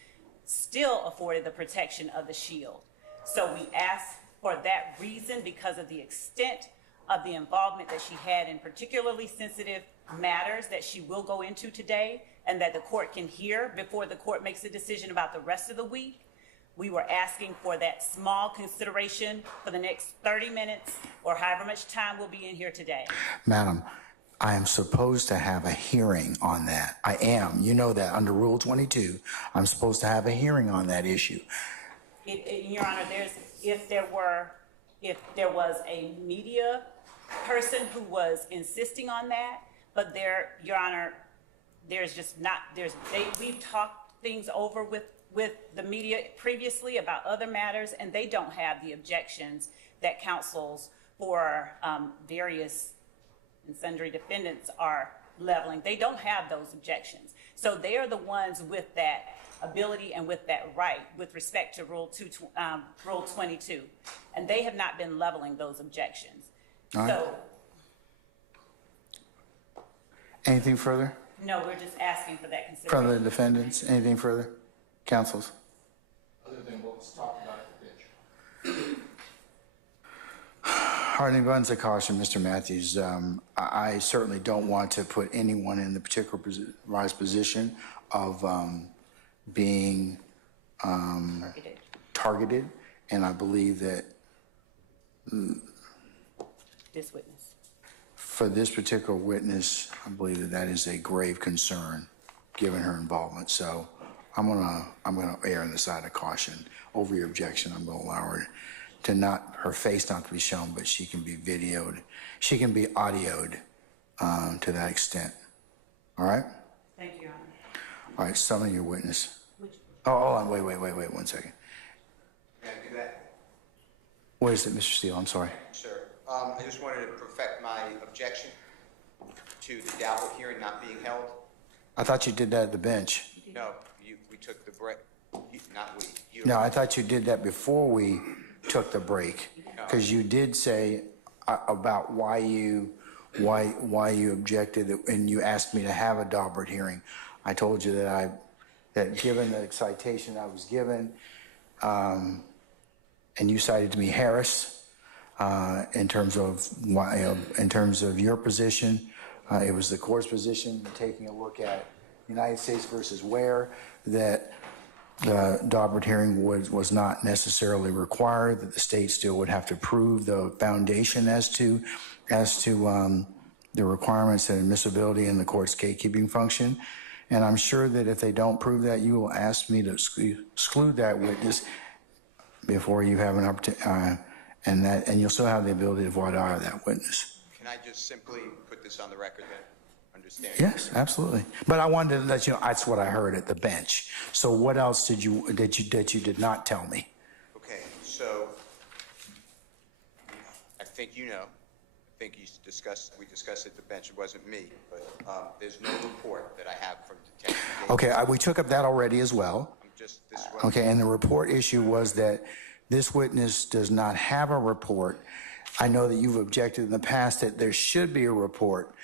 still afforded the protection of the shield. So we asked for that reason because of the extent of the involvement that she had in particularly sensitive matters that she will go into today and that the court can hear before the court makes a decision about the rest of the week. We were asking for that small consideration for the next 30 minutes or however much time we'll be in here today. Madam, I am supposed to have a hearing on that. I am. You know that under Rule 22, I'm supposed to have a hearing on that issue. Your Honor, if there was a media person who was insisting on that, but Your Honor, we've talked things over with the media previously about other matters, and they don't have the objections that counsels for various and sundry defendants are leveling. They don't have those objections. So they are the ones with that ability and with that right with respect to Rule 22. And they have not been leveling those objections. All right. So, anything further no, we're just asking for that consideration. from the defendants? Anything further? Counsels? Other than what was talked about at the bench. Hardening guns of caution, Mr. Matthews. I certainly don't want to put anyone in the particular position of being targeted, and I believe that This witness. for this particular witness, I believe that that is a grave concern, given her involvement. So I'm gonna err on the side of caution. Over your objection, I'm gonna allow her to her face not to be shown, but she can be videoed. She can be audioed to that extent. All right? Thank you, Your Honor. All right, summon your witness. Oh, hold on, wait 1 second. Can I do that? What is it, Mr. Steele? I'm sorry. Sir, I just wanted to perfect my objection to the Daubert hearing not being held. I thought you did that at the bench. No, we took the break, not we, you. No, I thought you did that before we took the break, because you did say about why you objected, and you asked me to have a Daubert hearing. I told you that given the citation I was given, and you cited to me Harris in terms of your position, it was the court's position, taking a look at United States versus Ware, that the Daubert hearing was not necessarily required, that the state still would have to prove the foundation as to the requirements and admissibility in the court's gatekeeping function. And I'm sure that if they don't prove that, you will ask me to exclude that witness before you have an opportunity, and you'll still have the ability to voir dire that witness. Can I just simply put this on the record then? Understand? Yes, absolutely. But I wanted to let you know that's what I heard at the bench. So what else did you did not tell me? Okay, so I think you know. I think we discussed at the bench. It wasn't me, but there's no report that I have from Detective Gates. Okay, we took up that already as well. This is what Okay, and the report issue was that this witness does not have a report. I know that you've objected in the past that there should be a report.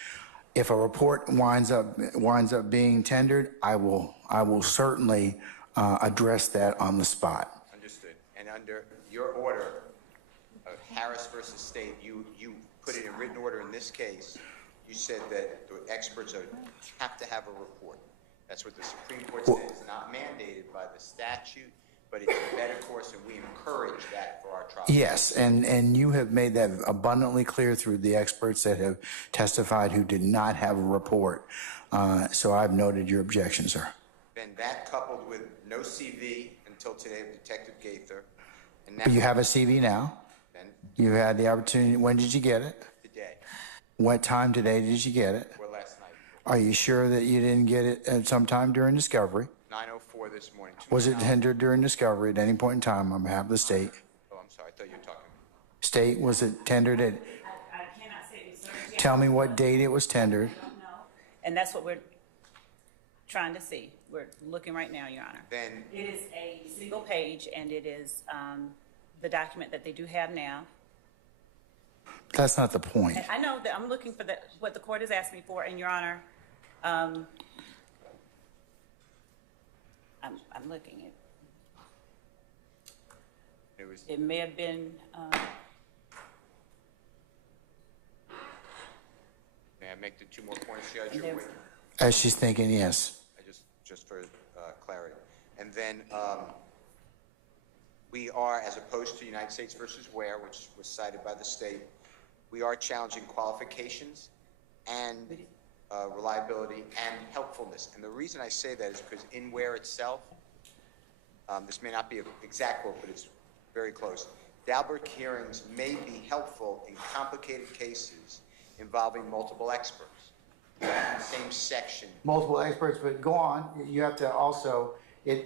If a report winds up being tendered, I will certainly address that on the spot. Understood. And under your order of Harris versus State, you put it in written order in this case. You said that the experts have to have a report. That's what the Supreme Court said. It's not mandated by the statute, but it's a better course, and we encourage that for our trial. Yes, and you have made that abundantly clear through the experts that have testified who did not have a report. So I've noted your objection, sir. Then that coupled with no CV until today of Detective Gaither, and now But you have a CV now. then You had the opportunity. When did you get it? today What time today did you get it? or last night, Are you sure that you didn't get it at some time during discovery? 9:04 this morning. Was it tendered during discovery at any point in time on behalf of the state? Oh, I'm sorry. I thought you were talking. State, was it tendered at, I cannot say with certainty. tell me what date it was tendered? I don't know. And that's what we're trying to see. We're looking right now, Your Honor. Then It is a single page, and it is the document that they do have now. That's not the point. And I know that I'm looking for what the court has asked me for, and Your Honor, I'm looking at, it was. it may have been, May I make the two more points, Judge? Or There- wait? As she's thinking, yes. I just for clarity. And then we are, as opposed to United States versus Ware, which was cited by the state, we are challenging qualifications and reliability and helpfulness. And the reason I say that is because in Ware itself, this may not be an exact quote, but it's very close. Daubert hearings may be helpful in complicated cases involving multiple experts. In the same section. Multiple experts, but go on. You have to also,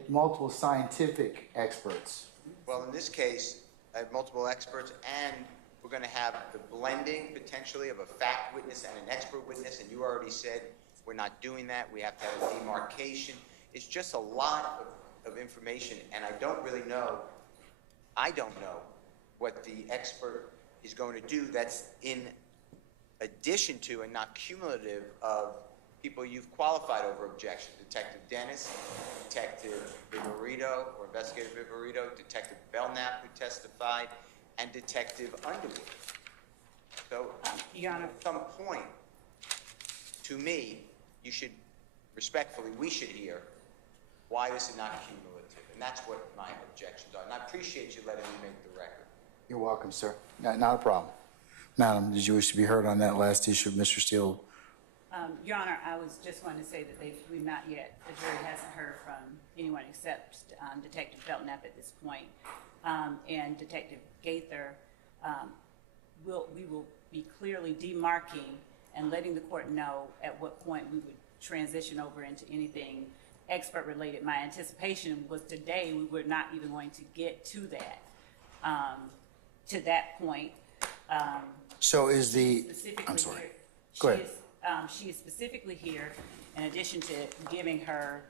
multiple scientific experts. Well, in this case, I have multiple experts, and we're going to have the blending potentially of a fact witness and an expert witness, and you already said we're not doing that. We have to have a demarcation. It's just a lot of information, and I don't know what the expert is going to do that's in addition to and not cumulative of people you've qualified over objection. Detective Dennis, Detective Viverito, or Investigator Viverito, Detective Belknap, who testified, and Detective Underwood. So, Your Honor, at some point, to me, you should, respectfully, we should hear why this is not cumulative. And that's what my objections are. And I appreciate you letting me make the record. You're welcome, sir. Not a problem. Madam, did you wish to be heard on that last issue of Mr. Steele? Your Honor, I was just going to say that we've not yet, the jury hasn't heard from anyone except Detective Belknap at this point. And Detective Gaither, we will be clearly demarking and letting the court know at what point we would transition over into anything expert related. My anticipation was today we were not even going to get to that point. So is the, I'm sorry. Go ahead. She is specifically here, in addition to giving her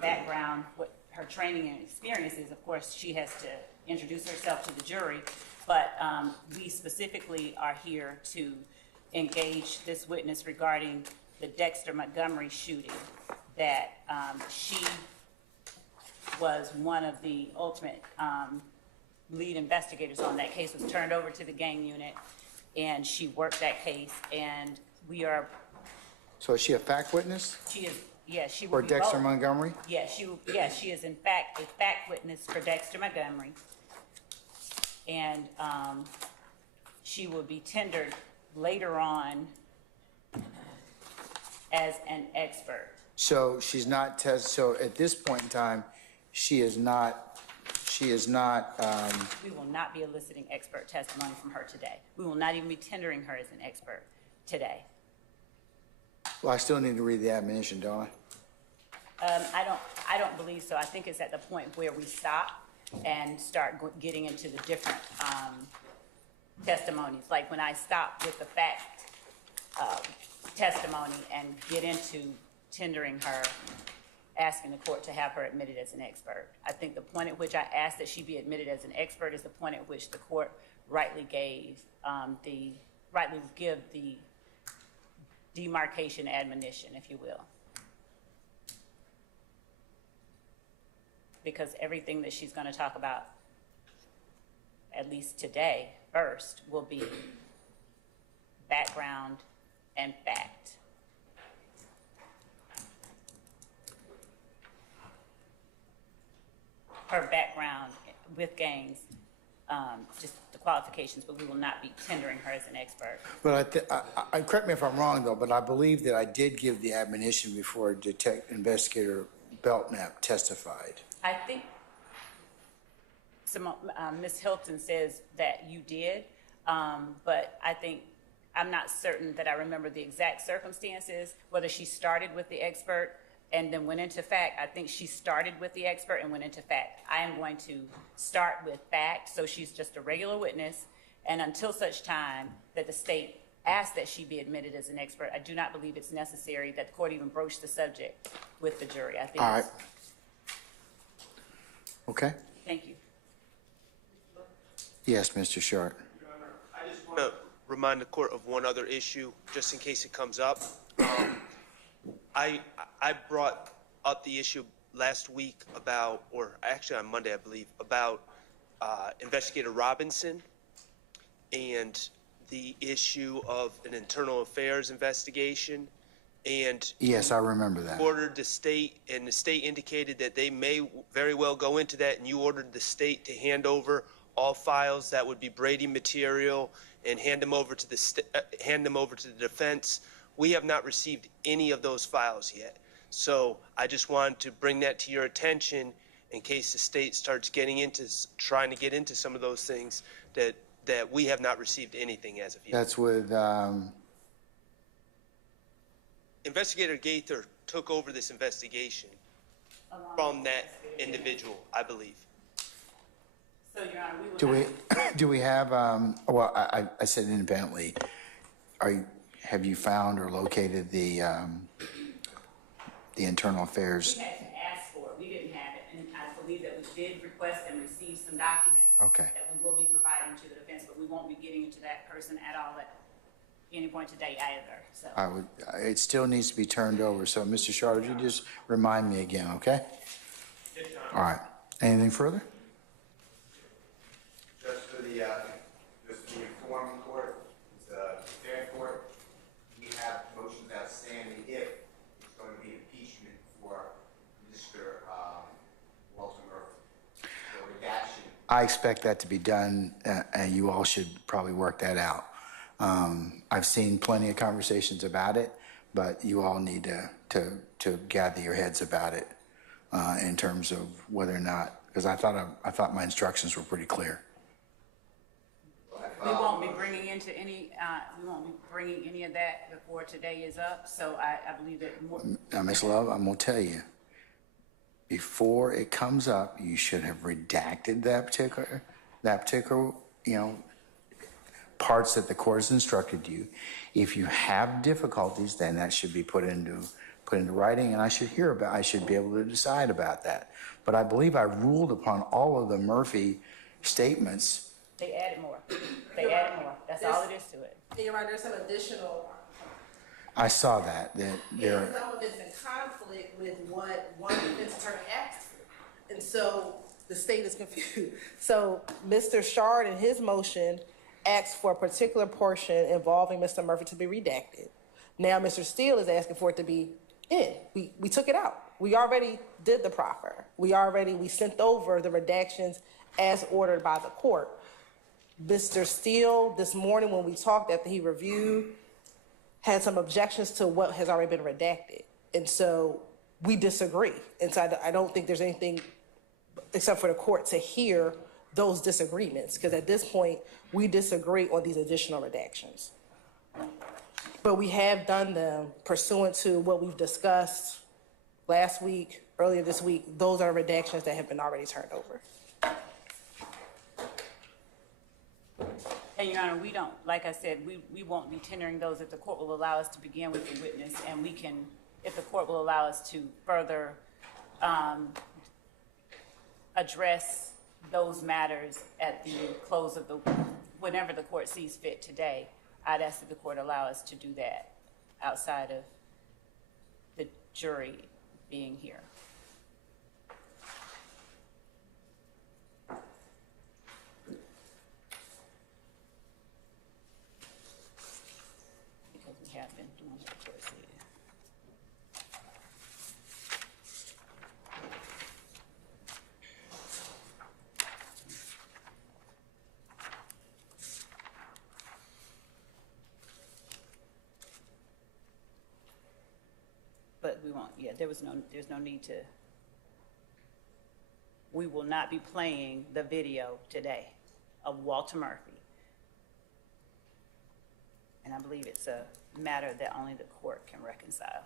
background, what her training and experience is. Of course, she has to introduce herself to the jury, but we specifically are here to engage this witness regarding the Dexter Montgomery shooting, that she was one of the ultimate lead investigators on that case, was turned over to the gang unit, and she worked that case, and we are So is she a fact witness She is, yes, she will for be Dexter both. Montgomery? Yes, she is in fact a fact witness for Dexter Montgomery. And, she will be tendered later on as an expert. So she's not so at this point in time, she is not, We will not be eliciting expert testimony from her today. We will not even be tendering her as an expert today. well, I still need to read the admonition, don't I? I don't believe so. I think it's at the point where we stop and start getting into the different, testimonies. Like when I stop with the fact, testimony and get into tendering her, asking the court to have her admitted as an expert. I think the point at which I asked that she be admitted as an expert is the point at which the court rightly give the demarcation admonition, if you will. Because everything that she's going to talk about, at least today, first, will be background and fact. Her background with gangs, just the qualifications, but we will not be tendering her as an expert. But I correct me if I'm wrong though, but I believe that I did give the admonition before Investigator Belknap testified. I think Ms. Hilton says that you did, but I'm not certain that I remember the exact circumstances, whether she started with the expert and then went into fact. I think she started with the expert and went into fact. I am going to start with fact, so she's just a regular witness, and until such time that the state asks that she be admitted as an expert, I do not believe it's necessary that the court even broach the subject with the jury. I think All right. Okay. Thank you. Yes, Mr. Short. I just want to remind the court of one other issue, just in case it comes up. I brought up the issue last week about, or actually on Monday, I believe, about Investigator Robinson and the issue of an internal affairs investigation. And Yes, I remember that. ordered the state, and the state indicated that they may very well go into that, and you ordered the state to hand over all files that would be Brady material and hand them over to the defense. We have not received any of those files yet. So I just wanted to bring that to your attention in case the state starts trying to get into some of those things, that we have not received anything as of yet. That's with, Investigator Gaither took over this investigation from that individual, I believe. So, Your Honor, we will do we have, well, I said independently, have you found or located the internal affairs? We had to ask for it. We didn't have it, and I believe that we did request and receive some documents Okay. that we will be providing to the defense, but we won't be getting into that person at all at any point today either. So It still needs to be turned over. So, Mr. Short, would you just remind me again, okay? Yes, Your Honor. All right. Anything further? Just to inform the court, the fair court, we have motions outstanding if it's going to be impeachment for Mr. Walter Murphy. For redaction. I expect that to be done, and you all should probably work that out. I've seen plenty of conversations about it, but you all need to gather your heads about it in terms of whether or not, because I thought my instructions were pretty clear. we won't be bringing any of that before today is up. So I believe that more. Now, Ms. Love, I'm gonna tell you, before it comes up, you should have redacted that particular, parts that the court has instructed you. If you have difficulties, then that should be put into writing, and I should be able to decide about that. But I believe I ruled upon all of the Murphy statements. They added more. That's all it is to it. You're right, there's some additional, I saw that and there. some of it's in conflict with what one defense attorney asked for. And so the state is confused. So Mr. Shard in his motion asked for a particular portion involving Mr. Murphy to be redacted. Now Mr. Steele is asking for it to be in. We took it out. We already did the proffer. We sent over the redactions as ordered by the court. Mr. Steele, this morning when we talked after he reviewed, had some objections to what has already been redacted. And so we disagree. And so I don't think there's anything except for the court to hear those disagreements, because at this point, we disagree on these additional redactions. But we have done them pursuant to what we've discussed last week, earlier this week. Those are redactions that have been already turned over. And Your Honor, we don't, like I said, we won't be tendering those if the court will allow us to begin with the witness, and we can, if the court will allow us to further address those matters at the close of whenever the court sees fit today. I'd ask that the court allow us to do that outside of the jury being here. Because we have been doing what the court said. But we won't, yeah, there's no need to, we will not be playing the video today of Walter Murphy. And I believe it's a matter that only the court can reconcile.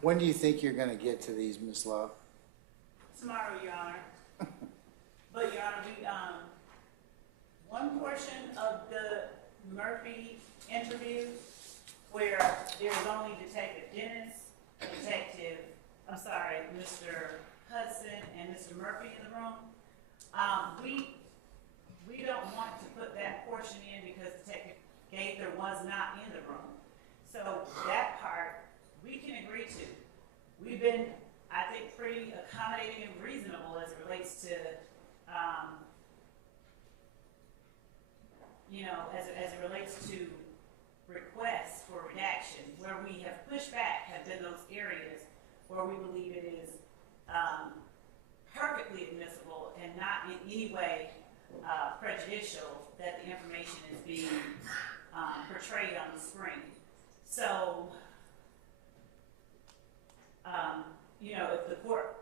When do you think you're gonna get to these, Ms. Love? Tomorrow, Your Honor. But, Your Honor, one portion of the Murphy interview where there was only Detective Dennis, Mr. Hudson and Mr. Murphy in the room. We don't want to put that portion in because Detective Gaither was not in the room. So that part, we can agree to. We've been, I think, pretty accommodating and reasonable as it relates to, as it relates to requests for redaction. Where we have pushed back have been those areas where we believe it is perfectly admissible and not in any way prejudicial that the information is being portrayed on the screen. So, if the court,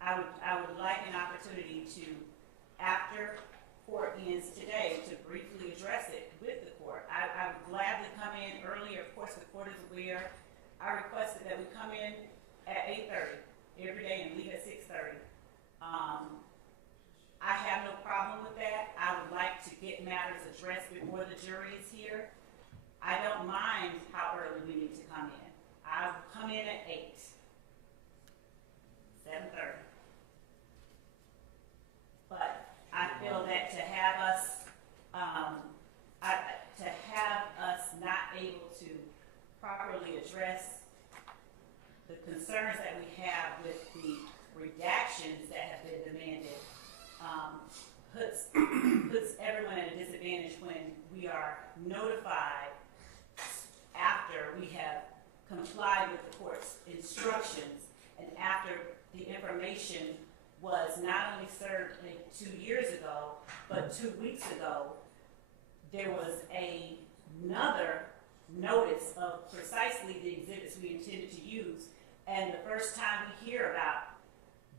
I would like an opportunity to, after court ends today, to briefly address it with the court. I would gladly come in earlier. Of course, the court is aware. I requested that we come in at 8:30 every day and leave at 6:30. I have no problem with that. I would like to get matters addressed before the jury is here. I don't mind how early we need to come in. I'll come in at 8, 7:30. But I feel that to have us not able to properly address the concerns that we have with the redactions that have been demanded puts everyone at a disadvantage when we are notified after we have complied with the court's instructions and after the information was not only served 2 years ago, but 2 weeks ago, there was another notice of precisely the exhibits we intended to use. And the first time we hear about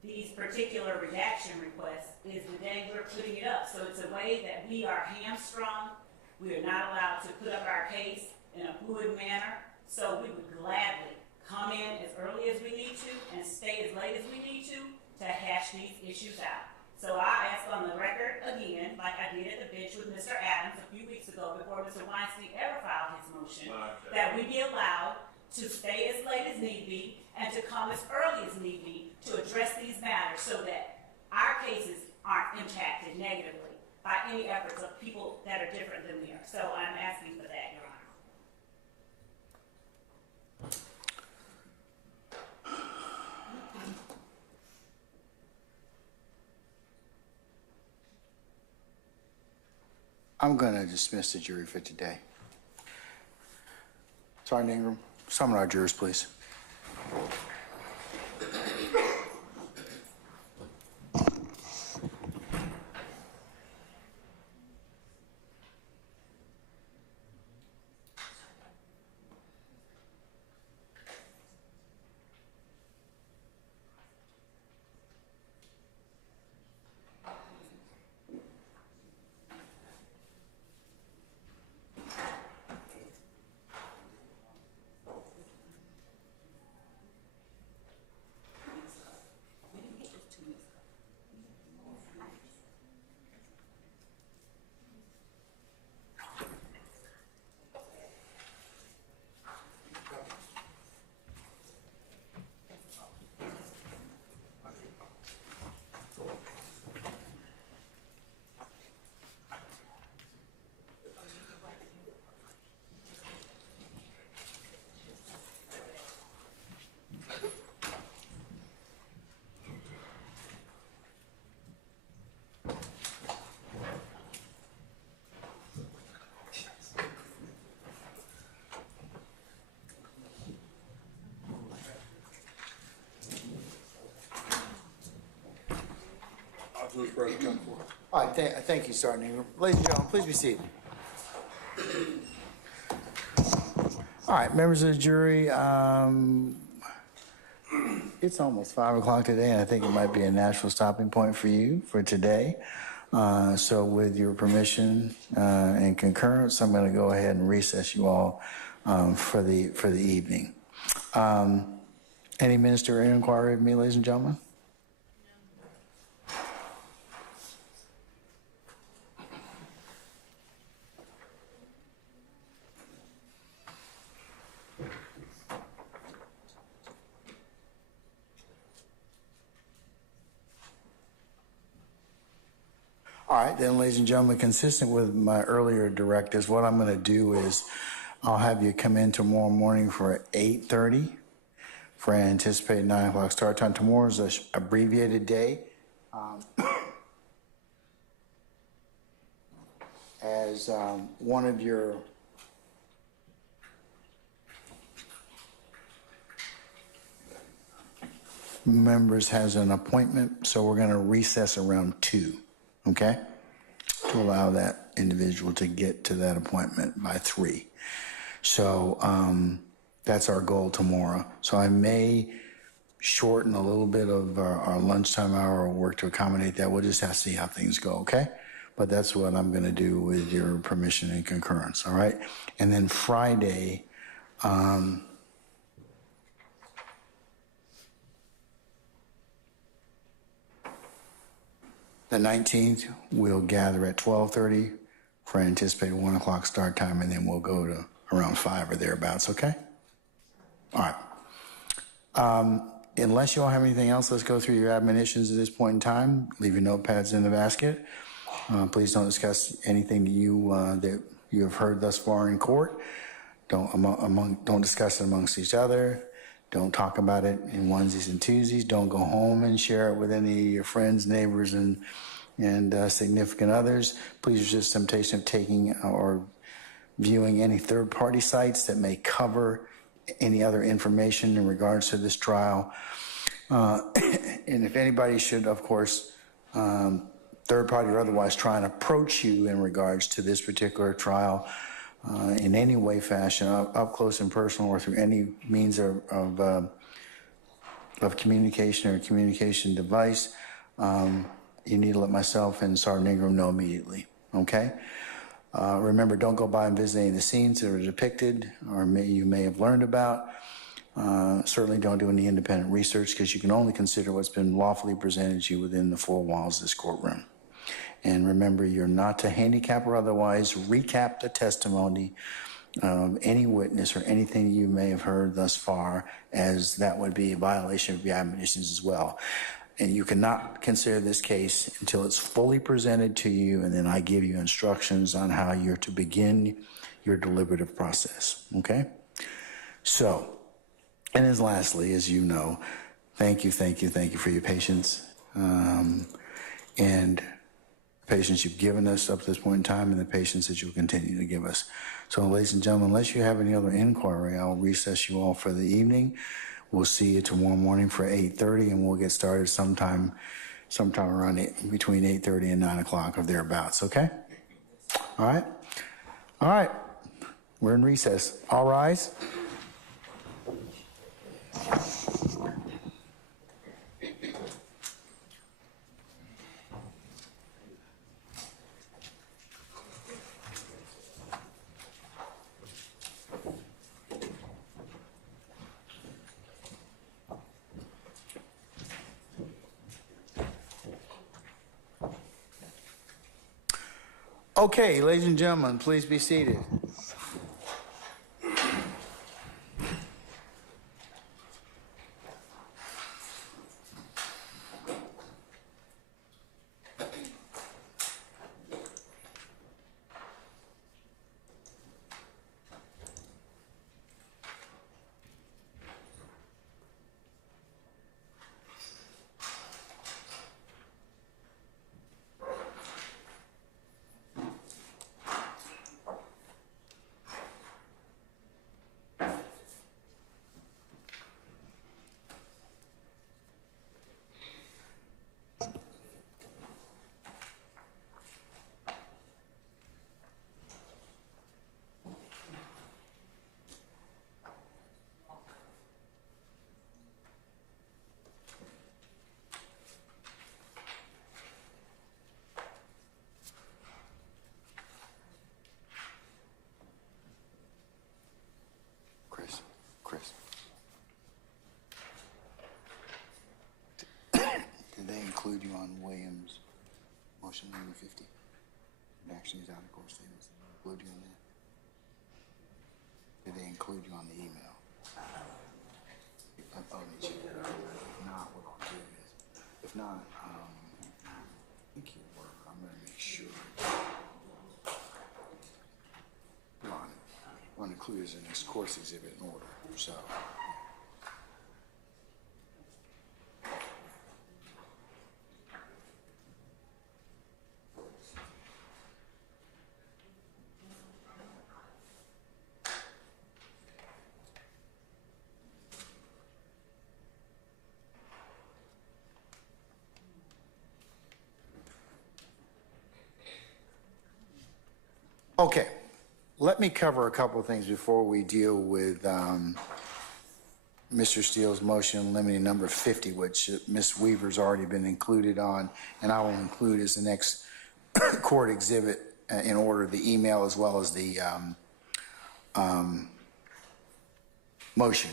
these particular redaction requests is the day we're putting it up. So it's a way that we are hamstrung. We are not allowed to put up our case in a fluid manner. So we would gladly come in as early as we need to and stay as late as we need to hash these issues out. So I ask on the record again, like I did at the bench with Mr. Adams a few weeks ago before Mr. Weinstein ever filed his motion, that we be allowed to stay as late as need be and to come as early as need be to address these matters so that our cases aren't impacted negatively by any efforts of people that are different than we are. So I'm asking for that, Your Honor. I'm going to dismiss the jury for today. Sergeant Ingram, summon our jurors, please. All right, thank you, Sergeant Ingram. Ladies and gentlemen, please be seated. All right, members of the jury, it's almost 5 o'clock today, and I think it might be a natural stopping point for you for today. So with your permission and concurrence, I'm going to go ahead and recess you all for the evening. Any ministerial inquiry of me, ladies and gentlemen? All right, then, ladies and gentlemen, consistent with my earlier directives, what I'm going to do is I'll have you come in tomorrow morning for 8:30 for an anticipated 9 o'clock start time. Tomorrow is an abbreviated day. As one of your members has an appointment, so we're going to recess around 2, okay? To allow that individual to get to that appointment by 3. So that's our goal tomorrow. So I may shorten a little bit of our lunchtime hour or work to accommodate that. We'll just have to see how things go, okay? But that's what I'm going to do with your permission and concurrence, all right? And then Friday, the 19th, we'll gather at 12:30 for an anticipated 1 o'clock start time, and then we'll go to around 5 or thereabouts, okay? All right. Unless you all have anything else, let's go through your admonitions at this point in time. Leave your notepads in the basket. Please don't discuss anything that you have heard thus far in court. Don't discuss it amongst each other. Don't talk about it in onesies and twosies. Don't go home and share it with any of your friends, neighbors, and significant others. Please resist temptation of taking or viewing any third-party sites that may cover any other information in regards to this trial. And if anybody should, of course, third-party or otherwise, try and approach you in regards to this particular trial in any way, fashion, up close and personal, or through any means of communication or communication device, you need to let myself and Sergeant Ingram know immediately, okay? Remember, don't go by and visit any of the scenes that are depicted or you may have learned about. Certainly don't do any independent research, because you can only consider what's been lawfully presented to you within the 4 walls of this courtroom. And remember, you're not to handicap or otherwise recap the testimony of any witness or anything you may have heard thus far, as that would be a violation of your admonitions as well. And you cannot consider this case until it's fully presented to you, and then I give you instructions on how you're to begin your deliberative process, okay? So, and as lastly, as you know, thank you for your patience, and the patience you've given us up to this point in time, and the patience that you'll continue to give us. So, ladies and gentlemen, unless you have any other inquiry, I'll recess you all for the evening. We'll see you tomorrow morning for 8:30, and we'll get started sometime around between 8:30 and 9 o'clock or thereabouts, okay? All right? All right. We're in recess. All rise. Okay, ladies and gentlemen, please be seated. Chris. include you on Williams' motion number 50? Actions out of court statements, include you on that? Did they include you on the email? Let me check it out. If not, what I'll do is, if not, I think you work. I'm gonna make sure. I'm gonna include as an next course exhibit in order, so. Okay, let me cover a couple of things before we deal with Mr. Steele's motion limiting number 50, which Ms. Weaver's already been included on, and I will include as the next court exhibit in order the email as well as the motion.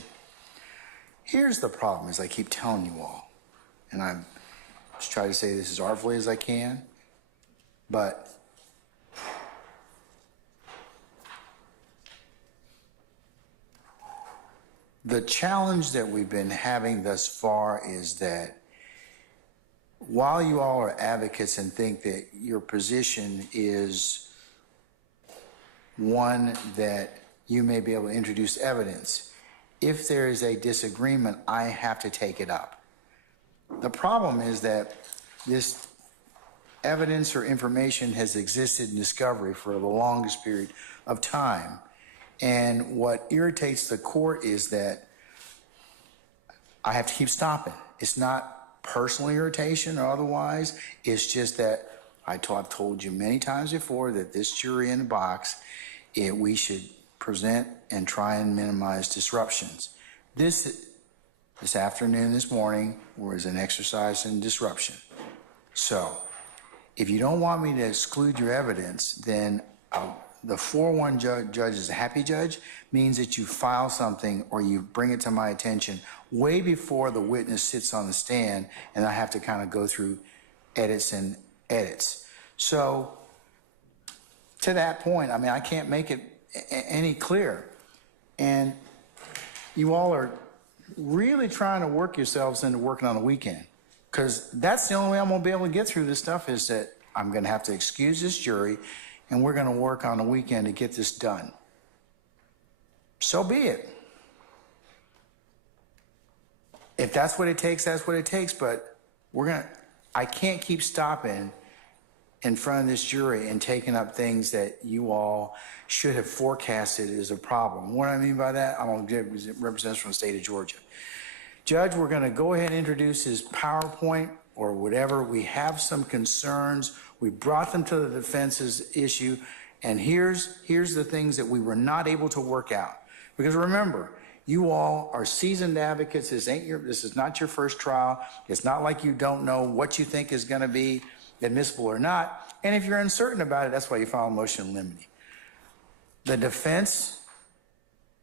Here's the problem, as I keep telling you all, and I'm just trying to say this as artfully as I can, but the challenge that we've been having thus far is that while you all are advocates and think that your position is one that you may be able to introduce evidence, if there is a disagreement, I have to take it up. The problem is that this evidence or information has existed in discovery for the longest period of time. And what irritates the court is that I have to keep stopping. It's not personal irritation or otherwise. It's just that I've told you many times before that this jury in the box, we should present and try and minimize disruptions. This afternoon, this morning, was an exercise in disruption. So if you don't want me to exclude your evidence, then the 4-1 judge is a happy judge, means that you file something or you bring it to my attention way before the witness sits on the stand, and I have to kind of go through edits and edits. So to that point, I mean, I can't make it any clearer. And you all are really trying to work yourselves into working on the weekend, because that's the only way I'm going to be able to get through this stuff, is that I'm going to have to excuse this jury, and we're going to work on the weekend to get this done. So be it. If that's what it takes, that's what it takes, but I can't keep stopping in front of this jury and taking up things that you all should have forecasted as a problem. What I mean by that, I'm going to represent from the state of Georgia. Judge, we're going to go ahead and introduce his PowerPoint or whatever. We have some concerns. We brought them to the defense's issue, and here's the things that we were not able to work out. Because remember, you all are seasoned advocates. This is not your first trial. It's not like you don't know what you think is going to be admissible or not. And if you're uncertain about it, that's why you file a motion limiting. The defense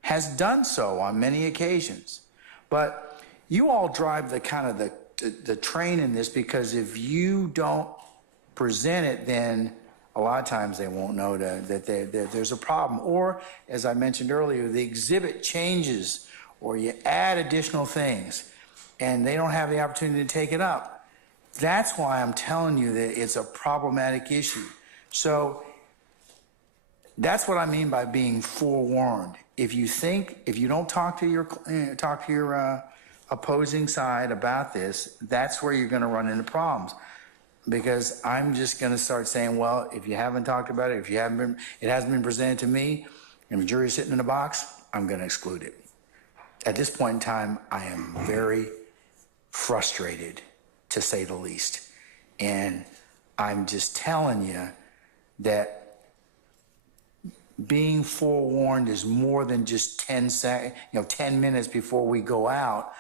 has done so on many occasions, but you all drive the kind of the train in this, because if you don't present it, then a lot of times they won't know that there's a problem. Or, as I mentioned earlier, the exhibit changes or you add additional things and they don't have the opportunity to take it up. That's why I'm telling you that it's a problematic issue. So that's what I mean by being forewarned. If you don't talk to your opposing side about this, that's where you're going to run into problems. Because I'm just going to start saying, well, if you haven't talked about it, it hasn't been presented to me, and the jury's sitting in a box, I'm going to exclude it. At this point in time, I am very frustrated, to say the least. And I'm just telling you that being forewarned is more than just 10 minutes before we go out,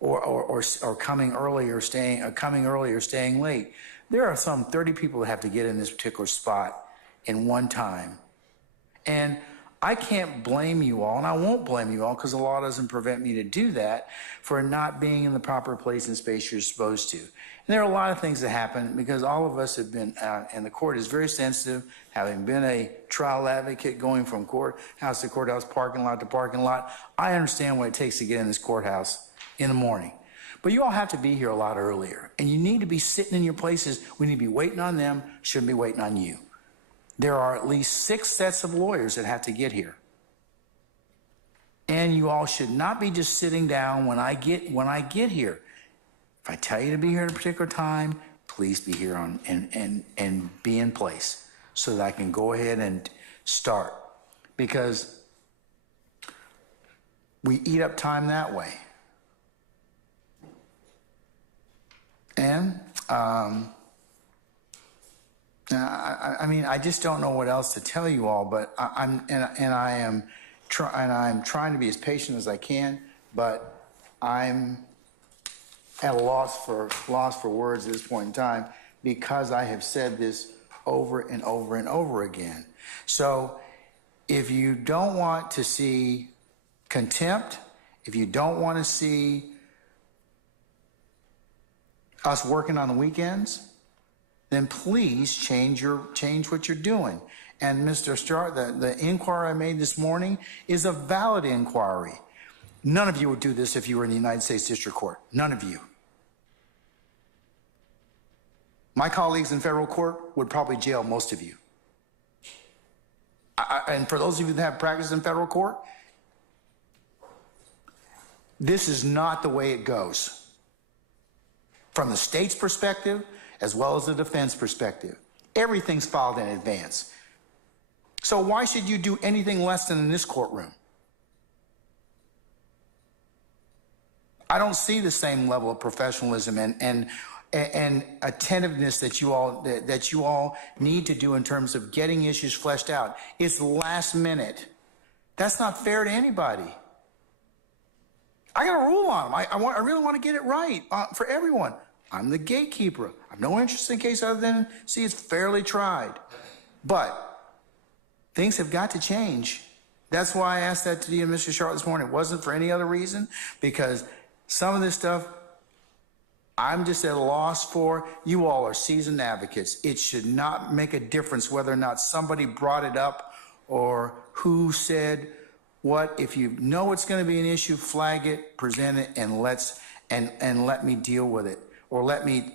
or coming early or staying late. There are some 30 people that have to get in this particular spot in one time. And I can't blame you all, and I won't blame you all because the law doesn't prevent me to do that for not being in the proper place and space you're supposed to. And there are a lot of things that happen because all of us have been, and the court is very sensitive, having been a trial advocate going from courthouse to courthouse, parking lot to parking lot. I understand what it takes to get in this courthouse in the morning. But you all have to be here a lot earlier, and you need to be sitting in your places. We need to be waiting on them, shouldn't be waiting on you. There are at least 6 sets of lawyers that have to get here. And you all should not be just sitting down when I get here. If I tell you to be here at a particular time, please be here and be in place so that I can go ahead and start. Because we eat up time that way. And I mean, I just don't know what else to tell you all, but I'm trying to be as patient as I can, but I'm at a loss for words at this point in time because I have said this over and over and over again. So if you don't want to see contempt, if you don't want to see us working on the weekends, then please change what you're doing. And Mr. Starr, the inquiry I made this morning is a valid inquiry. None of you would do this if you were in the United States District Court. None of you. My colleagues in federal court would probably jail most of you. And for those of you that have practiced in federal court, this is not the way it goes. From the state's perspective, as well as the defense perspective, everything's filed in advance. So why should you do anything less than in this courtroom? I don't see the same level of professionalism and attentiveness that you all need to do in terms of getting issues fleshed out. It's last minute. That's not fair to anybody. I got a rule on them. I really want to get it right for everyone. I'm the gatekeeper. I have no interest in case other than see it's fairly tried. But things have got to change. That's why I asked that to you, Mr. Sharp, this morning. It wasn't for any other reason, because some of this stuff I'm just at a loss for. You all are seasoned advocates. It should not make a difference whether or not somebody brought it up or who said what. If you know it's going to be an issue, flag it, present it, and let me deal with it. Or let me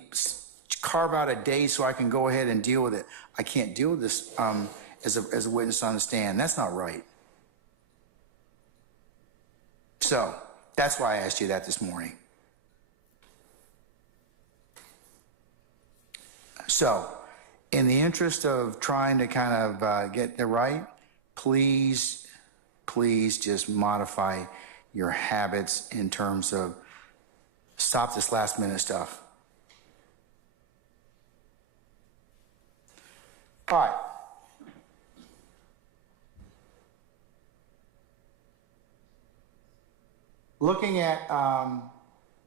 carve out a day so I can go ahead and deal with it. I can't deal with this as a witness on the stand. That's not right. So that's why I asked you that this morning. So in the interest of trying to kind of get it right, please just modify your habits in terms of stop this last minute stuff. All right. Looking at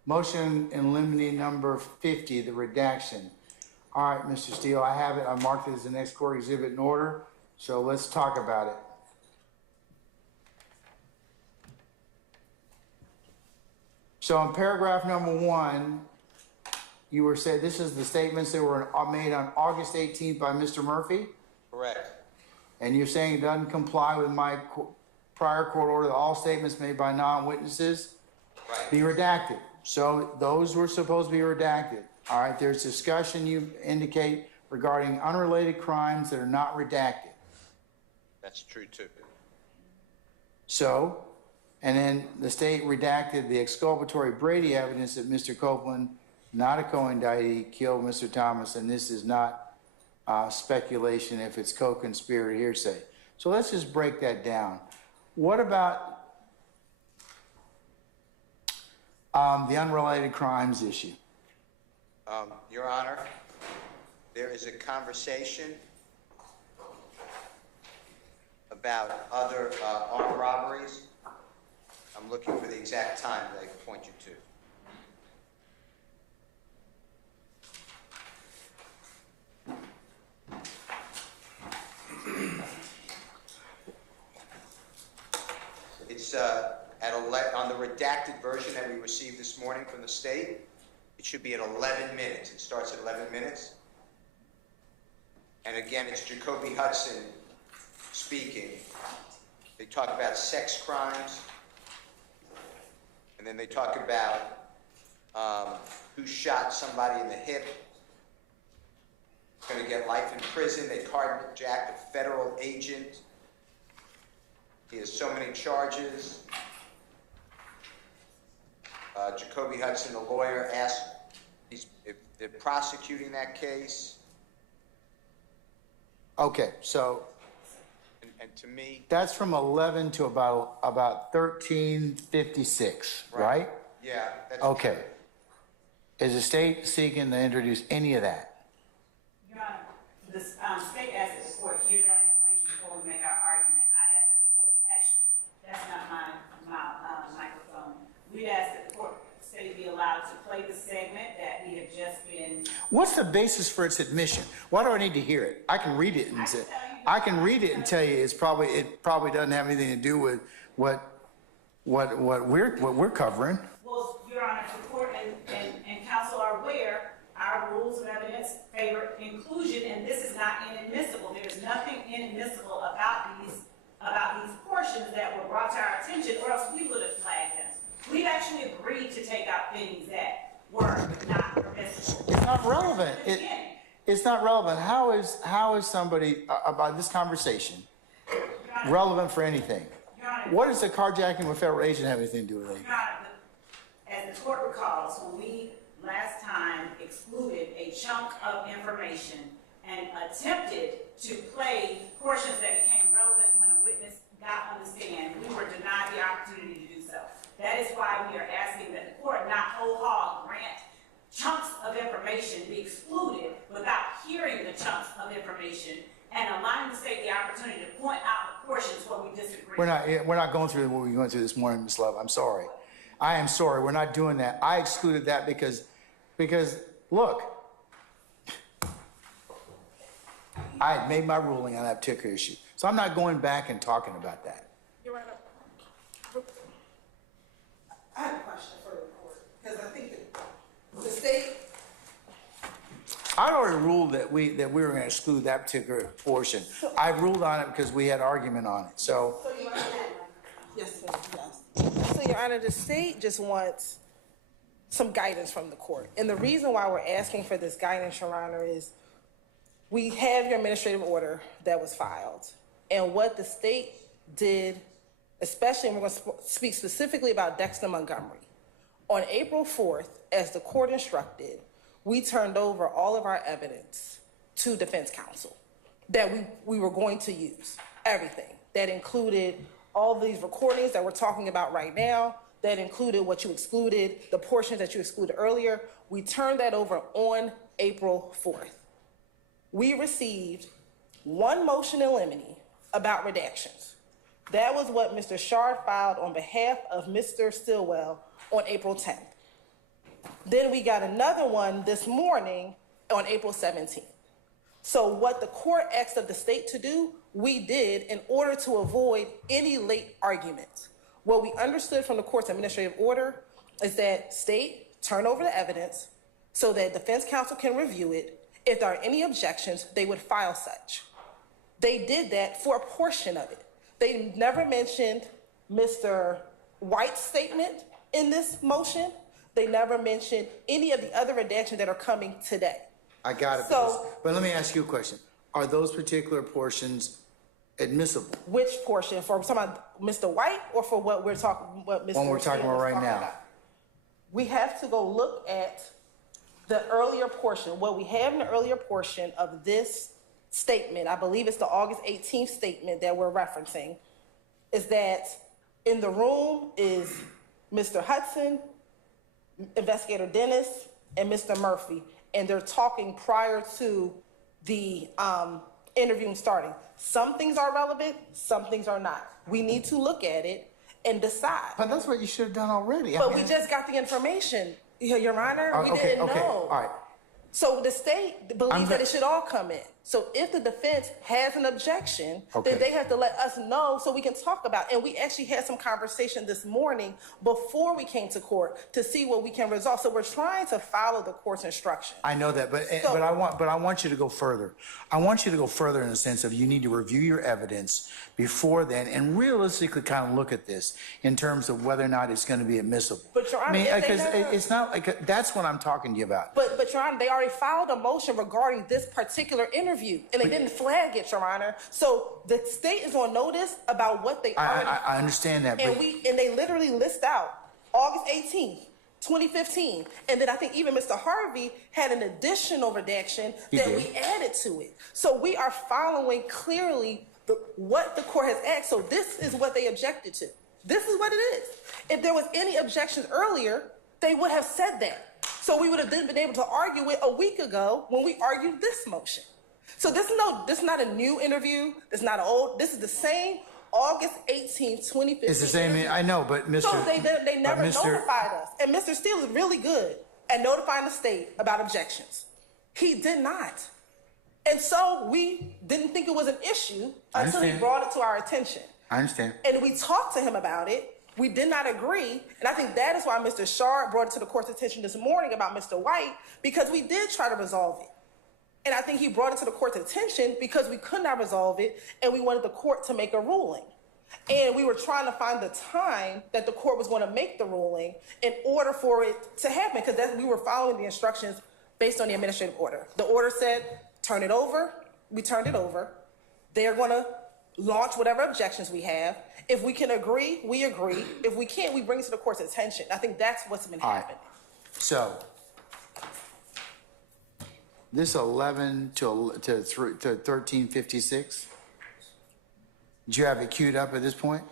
motion in limine number 50, the redaction. All right, Mr. Steele, I have it. I marked it as the next court exhibit in order. So let's talk about it. So in paragraph number 1, you were said this is the statements that were made on August 18th by Mr. Murphy? Correct. And you're saying it doesn't comply with my prior court order that all statements made by non-witnesses be redacted. So those were supposed to be redacted. All right, there's discussion you indicate regarding unrelated crimes that are not redacted. That's true too. So, and then the state redacted the exculpatory Brady evidence that Mr. Copeland, not a co-indictee, killed Mr. Thomas, and this is not speculation if it's co-conspirator hearsay. So let's just break that down. What about the unrelated crimes issue? Your Honor, there is a conversation about other armed robberies. I'm looking for the exact time that I can point you to. It's on the redacted version that we received this morning from the state. It should be at 11 minutes. It starts at 11 minutes. And again, it's Jacoby Hudson speaking. They talk about sex crimes, and then they talk about who shot somebody in the hip, going to get life in prison. They carjacked a federal agent. He has so many charges. Jacoby Hudson, the lawyer, asked if they're prosecuting that case. Okay, so And to me, that's from 11 to about 13:56, right? yeah, that's Okay. Is the state seeking to introduce any of that? Your Honor, the state asked that the court hear that information before we make our argument. I asked that the court actually, that's not my microphone. We asked that the court state be allowed to play the segment that we have just been. What's the basis for its admission? Why do I need to hear it? I can read it and say, I can read it and tell you it probably doesn't have anything to do with what we're covering. Well, Your Honor, the court and counsel are aware our rules of evidence favor inclusion, and this is not inadmissible. There is nothing inadmissible about these portions that were brought to our attention, or else we would have flagged them. We've actually agreed to take out things that were not permissible. It's not relevant. It's not relevant. How is somebody about this conversation relevant for anything? Your Honor, What does the carjacking with federal agent have anything to do with it? Your Honor, as the court recalls, when we last time excluded a chunk of information and attempted to play portions that became relevant when a witness got on the stand, we were denied the opportunity to do so. That is why we are asking that the court not whole hog grant chunks of information be excluded without hearing the chunks of information and allowing the state the opportunity to point out the portions where we disagree. We're not going through what we're going through this morning, Ms. Love. I'm sorry. I am sorry. We're not doing that. I excluded that because look, I had made my ruling on that particular issue. So I'm not going back and talking about that. Your Honor, I have a question for the court, because I think that the state. I already ruled that we were going to exclude that particular portion. I ruled on it because we had argument on it. So Your Honor, yes, sir, yes. So, Your Honor, the state just wants some guidance from the court. And the reason why we're asking for this guidance, Your Honor, is we have your administrative order that was filed. And what the state did, especially, and we're going to speak specifically about Dexter Montgomery. On April 4th, as the court instructed, we turned over all of our evidence to defense counsel that we were going to use, everything. That included all these recordings that we're talking about right now, that included what you excluded, the portions that you excluded earlier. We turned that over on April 4th. We received one motion in limine about redactions. That was what Mr. Shard filed on behalf of Mr. Stillwell on April 10th. Then we got another one this morning on April 17th. So what the court asked of the state to do, we did in order to avoid any late arguments. What we understood from the court's administrative order is that state turn over the evidence so that defense counsel can review it. If there are any objections, they would file such. They did that for a portion of it. They never mentioned Mr. White's statement in this motion. They never mentioned any of the other redactions that are coming today. I got it. So- But let me ask you a question. Are those particular portions admissible? Which portion? For talking about Mr. White or for what we're talking, what Mr. One we're talking about right now. We have to go look at the earlier portion. What we have in the earlier portion of this statement, I believe it's the August 18th statement that we're referencing, is that in the room is Mr. Hudson, Investigator Dennis, and Mr. Murphy, and they're talking prior to the interviewing starting. Some things are relevant, some things are not. We need to look at it and decide. But that's what you should have done already. But we just got the information, Your Honor. We okay, didn't know. All right. So the state believes that it should all come in. So if the defense has an objection, Okay. then they have to let us know so we can talk about it. And we actually had some conversation this morning before we came to court to see what we can resolve. So we're trying to follow the court's instruction. I know that, but So- I want you to go further. I want you to go further in the sense of you need to review your evidence before then and realistically kind of look at this in terms of whether or not it's going to be admissible. But Your Honor, I mean, if they because never- it's not like that's what I'm talking to you about. But Your Honor, they already filed a motion regarding this particular interview, and they didn't flag it, Your Honor. So the state is on notice about what they already. I understand that, but And they literally list out August 18th, 2015, and then I think even Mr. Harvey had an additional redaction He that did. we added to it. So we are following clearly what the court has asked. So this is what they objected to. This is what it is. If there was any objections earlier, they would have said that. So we would have then been able to argue it a week ago when we argued this motion. So this is not a new interview. This is not an old. This is the same August 18th, 2015. it's the same. I know, but Mr. So they never but Mr. notified us. And Mr. Steele is really good at notifying the state about objections. He did not. And so we didn't think it was an issue I until he understand. brought it to our attention. I understand. And we talked to him about it. We did not agree. And I think that is why Mr. Sharp brought it to the court's attention this morning about Mr. White, because we did try to resolve it. And I think he brought it to the court's attention because we could not resolve it and we wanted the court to make a ruling. And we were trying to find the time that the court was going to make the ruling in order for it to happen, because we were following the instructions based on the administrative order. The order said, turn it over. We turned it over. They're going to launch whatever objections we have. If we can agree, we agree. If we can't, we bring it to the court's attention. I think that's what's been All right. happening. So this 11 to 1356. Do you have it queued up at this point?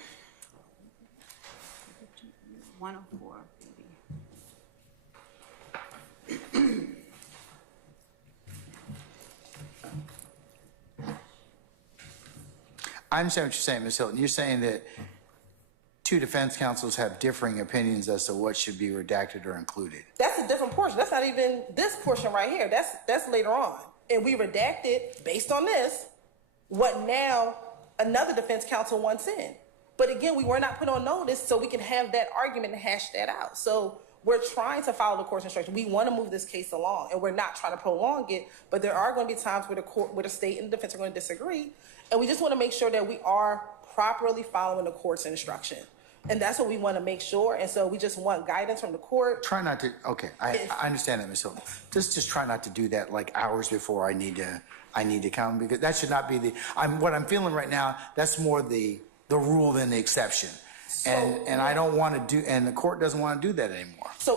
104, I understand what you're saying, Ms. Hilton. You're saying that two defense counsels have differing opinions as to what should be redacted or included. That's a different portion. That's not even this portion right here. That's later on. And we redacted based on this what now another defense counsel wants in. But again, we were not put on notice so we can have that argument and hash that out. So we're trying to follow the court's instruction. We want to move this case along, and we're not trying to prolong it. But there are going to be times where the state and the defense are going to disagree, and we just want to make sure that we are properly following the court's instruction. And that's what we want to make sure. And so we just want guidance from the court. Try not to, okay, I understand that, Ms. Hilton. Just try not to do that like hours before I need to come, because that should not be what I'm feeling right now, that's more the rule than the exception. And I don't want to do, and the court doesn't want to do that anymore. So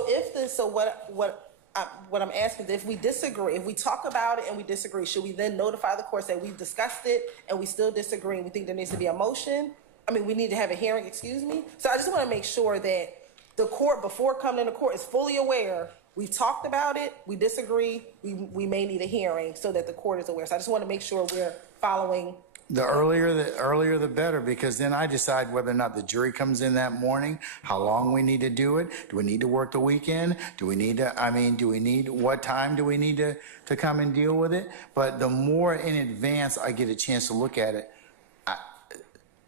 what I'm asking is, if we disagree, if we talk about it and we disagree, should we then notify the court that we've discussed it and we still disagree and we think there needs to be a motion? I mean, we need to have a hearing, excuse me. So I just want to make sure that the court, before coming to court, is fully aware. We've talked about it, we disagree, we may need a hearing so that the court is aware. So I just want to make sure we're following. The earlier the better, because then I decide whether or not the jury comes in that morning, how long we need to do it. Do we need to work the weekend? What time do we need to come and deal with it? But the more in advance I get a chance to look at it,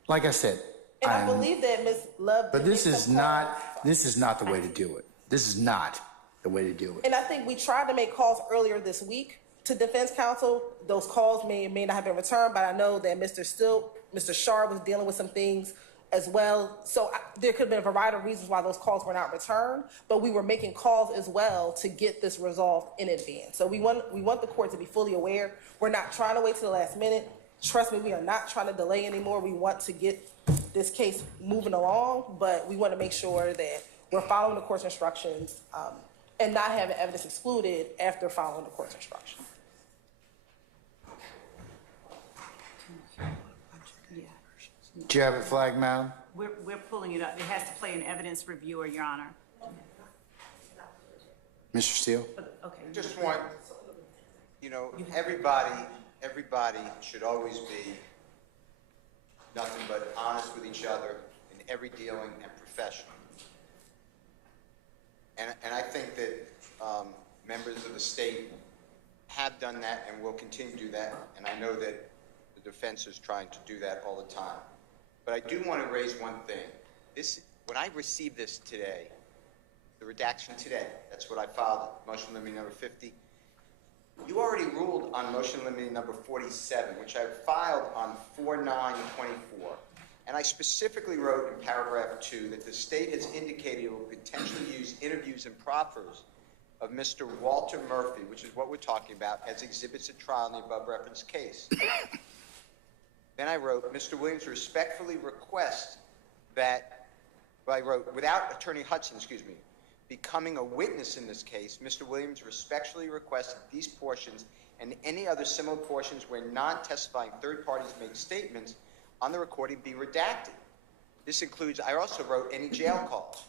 like I said, And I believe that Ms. Love. but this is not the way to do it. This is not the way to do it. And I think we tried to make calls earlier this week to defense counsel. Those calls may not have been returned, but I know that Mr. Shar was dealing with some things as well. So there could have been a variety of reasons why those calls were not returned, but we were making calls as well to get this resolved in advance. So we want the court to be fully aware. We're not trying to wait till the last minute. Trust me, we are not trying to delay anymore. We want to get this case moving along, but we want to make sure that we're following the court's instructions and not having evidence excluded after following the court's instructions. Do you have it flagged, madam? We're pulling it up. It has to play an evidence reviewer, Your Honor. Mr. Steele? Okay. Just want, everybody should always be nothing but honest with each other in every dealing and profession. And I think that members of the state have done that and will continue to do that, and I know that the defense is trying to do that all the time. But I do want to raise one thing. When I received this today, the redaction today, that's what I filed, motion limiting number 50. You already ruled on motion limiting number 47, which I filed on 4/9/24. And I specifically wrote in paragraph 2 that the state has indicated it will potentially use interviews and proffers of Mr. Walter Murphy, which is what we're talking about, as exhibits at trial in the above referenced case. Then I wrote, Mr. Williams respectfully requests that, well, I wrote, without Attorney Hudson, becoming a witness in this case, Mr. Williams respectfully requests that these portions and any other similar portions where non-testifying third parties make statements on the recording be redacted. This includes, I also wrote, any jail calls.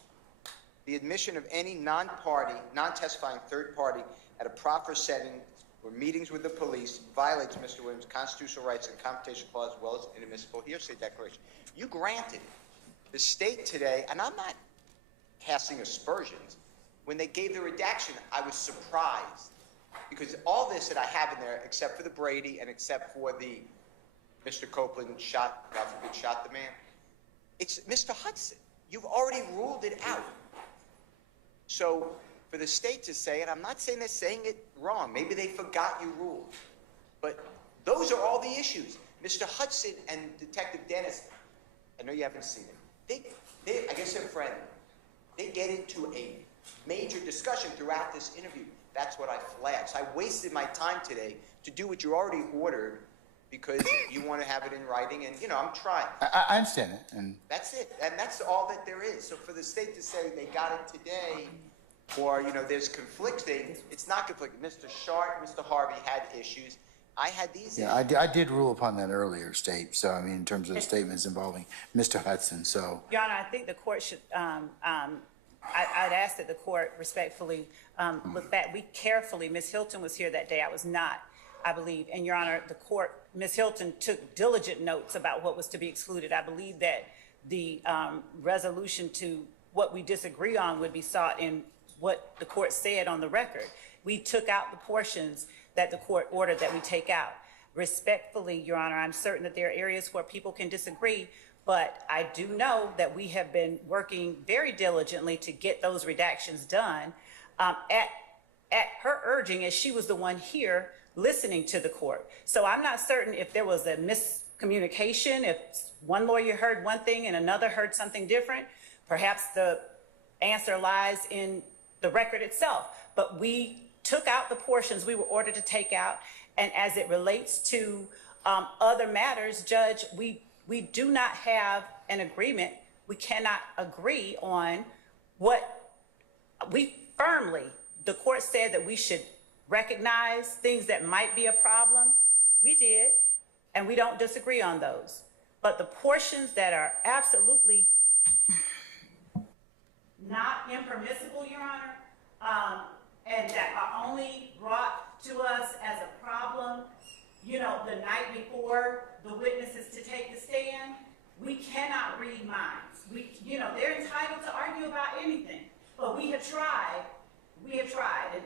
The admission of any non-testifying third party at a proffer setting or meetings with the police violates Mr. Williams' constitutional rights and Confrontation Clause as well as inadmissible hearsay declaration. You granted it. The state today, and I'm not casting aspersions, when they gave the redaction, I was surprised because all this that I have in there, except for the Brady and except for the Mr. Copeland shot, God forbid, shot the man, it's Mr. Hudson. You've already ruled it out. So for the state to say, and I'm not saying they're saying it wrong, maybe they forgot you ruled, but those are all the issues. Mr. Hudson and Detective Dennis, I know you haven't seen it. I guess they're friendly. They get into a major discussion throughout this interview. That's what I flagged. So I wasted my time today to do what you already ordered because you want to have it in writing, and I'm trying. I understand it, and that's it, and that's all that there is. So for the state to say they got it today, or there's conflicting, it's not conflicting. Mr. Sharp, Mr. Harvey had issues. I had these issues. I did rule upon that earlier, State. So I mean, in terms of the statements involving Mr. Hudson. So, Your Honor, I think the court should. I'd ask that the court respectfully look back. We carefully. Ms. Hilton was here that day. I was not, I believe. And Your Honor, the court, Ms. Hilton took diligent notes about what was to be excluded. I believe that the resolution to what we disagree on would be sought in what the court said on the record. We took out the portions that the court ordered that we take out. Respectfully, Your Honor, I'm certain that there are areas where people can disagree, but I do know that we have been working very diligently to get those redactions done at her urging, as she was the one here listening to the court. So I'm not certain if there was a miscommunication, if one lawyer heard one thing and another heard something different. Perhaps the answer lies in the record itself, but we took out the portions we were ordered to take out. And as it relates to other matters, Judge, we do not have an agreement. We cannot agree on what we firmly, the court said that we should recognize things that might be a problem. We did, and we don't disagree on those. But the portions that are absolutely not impermissible, Your Honor, and that are only brought to us as a problem, the night before the witnesses to take the stand, we cannot read minds. They're entitled to argue about anything, but we have tried,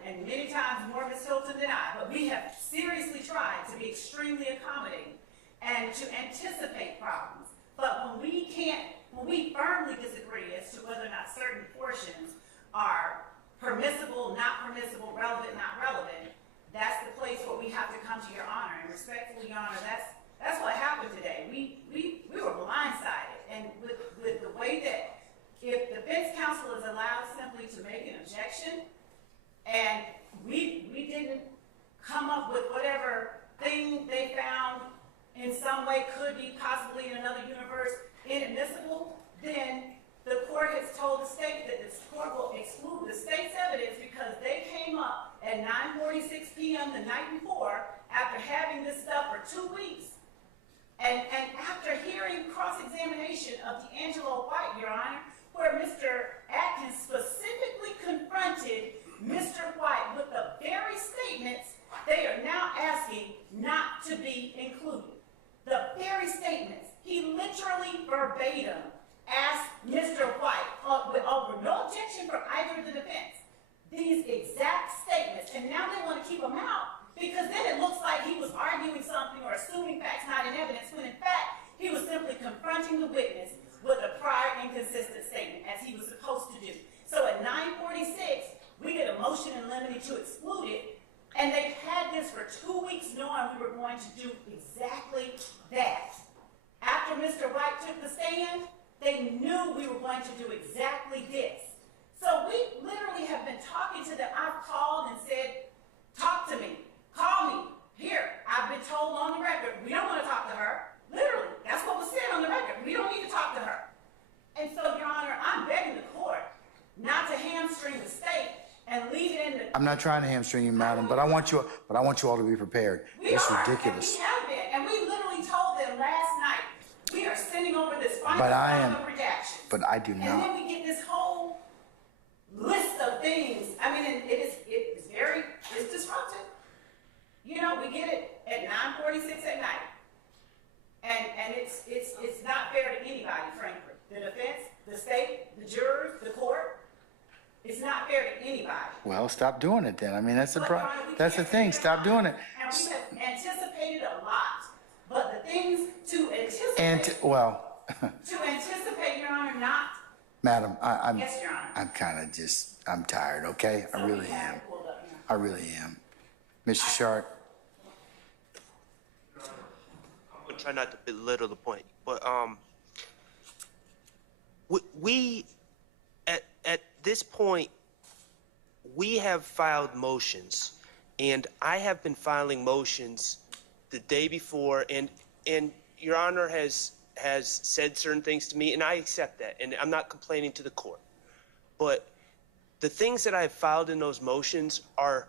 and many times more Ms. Hilton than I, but we have seriously tried to be extremely accommodating and to anticipate problems. But when we firmly disagree as to whether or not certain portions are permissible, not permissible, relevant, not relevant, that's the place where we have to come to Your Honor. And respectfully, Your Honor, that's what happened today. We were blindsided. And with the way that if the defense counsel is allowed simply to make an objection, and we didn't come up with whatever thing they found in some way could be possibly in another universe inadmissible, then the court has told the state that this court will exclude the state's evidence because they came up at 9:46 p.m. the night before after having this stuff for 2 weeks. And after hearing cross-examination of D'Angelo White, Your Honor, where Mr. Atkins specifically confronted Mr. White with the very statements they are now asking not to be included. The very statements. He literally verbatim asked Mr. White, over no objection from either of the defense, these exact statements. And now they want to keep them out because we were going to do exactly that. After Mr. White took the stand, they knew we were going to do exactly this. So we literally have been talking to them. I've called and said, talk to me, call me. Here, I've been told on the record, we don't want to talk to her. Literally, that's what was said on the record. We don't need to talk to her. And so, Your Honor, I'm begging the court not to hamstring the state and leave it in the... I'm not trying to hamstring you, madam, but I want you all to be prepared. It's ridiculous. And we have been, and we literally told them last night, we are sending over this final round of redactions. But I do And not. then we get this whole list of things. I mean, it's disruptive. You know, we get it at 9:46 at night. And it's not fair to anybody, frankly. The defense, the state, the jurors, the court. It's not fair to anybody. Well, stop doing it then. I mean, that's the But, problem. Your Honor, we That's the can't thing. do Stop that. doing it. And we have anticipated a lot. But the things to anticipate, to anticipate, Your Honor, not. Madam, I'm Yes, Your Honor. I'm kind of just, I'm tired, okay? I really am. I really am. Mr. Sharp. I'm gonna try not to belittle the point, but we at this point we have filed motions, and I have been filing motions the day before, and Your Honor has said certain things to me, and I accept that, and I'm not complaining to the court, but the things that I have filed in those motions are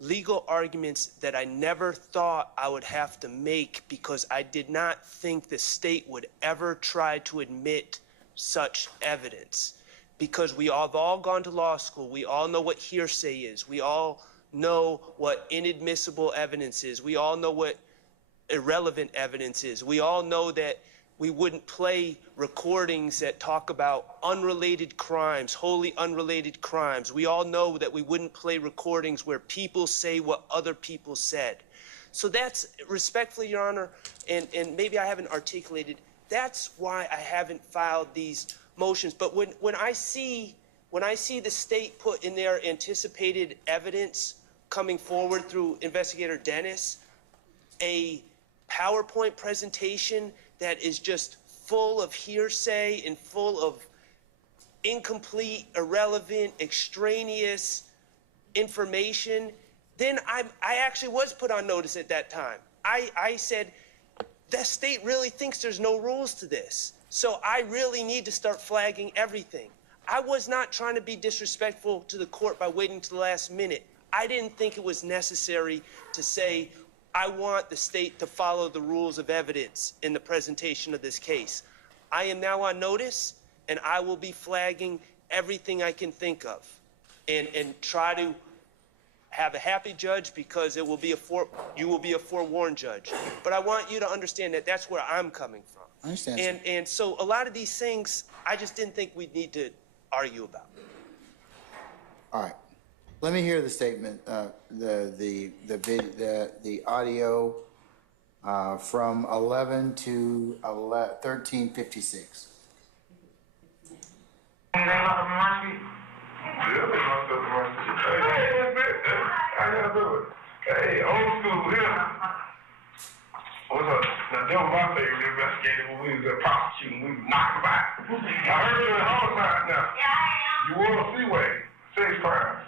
legal arguments that I never thought I would have to make because I did not think the state would ever try to admit such evidence. Because we have all gone to law school, we all know what hearsay is, we all know what inadmissible evidence is, we all know what irrelevant evidence is, we all know that we wouldn't play recordings that talk about unrelated crimes, wholly unrelated crimes. We all know that we wouldn't play recordings where people say what other people said. So that's, respectfully, Your Honor, and maybe I haven't articulated, that's why I haven't filed these motions. But when I see the state put in their anticipated evidence coming forward through Investigator Dennis, a PowerPoint presentation that is just full of hearsay and full of incomplete, irrelevant, extraneous information, then I actually was put on notice at that time. I said, the state really thinks there's no rules to this. So I really need to start flagging everything. I was not trying to be disrespectful to the court by waiting to the last minute. I didn't think it was necessary to say, I want the state to follow the rules of evidence in the presentation of this case. I am now on notice, and I will be flagging everything I can think of and try to have a happy judge because it will be you will be a forewarned judge. But I want you to understand that that's where I'm coming from. I understand. And so a lot of these things, I just didn't think we'd need to argue about. All right. Let me hear the statement, the audio from 11 to 13:56. Hey, old school here. What's up? Now, that was my favorite investigator when we was prosecuting. We was knocking about. I heard you in homicide now. You were on Seaway. 6 crimes.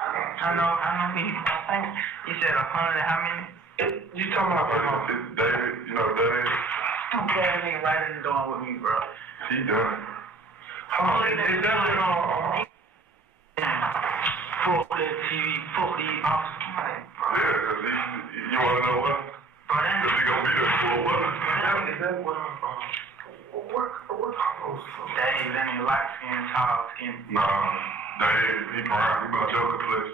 I know he, I think he said 100 and how many? You talking about David? You know David? That nigga right in the door with me, bro. He done. Hold on, is that what Full TV, full the officer. Yeah, because you want to know what? Because he gonna be there for what? Is that what Dave, that nigga light skin, tall skin. Nah, Dave, he brown. He about Joker place.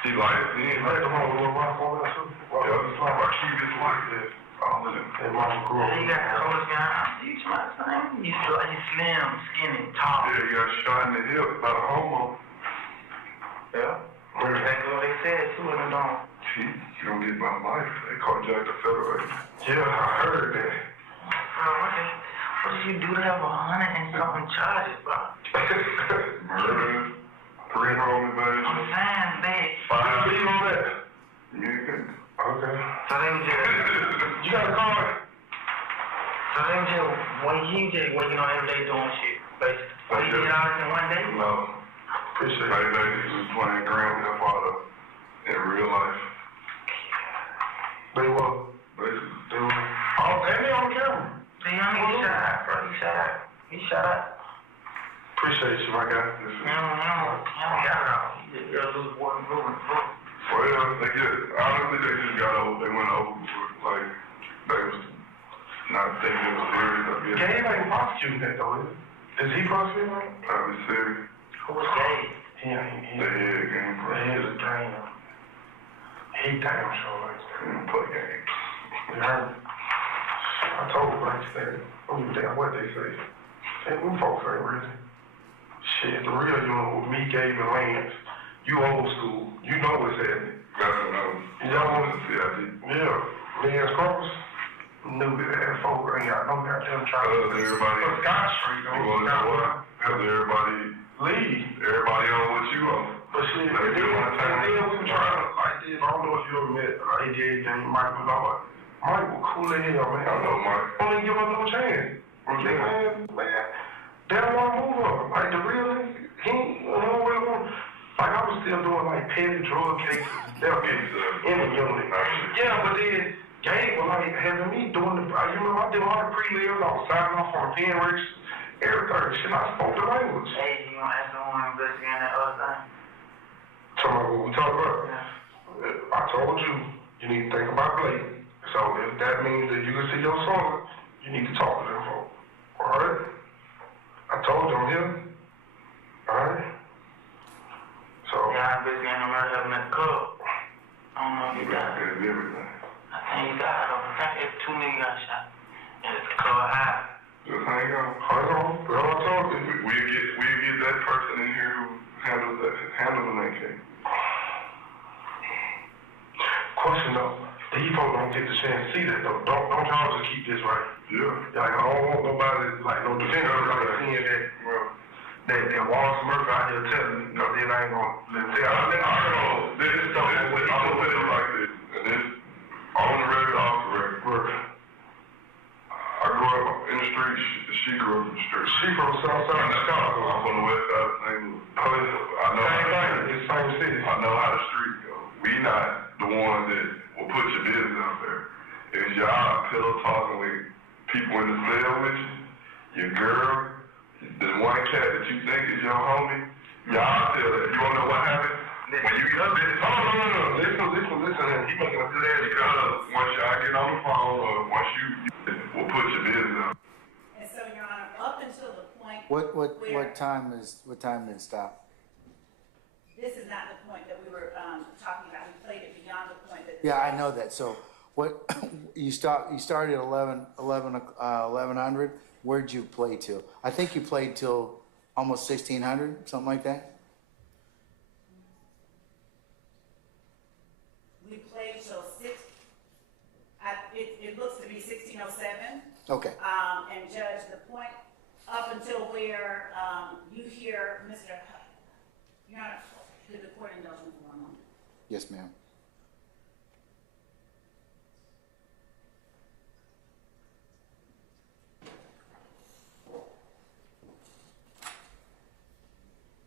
He light. He ain't like the one with a rock on that too. Yeah, he's talking about keep his like that. And Michael Crowe. He got the oldest guy. You smart son. He's slim, skinny, tall. Yeah, he got shot in the hip by a homo. Yeah. That's exactly what they said too in the dome. Gee, you don't get my life. They carjacked the federal. Yeah, I heard that. What did you do to have 100 and something charges, bro? Murder, 3 home invasion. I'm saying, babe. 5 leave on that. Yeah, good. Okay. So they was just he just waking up every day doing shit, basically. So he did all this in one day? No. Appreciate it. They was playing Grand Theft Auto in real life. They what? They were. Oh, and they on camera. The young nigga shot out, bro. He shot out. He shot out. Appreciate you, my guy. He don't got it all. He just got a little boy moving. Well, they honestly, they just got over. They went over. Like, they was not thinking it was serious. I guess. Gabe ain't prosecuting that, though, is it? Is he prosecuting? Probably serious. Who was Gabe? The head game. The head is game. He damn sure likes that. He didn't play games. You heard me? I told him, like, I don't give a damn what they say. Hey, them folks ain't really. Shit, the real unit with me, Gabe, and Lance. You old school. You know what's happening. That's what I was. Y'all want to see, I did. Yeah. Lance Cross. Knew that ass folk ain't got no goddamn try. Everybody. Scott Street, though. You want to know what? Because everybody. Leave. Everybody on what you on. But shit, Like, and then we were trying to, like this, I don't know if you ever met AJ named Mike Bernard. Mike was cool as hell, man. I know Mike. Only give us no chance. Man, they don't want to move up. Like, the real nigga, he don't really want. Like, I was still doing, like, petty drug cases, theft cases in the unit. Yeah, but then Gabe was, like, having me doing the, you remember, I did all the pre-lives, I was signing off on the pen records, everything. Shit, I spoke the language. Hey, you gonna ask someone investigating that other thing? Talking about what we talked about? Yeah. I told you, you need to think about Blake. So if that means that you can see your son, you need to talk to them folks. Alright? I told you I'm here. Alright? So. Yeah, I'm investigating the murder of him at the club. I don't know if you got it. Everything. I think you got it. I think it's 2 niggas got shot. And it's the club high. Just hang on. Hang on. Girl, I told you. We'll get that person in here who handles that case. Question though. These folks don't get the chance to see that though. Don't y'all just keep this right. Yeah. Like, I don't want nobody, like, no defenders, like, seeing that, that Wallace Murphy out here telling me, no, then I ain't gonna let them tell. This is something what he told me like this, and this on the record, off the record. I grew up in the street. She grew up in the street. She from the south side of Chicago. I'm from the west side of St. Louis. I know same thing. It's the same city. I know how the street go. We not the ones that will put your business out there. If y'all pillow talking with people in the cell with you, your girl, the one cat that you think is your homie, y'all tell that. You wanna know what happened? When you get up there, no. Listen. He making a good ass because once y'all get on the phone or once you will put your business out. And so, Your Honor, up until the point What time is it stop? this is not the point that we were talking about. We played it beyond the point that. Yeah, I know that. So what, you started at 1100. Where'd you play till? I think you played till almost 1600, something like that. We played till it looks to be 1607. Okay. And Judge, the point up until where you hear Mr. Your Honor, did the court indulge me for a moment? Yes, ma'am.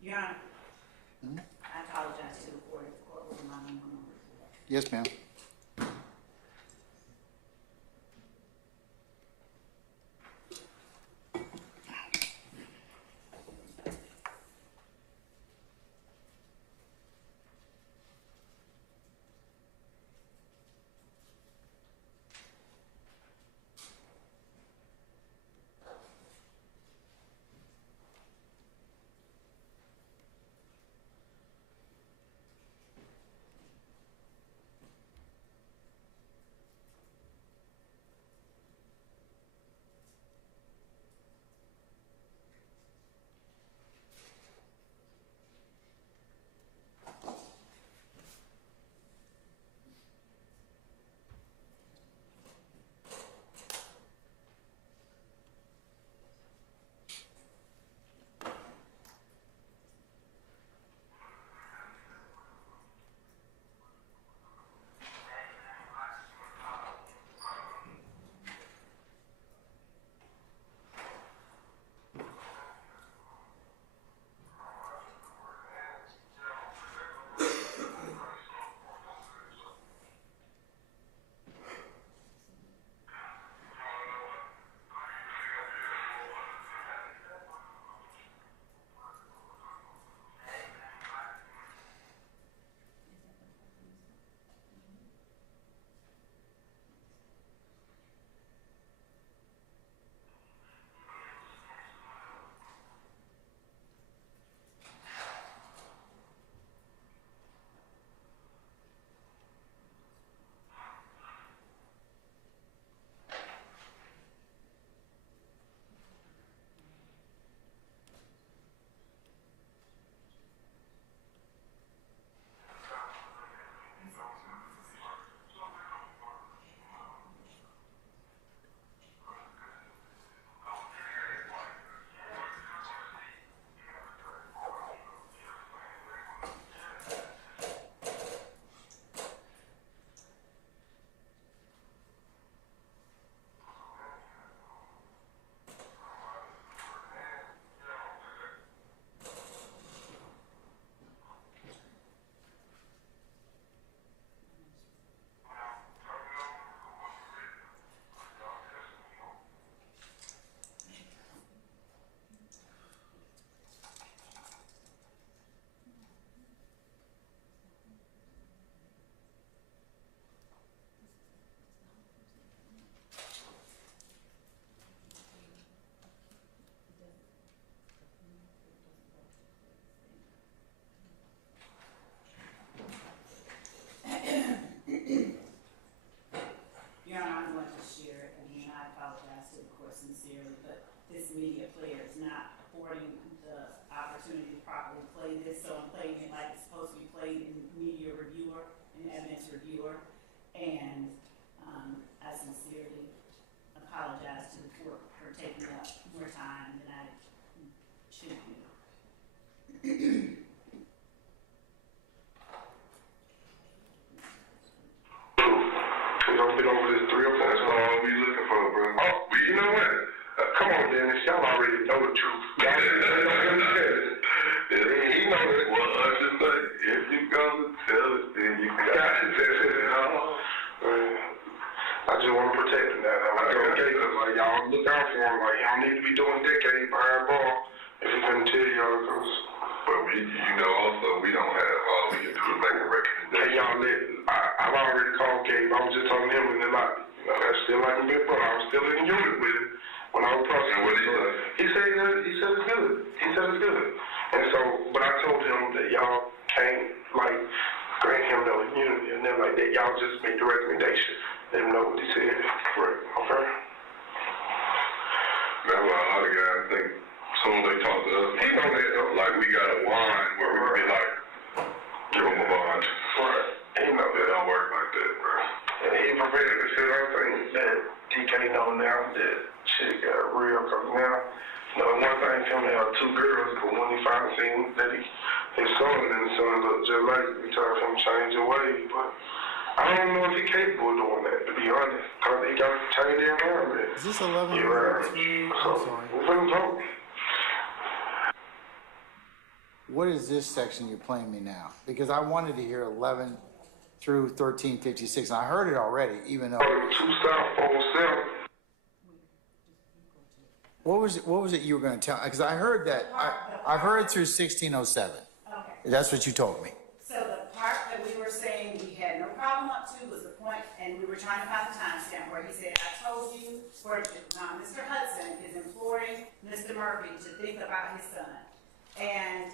Your Honor, I apologize to the court if the court was not on one. Yes, ma'am. play this, so I'm playing it like it's supposed to be played in media reviewer, in evidence reviewer. And I sincerely apologize to the court for taking up more time than I should be. We don't get over this 3 or 4. That's all we looking for, bro. Oh, but you know what? Come on, Dennis. Y'all already know the truth. Y'all don't understand it. He knows it. Well, I just say, if you gonna tell it, then you got to tell it. I just want to protect him now. Like, okay, like, y'all look out for him. Like, y'all need to be doing decade behind ball. If he couldn't tell y'all, because... But we, you know, also, we don't have, all we can do is make a recommendation. Hey, y'all, I've already called Gabe. I was just talking to him in the lobby. You know, that's still like a big brother. I was still in the unit with him when I was prosecuting. What did he say? He said it's good. He said it's good. And so, but I told him that y'all can't, like, grant him no immunity and then like that. Y'all just make the recommendation. Let him know what he said. Right. Okay? That's why a lot of guys think as soon as they talk to us, he know that, like, we got a wine where we can be like, give him a bond. Right. He know that don't work like that, bro. And he prepared to say everything that DK know now that shit got real, because now, you know, one thing for him to have 2 girls, but when he finally seen that his son and his son look just like, we told him to change your ways, but I don't know if he's capable of doing that, to be honest, because he got to change the environment. Is this 11? Yeah, right. So, we're going to vote. What is this section you're playing me now? Because I wanted to hear 11 through 1356, and I heard it already, even though... 2 South 47. What was it you were going to tell? Because I heard that, I've heard through 1607. Okay. That's what you told me. So the part that we were saying we had no problem up to was the point, and we were trying to find the timestamp where he said, I told you, where Mr. Hudson is imploring Mr. Murphy to think about his son. And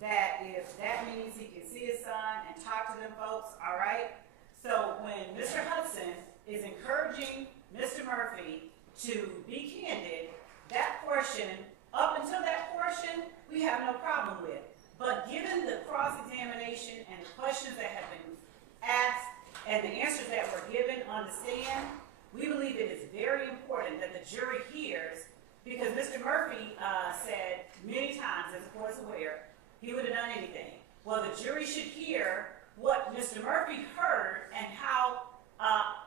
that if that means he can see his son and talk to them folks, all right? So when Mr. Hudson is encouraging Mr. Murphy to be candid, that portion, up until that portion, we have no problem with. But given the cross-examination and the questions that have been asked and the answers that were given on the stand, we believe it is very important that the jury hears, because Mr. Murphy said many times, as the court is aware, he would have done anything. Well, the jury should hear what Mr. Murphy heard and how,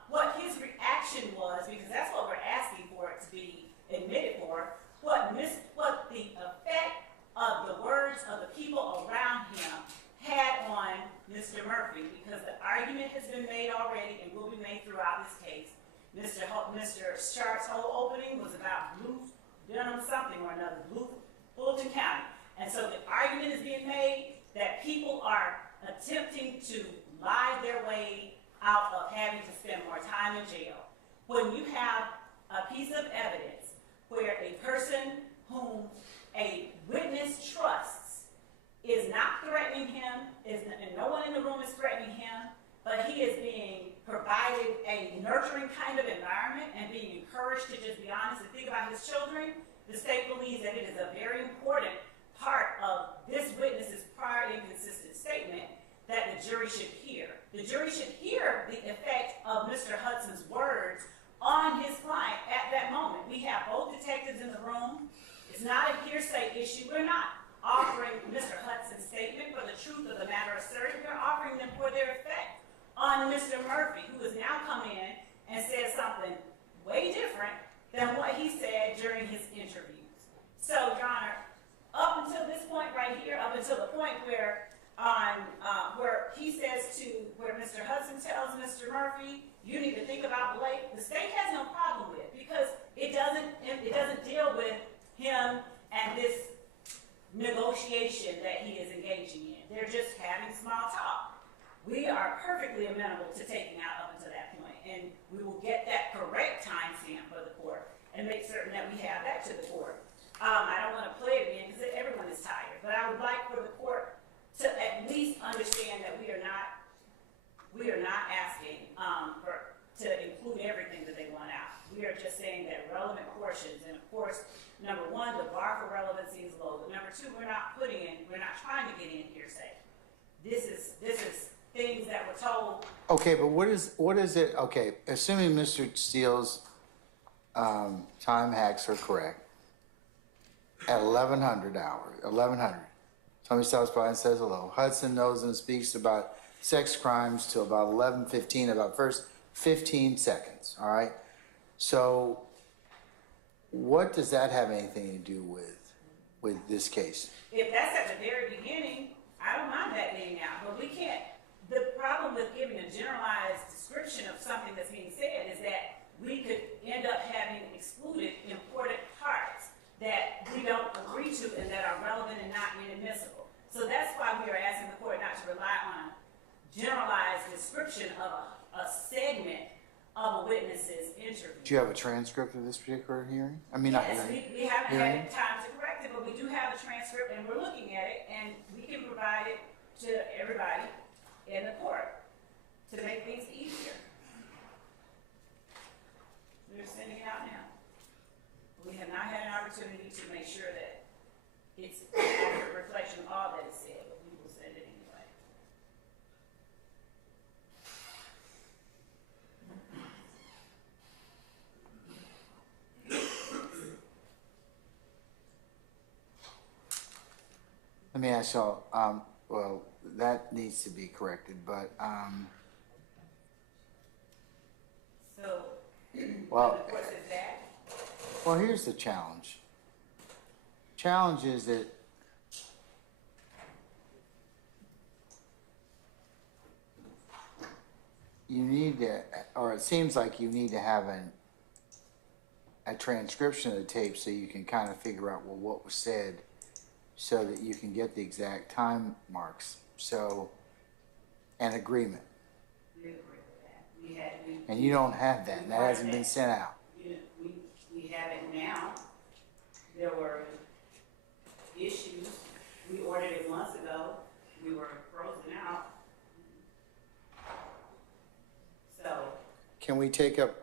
what his reaction was, because that's what we're asking for it to be admitted for, what the effect of the words of the people around him had on Mr. Murphy, because the argument has been made already and will be made throughout this case. Mr. Sharp's whole opening was about blue denim something or another, Fulton County. And so the argument is being made that people are attempting to lie their way out of having to spend more time in jail. When you have a piece of evidence where a person whom a witness trusts is not threatening him, and no one in the room is threatening him, but he is being provided a nurturing kind of environment and being encouraged to just be honest and think about his children, the state believes that it is a very important part of this witness's prior inconsistent statement that the jury should hear. The jury should hear the effect of Mr. Hudson's words on his client at that moment. We have both detectives in the room. It's not a hearsay issue. We're not offering Mr. Hudson's statement for the truth of the matter asserted. We're offering them for their effect on Mr. Murphy, who has now come in and said something way different than what he said during his interviews. So, Your Honor, up until this point right here, up until the point where where he says where Mr. Hudson tells Mr. Murphy, you need to think about Blake, the state has no problem with, because it doesn't deal with him and this negotiation that he is engaging in. They're just having small talk. We are perfectly amenable to taking out up until that point, and we will get that correct timestamp for the court and make certain that we have that to the court. I don't want to play it again because everyone is tired, but I would like for the court to at least understand that we are not asking to include everything that they want out. We are just saying that relevant portions, and of course, number one, the bar for relevancy is low, but number number two, we're not trying to get in hearsay. This is things that were told. Okay, but what is it, okay, assuming Mr. Steele's time hacks are correct, at 1100, somebody stops by and says hello. Hudson knows and speaks about sex crimes till about 11:15, about first 15 seconds, all right? So what does that have anything to do with this case? If that's at the very beginning, I don't mind that being out, but we can't. The problem with giving a generalized description of something that's being said is that we could end up having excluded important parts that we don't agree to and that are relevant and not inadmissible. So that's why we are asking the court not to rely on a generalized description of a segment of a witness's interview. Do you have a transcript of this particular hearing? I mean, not Yes, hearing. we haven't Hearing? had time to correct it, but we do have a transcript and we're looking at it and we can provide it to everybody in the court to make things easier. We're sending it out now. We have not had an opportunity to make sure that it's an accurate reflection of all that is said, but we will send it anyway. Let me ask y'all, well, that needs to be corrected, but, So, well, the court says that. well, here's the challenge. Challenge is that you need to, or it seems like you need to have a transcription of the tape so you can kind of figure out, well, what was said, so that you can get the exact time marks. So, an agreement. We agree with that. And you don't have that, and that hasn't been sent out. We have it now. There were issues. We ordered it months ago. We were frozen out. So, Can we take up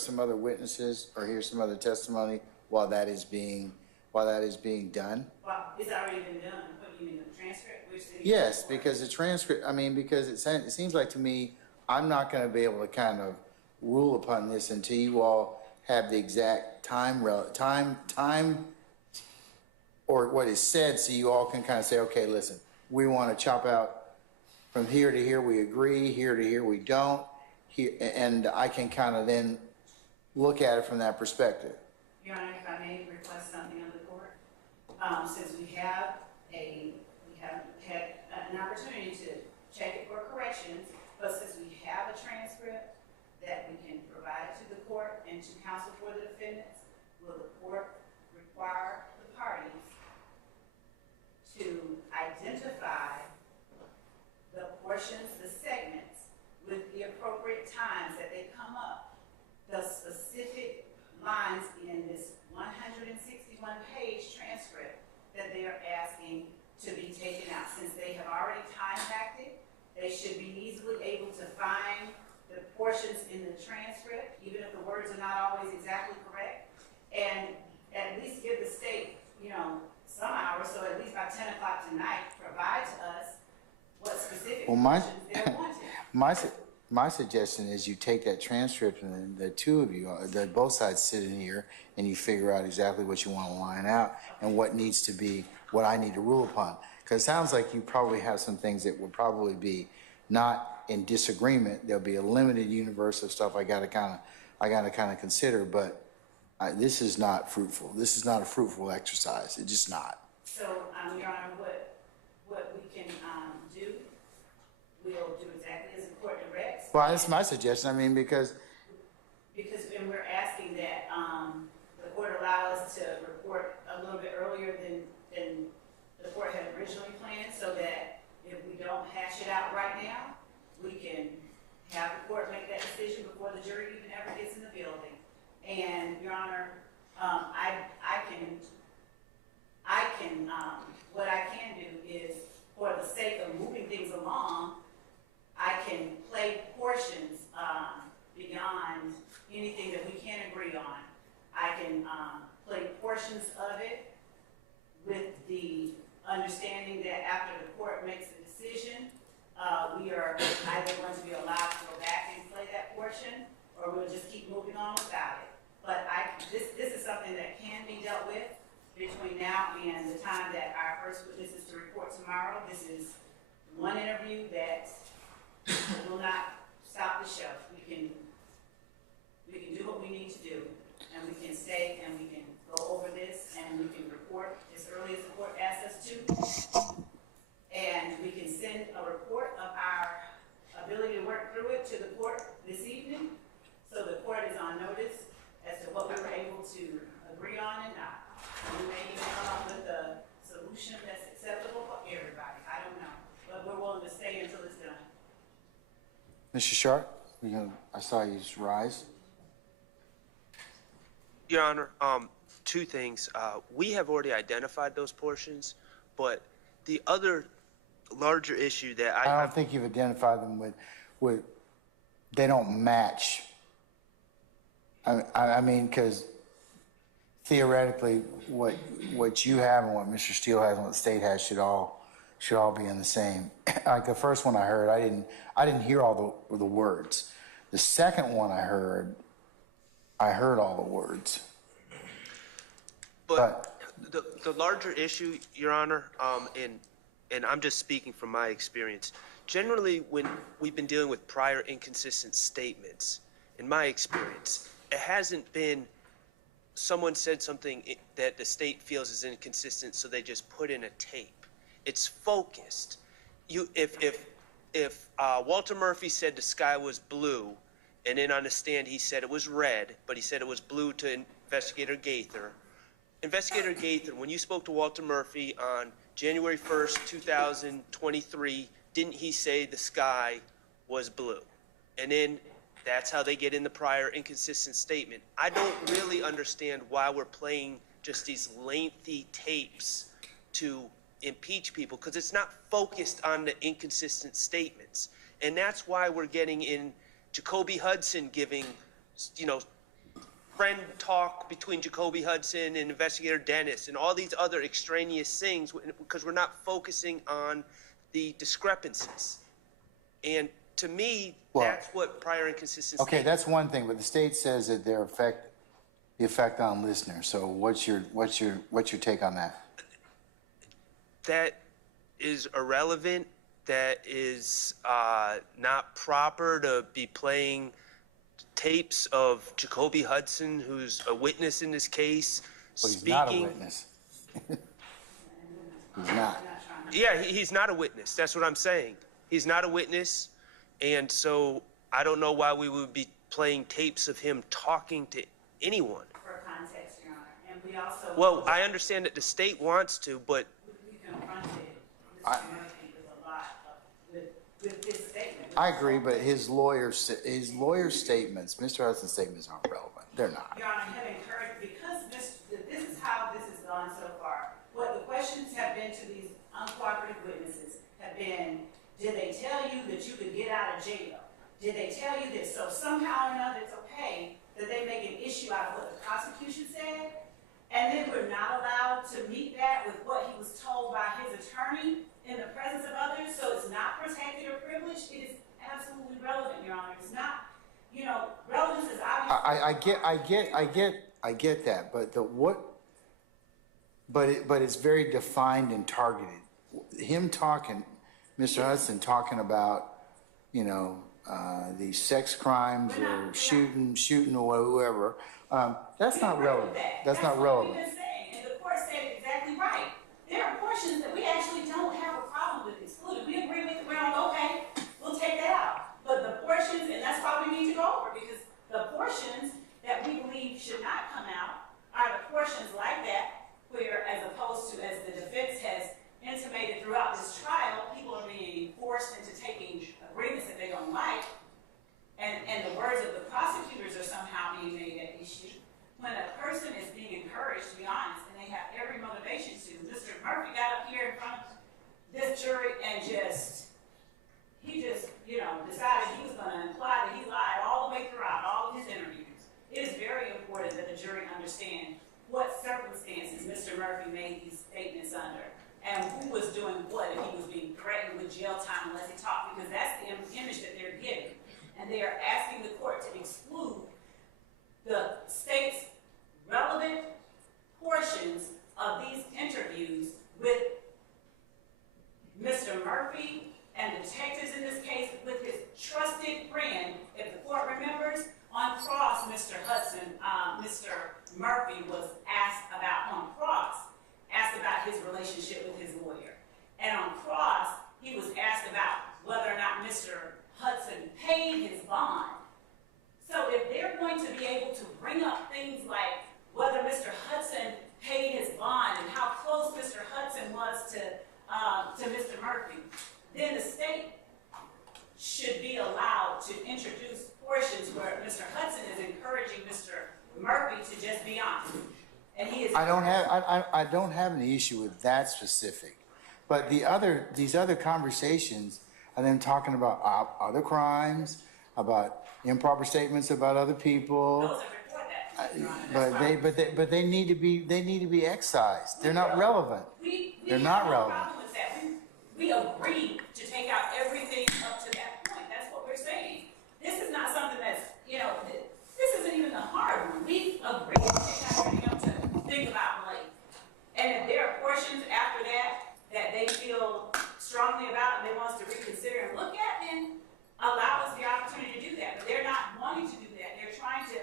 some other witnesses or hear some other testimony while that is being done? well, it's already been done. What do you mean, the transcript? We're sitting Yes, before. because the transcript, I mean, because it seems like to me, I'm not gonna be able to kind of rule upon this until you all have the exact time, or what is said, so you all can kind of say, okay, listen, we wanna chop out from here to here, we agree, here to here, we don't, here, and I can kind of then look at it from that perspective. Your Honor, if I may request something of the court, since we haven't had an opportunity to check it for corrections, but since we have a transcript that we can provide to the court and to counsel for the defendants, will the court require the parties to identify the portions, the segments, with the appropriate times that they come up, the specific lines in this 161-page transcript that they are asking to be taken out. Since they have already time-hacked it, they should be easily able to find the portions in the transcript, even if the words are not always exactly correct, and at least give the state, some hours, so at least by 10 o'clock tonight, provide to us what specific portions they're wanting. My suggestion is you take that transcript and then the two of you, both sides sit in here and you figure out exactly what you want to line out and what needs to be, what I need to rule upon. Because it sounds like you probably have some things that would probably be not in disagreement. There'll be a limited universe of stuff I gotta kind of consider, but this is not fruitful. This is not a fruitful exercise. It's just not. So, Your Honor, what we can do, we'll do exactly as the court directs. Well, that's my suggestion. I mean, because And we're asking that the court allow us to report a little bit earlier than the court had originally planned, so that if we don't hash it out right now, we can have the court make that decision before the jury even ever gets in the building. And, Your Honor, what I can do is, for the sake of moving things along, I can play portions beyond anything that we can agree on. I can play portions of it with direction, or we'll just keep moving on without it. But this is something that can be dealt with between now and the time that our first witness is to report tomorrow. This is one interview that will not stop the show. We can do what we need to do, and we can stay and we can go over this and we can report as early as the court asks us to. And we can send a report of our ability to work through it to the court this evening. So the court is on notice as to what we were able to agree on and not. And we may even come up with a solution that's acceptable for everybody. I don't know. But we're willing to stay until it's done. Mr. Sharp, I saw you just rise. Your Honor, two things. We have already identified those portions, but the other larger issue that I don't think you've identified them with they don't match. I mean, because theoretically, what you have and what Mr. Steele has and what the state has should all be in the same. Like the first one I heard, I didn't hear all the words. The second one I heard all the words. But the larger issue, Your Honor, and I'm just speaking from my experience, generally when we've been dealing with prior inconsistent statements, in my experience, it hasn't been someone said something that the state feels is inconsistent, so they just put in a tape. It's focused. If Walter Murphy said the sky was blue, and then on the stand he said it was red, but he said it was blue to Investigator Gaither. Investigator Gaither, when you spoke to Walter Murphy on January 1st, 2023, didn't he say the sky was blue? And then that's how they get in the prior inconsistent statement. I don't really understand why we're playing just these lengthy tapes to impeach people, because it's not focused on the inconsistent statements. And that's why we're getting in Jacoby Hudson giving, friend talk between Jacoby Hudson and Investigator Dennis and all these other extraneous things, because we're not focusing on the discrepancies. And to me, that's what prior inconsistent Okay, that's one thing, but the state says that the effect on listeners. So what's your take on that? That is irrelevant. That is not proper to be playing tapes of Jacoby Hudson, who's a witness in this case, Well, he's speaking. not a witness. He's not. Yeah, he's not a witness. That's what I'm saying. He's not a witness, and so I don't know why we would be playing tapes of him talking to anyone. For context, Your Honor. And we also... Well, I understand that the state wants to, but... We confronted Mr. Murphy with a lot of, with his statement. I agree, but his lawyer's statements, Mr. Hudson's statements aren't relevant. They're not. Your Honor, I have encouraged, because this is how this has gone so far. What the questions have been to these uncooperative witnesses have been, did they tell you that you could get out of jail? Did they tell you this? So somehow or another, it's okay that they make an issue out of what the prosecution said, and then we're not allowed to meet that with what he was told by his attorney in the presence of others. So it's not protected or privileged. It is absolutely relevant, Your Honor. It's not, relevance is obvious. I get that, but but it's very defined and targeted. Him talking, Mr. Hudson talking about, these sex crimes or shooting or whoever. That's not relevant. That's not relevant. What we've been saying, and the court said exactly right. There are portions that we actually don't have a problem with excluding. We agree with the ground, okay, we'll take that out. But the portions, and that's why we need to go over, because the portions that we believe should not come out are the portions like that, where as opposed to, as the defense has intimated throughout this trial, people are being forced into taking agreements that they don't like, and the words of the prosecutors are somehow being made at issue. When a person is being encouraged to be honest they are asking the court to exclude the state's relevant portions of these interviews with Mr. Murphy and the detectives in this case with his trusted friend. If the court remembers, on cross, Mr. Murphy was asked about his relationship with his lawyer. And on cross, he was asked about whether or not Mr. Hudson paid his bond. So if they're going to be able to bring up things like whether Mr. Hudson paid his bond and how close Mr. Hudson was to Mr. Murphy, then the state should be allowed to introduce portions where Mr. Hudson is encouraging Mr. Murphy to just be honest. And he is. I don't have any issue with that specific, but these other conversations are them talking about other crimes, about improper statements about other people. Those are report that. But they need to be excised. They're not relevant. They're not relevant. Problem with that. We agreed to take out everything up to that point. That's what we're saying. This is not something that's, this isn't even the hard one. We agreed to take out everything up to think about Blake. And if there are portions after that they feel strongly about and they want us to reconsider and look at, then allow us the opportunity to do that. But they're not wanting to do that. They're trying to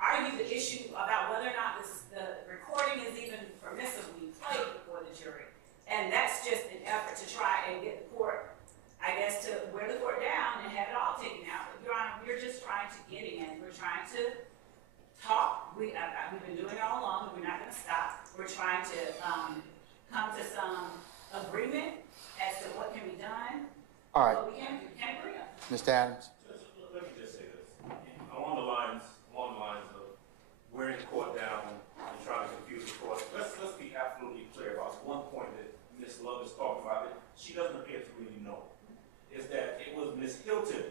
argue the issue about whether or not the recording is even permissibly played before the jury. And that's just an effort to try and get the court, I guess, to wear the court down and have it all taken out. But Your Honor, we're just trying to get in. We're trying to talk. We've been doing it all along, and we're not going to stop. We're trying to come to some agreement as to what can be done. All right. What we can agree on. Mr. Adams. Let me just say this. Along the lines of wearing the court down and trying to confuse the court, let's be absolutely clear about one point that Ms. Love is talking about that she doesn't appear to really know, is that it was Ms. Hilton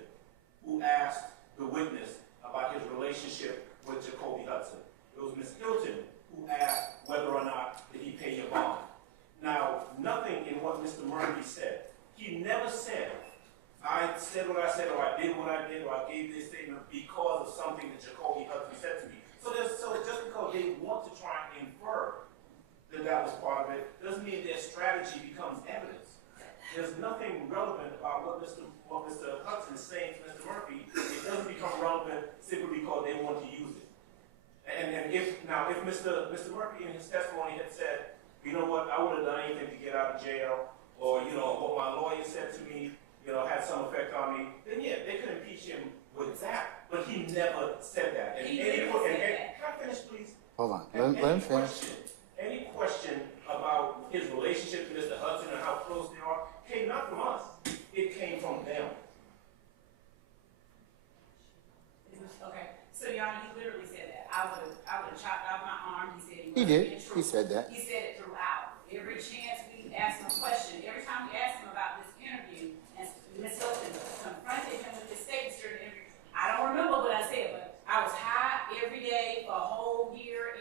who asked the witness about his relationship with Jacoby Hudson. It was Ms. Hilton who asked whether or not did he pay your bond. Now, nothing in what Mr. Murphy said. He never said, I said what I said, or I did what I did, or I gave this statement because of something that Jacoby Hudson said to me. So just because they want to try and infer that was part of it, doesn't mean their strategy becomes evidence. There's nothing relevant about what Mr. Hudson is saying to Mr. Murphy. It doesn't become relevant simply because they want to use it. And if Mr. Murphy in his testimony had said, you know what, I would have done anything to get out of jail, or what my lawyer said to me, had some effect on me, then yeah, they could impeach him with that. But he never said that. And can I finish, please? Hold on. Let him finish. Any question about his relationship to Mr. Hudson and how close they are came not from us. It came from them. Okay. So, Your Honor, he literally said that. I would have chopped off my arm. He said He did. He said that. He said it throughout. Every chance we asked him a question, every time we asked him about this interview, and Ms. Hilton confronted him with his statements during the interview. I don't remember what I said, but I was high every day for a whole year,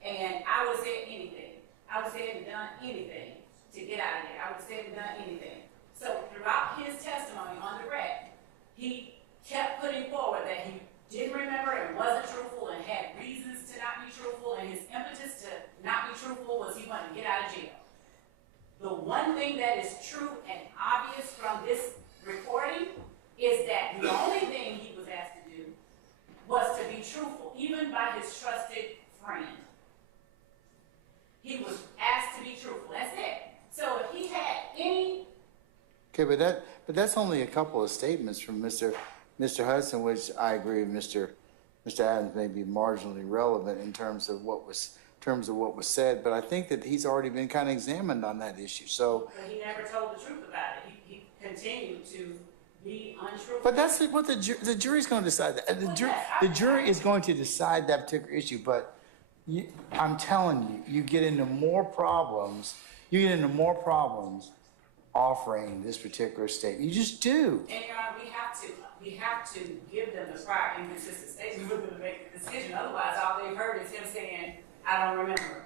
and I would have said anything. I would have said and done anything to get out of there. I would have said and done anything. So throughout his testimony on direct, he kept putting forward that he didn't remember and wasn't truthful and had reasons to not be truthful, and his impetus to not be truthful was he wanted to get out of jail. The one thing that is true and obvious from this recording is that the only thing he was asked to do was to be truthful, even by his trusted friend. He was asked to be truthful. That's it. So if he had any... Okay, but that's only a couple of statements from Mr. Hudson, which I agree with Mr. Adams may be marginally relevant in terms of what was said, but I think that he's already been kind of examined on that issue. So, but he never told the truth about it. He continued to be untruthful. but that's what the jury's going to decide. The jury is going to decide that particular issue. But I'm telling you, you get into more problems. Offering this particular statement. You just do. And Your Honor, we have to give them the prior inconsistent statements for them to make the decision. Otherwise, all they've heard is him saying, I don't remember.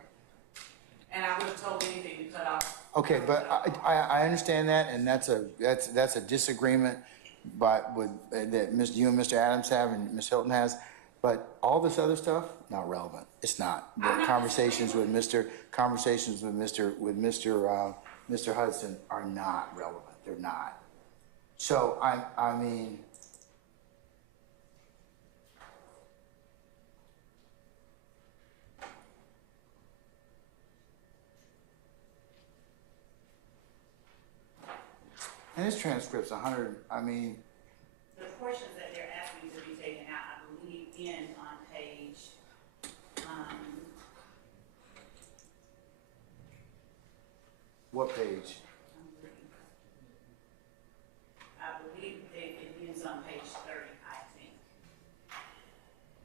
And I would have told anything to cut off. Okay, but I understand that, and that's a disagreement but that you and Mr. Adams have and Ms. Hilton has, but all this other stuff, not relevant. It's not. The conversations with Mr. Hudson are not relevant. They're not. So I mean, and his transcript's 100. I mean, The portions that they're asking to be taken out, I believe, end on page, what page? I believe it ends on page 30, I think.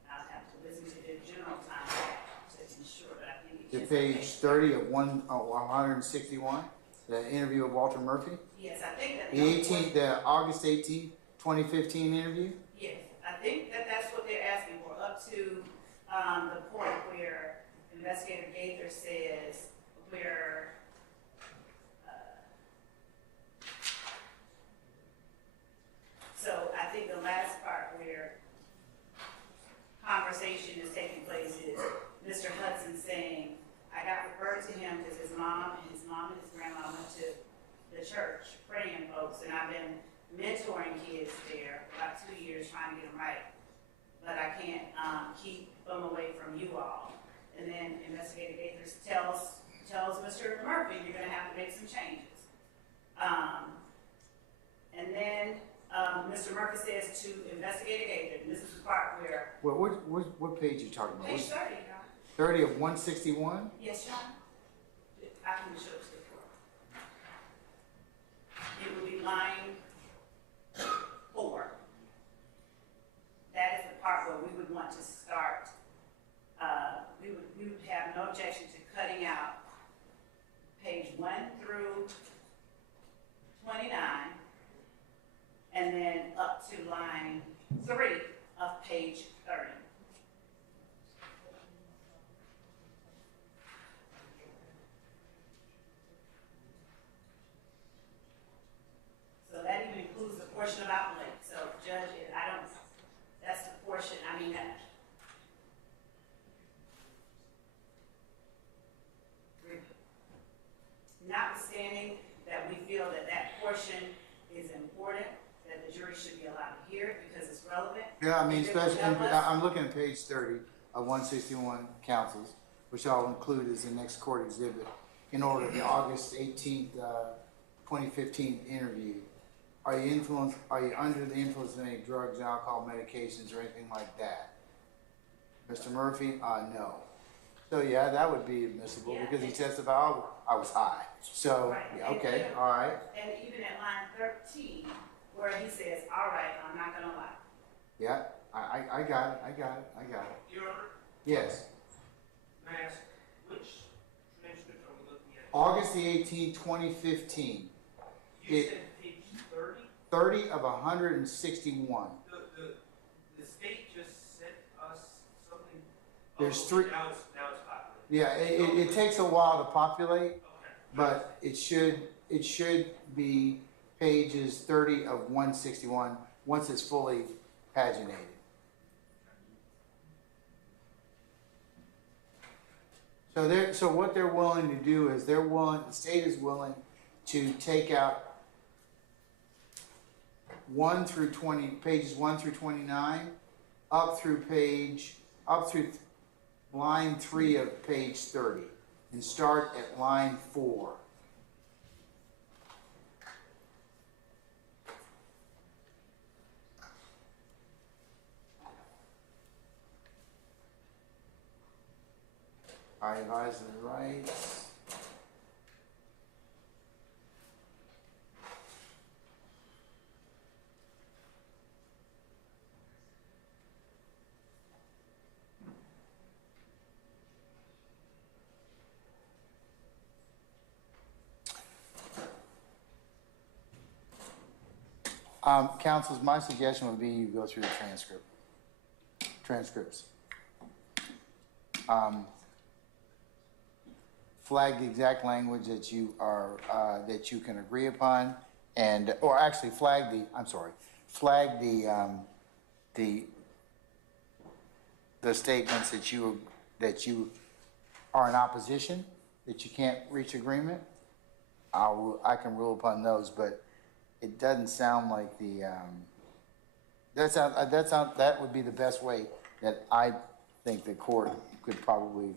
I'll have to listen to the general time to ensure, but I think The it's just page 30 of 161, the interview with Walter Murphy? Yes, I think that. The 18th, the August 18th, 2015 interview? Yes, I think that that's what they're asking for, up to, the point where Investigator Gaither says where, so I think the last part where conversation is taking place is Mr. Hudson saying, I got referred to him because his mom and his grandma went to the church praying folks, and I've been mentoring kids there for about 2 years trying to get them right, but I can't keep them away from you all. And then Investigator Gaither tells Mr. Murphy, you're going to have to make some changes. And then Mr. Murphy says to Investigator Gaither, and this is the part where. Well, what page are you talking about? Page 30, John. 30 of 161? Yes, John. I can show it to the court. It would be line 4. That is the part where we would want to start. We would have no objection to cutting out page 1 through 29, and then up to line 3 of page 30. So that even includes the portion about Blake. So Judge, that's the portion, I mean, notwithstanding that we feel that that portion is important, that the jury should be allowed to hear it because it's relevant. Yeah, I mean, If it would especially, help us- I'm looking at page 30 of 161 counsels, which I'll include as the next court exhibit in order of the August 18th, 2015 interview. Are you under the influence of any drugs, alcohol, medications, or anything like that? Mr. Murphy, no. So yeah, that would be admissible because he testified, I was high. So, Right. yeah, okay, all right. And even at line 13, where he says, all right, I'm not gonna lie. Yeah, I got it. Your Honor, Yes. may I ask, which transcript are we looking at? August the 18th, 2015. You said page 30? 30 of 161. The state just sent us something. There's Oh, three. Now it's populated. Yeah, it takes a while to populate, Okay. but it should be pages 30 of 161 once it's fully paginated. So what they're willing to do is the state is willing to take out 1 through 20, pages 1 through 29, up through line 3 of page 30, and start at line 4. I advise the rights. Counsels, my suggestion would be you go through the transcripts. Flag the exact language that you are, that you can agree upon, or actually flag flag the statements that you are in opposition, that you can't reach agreement, I can rule upon those, but it doesn't sound like that would be the best way that I think the court could probably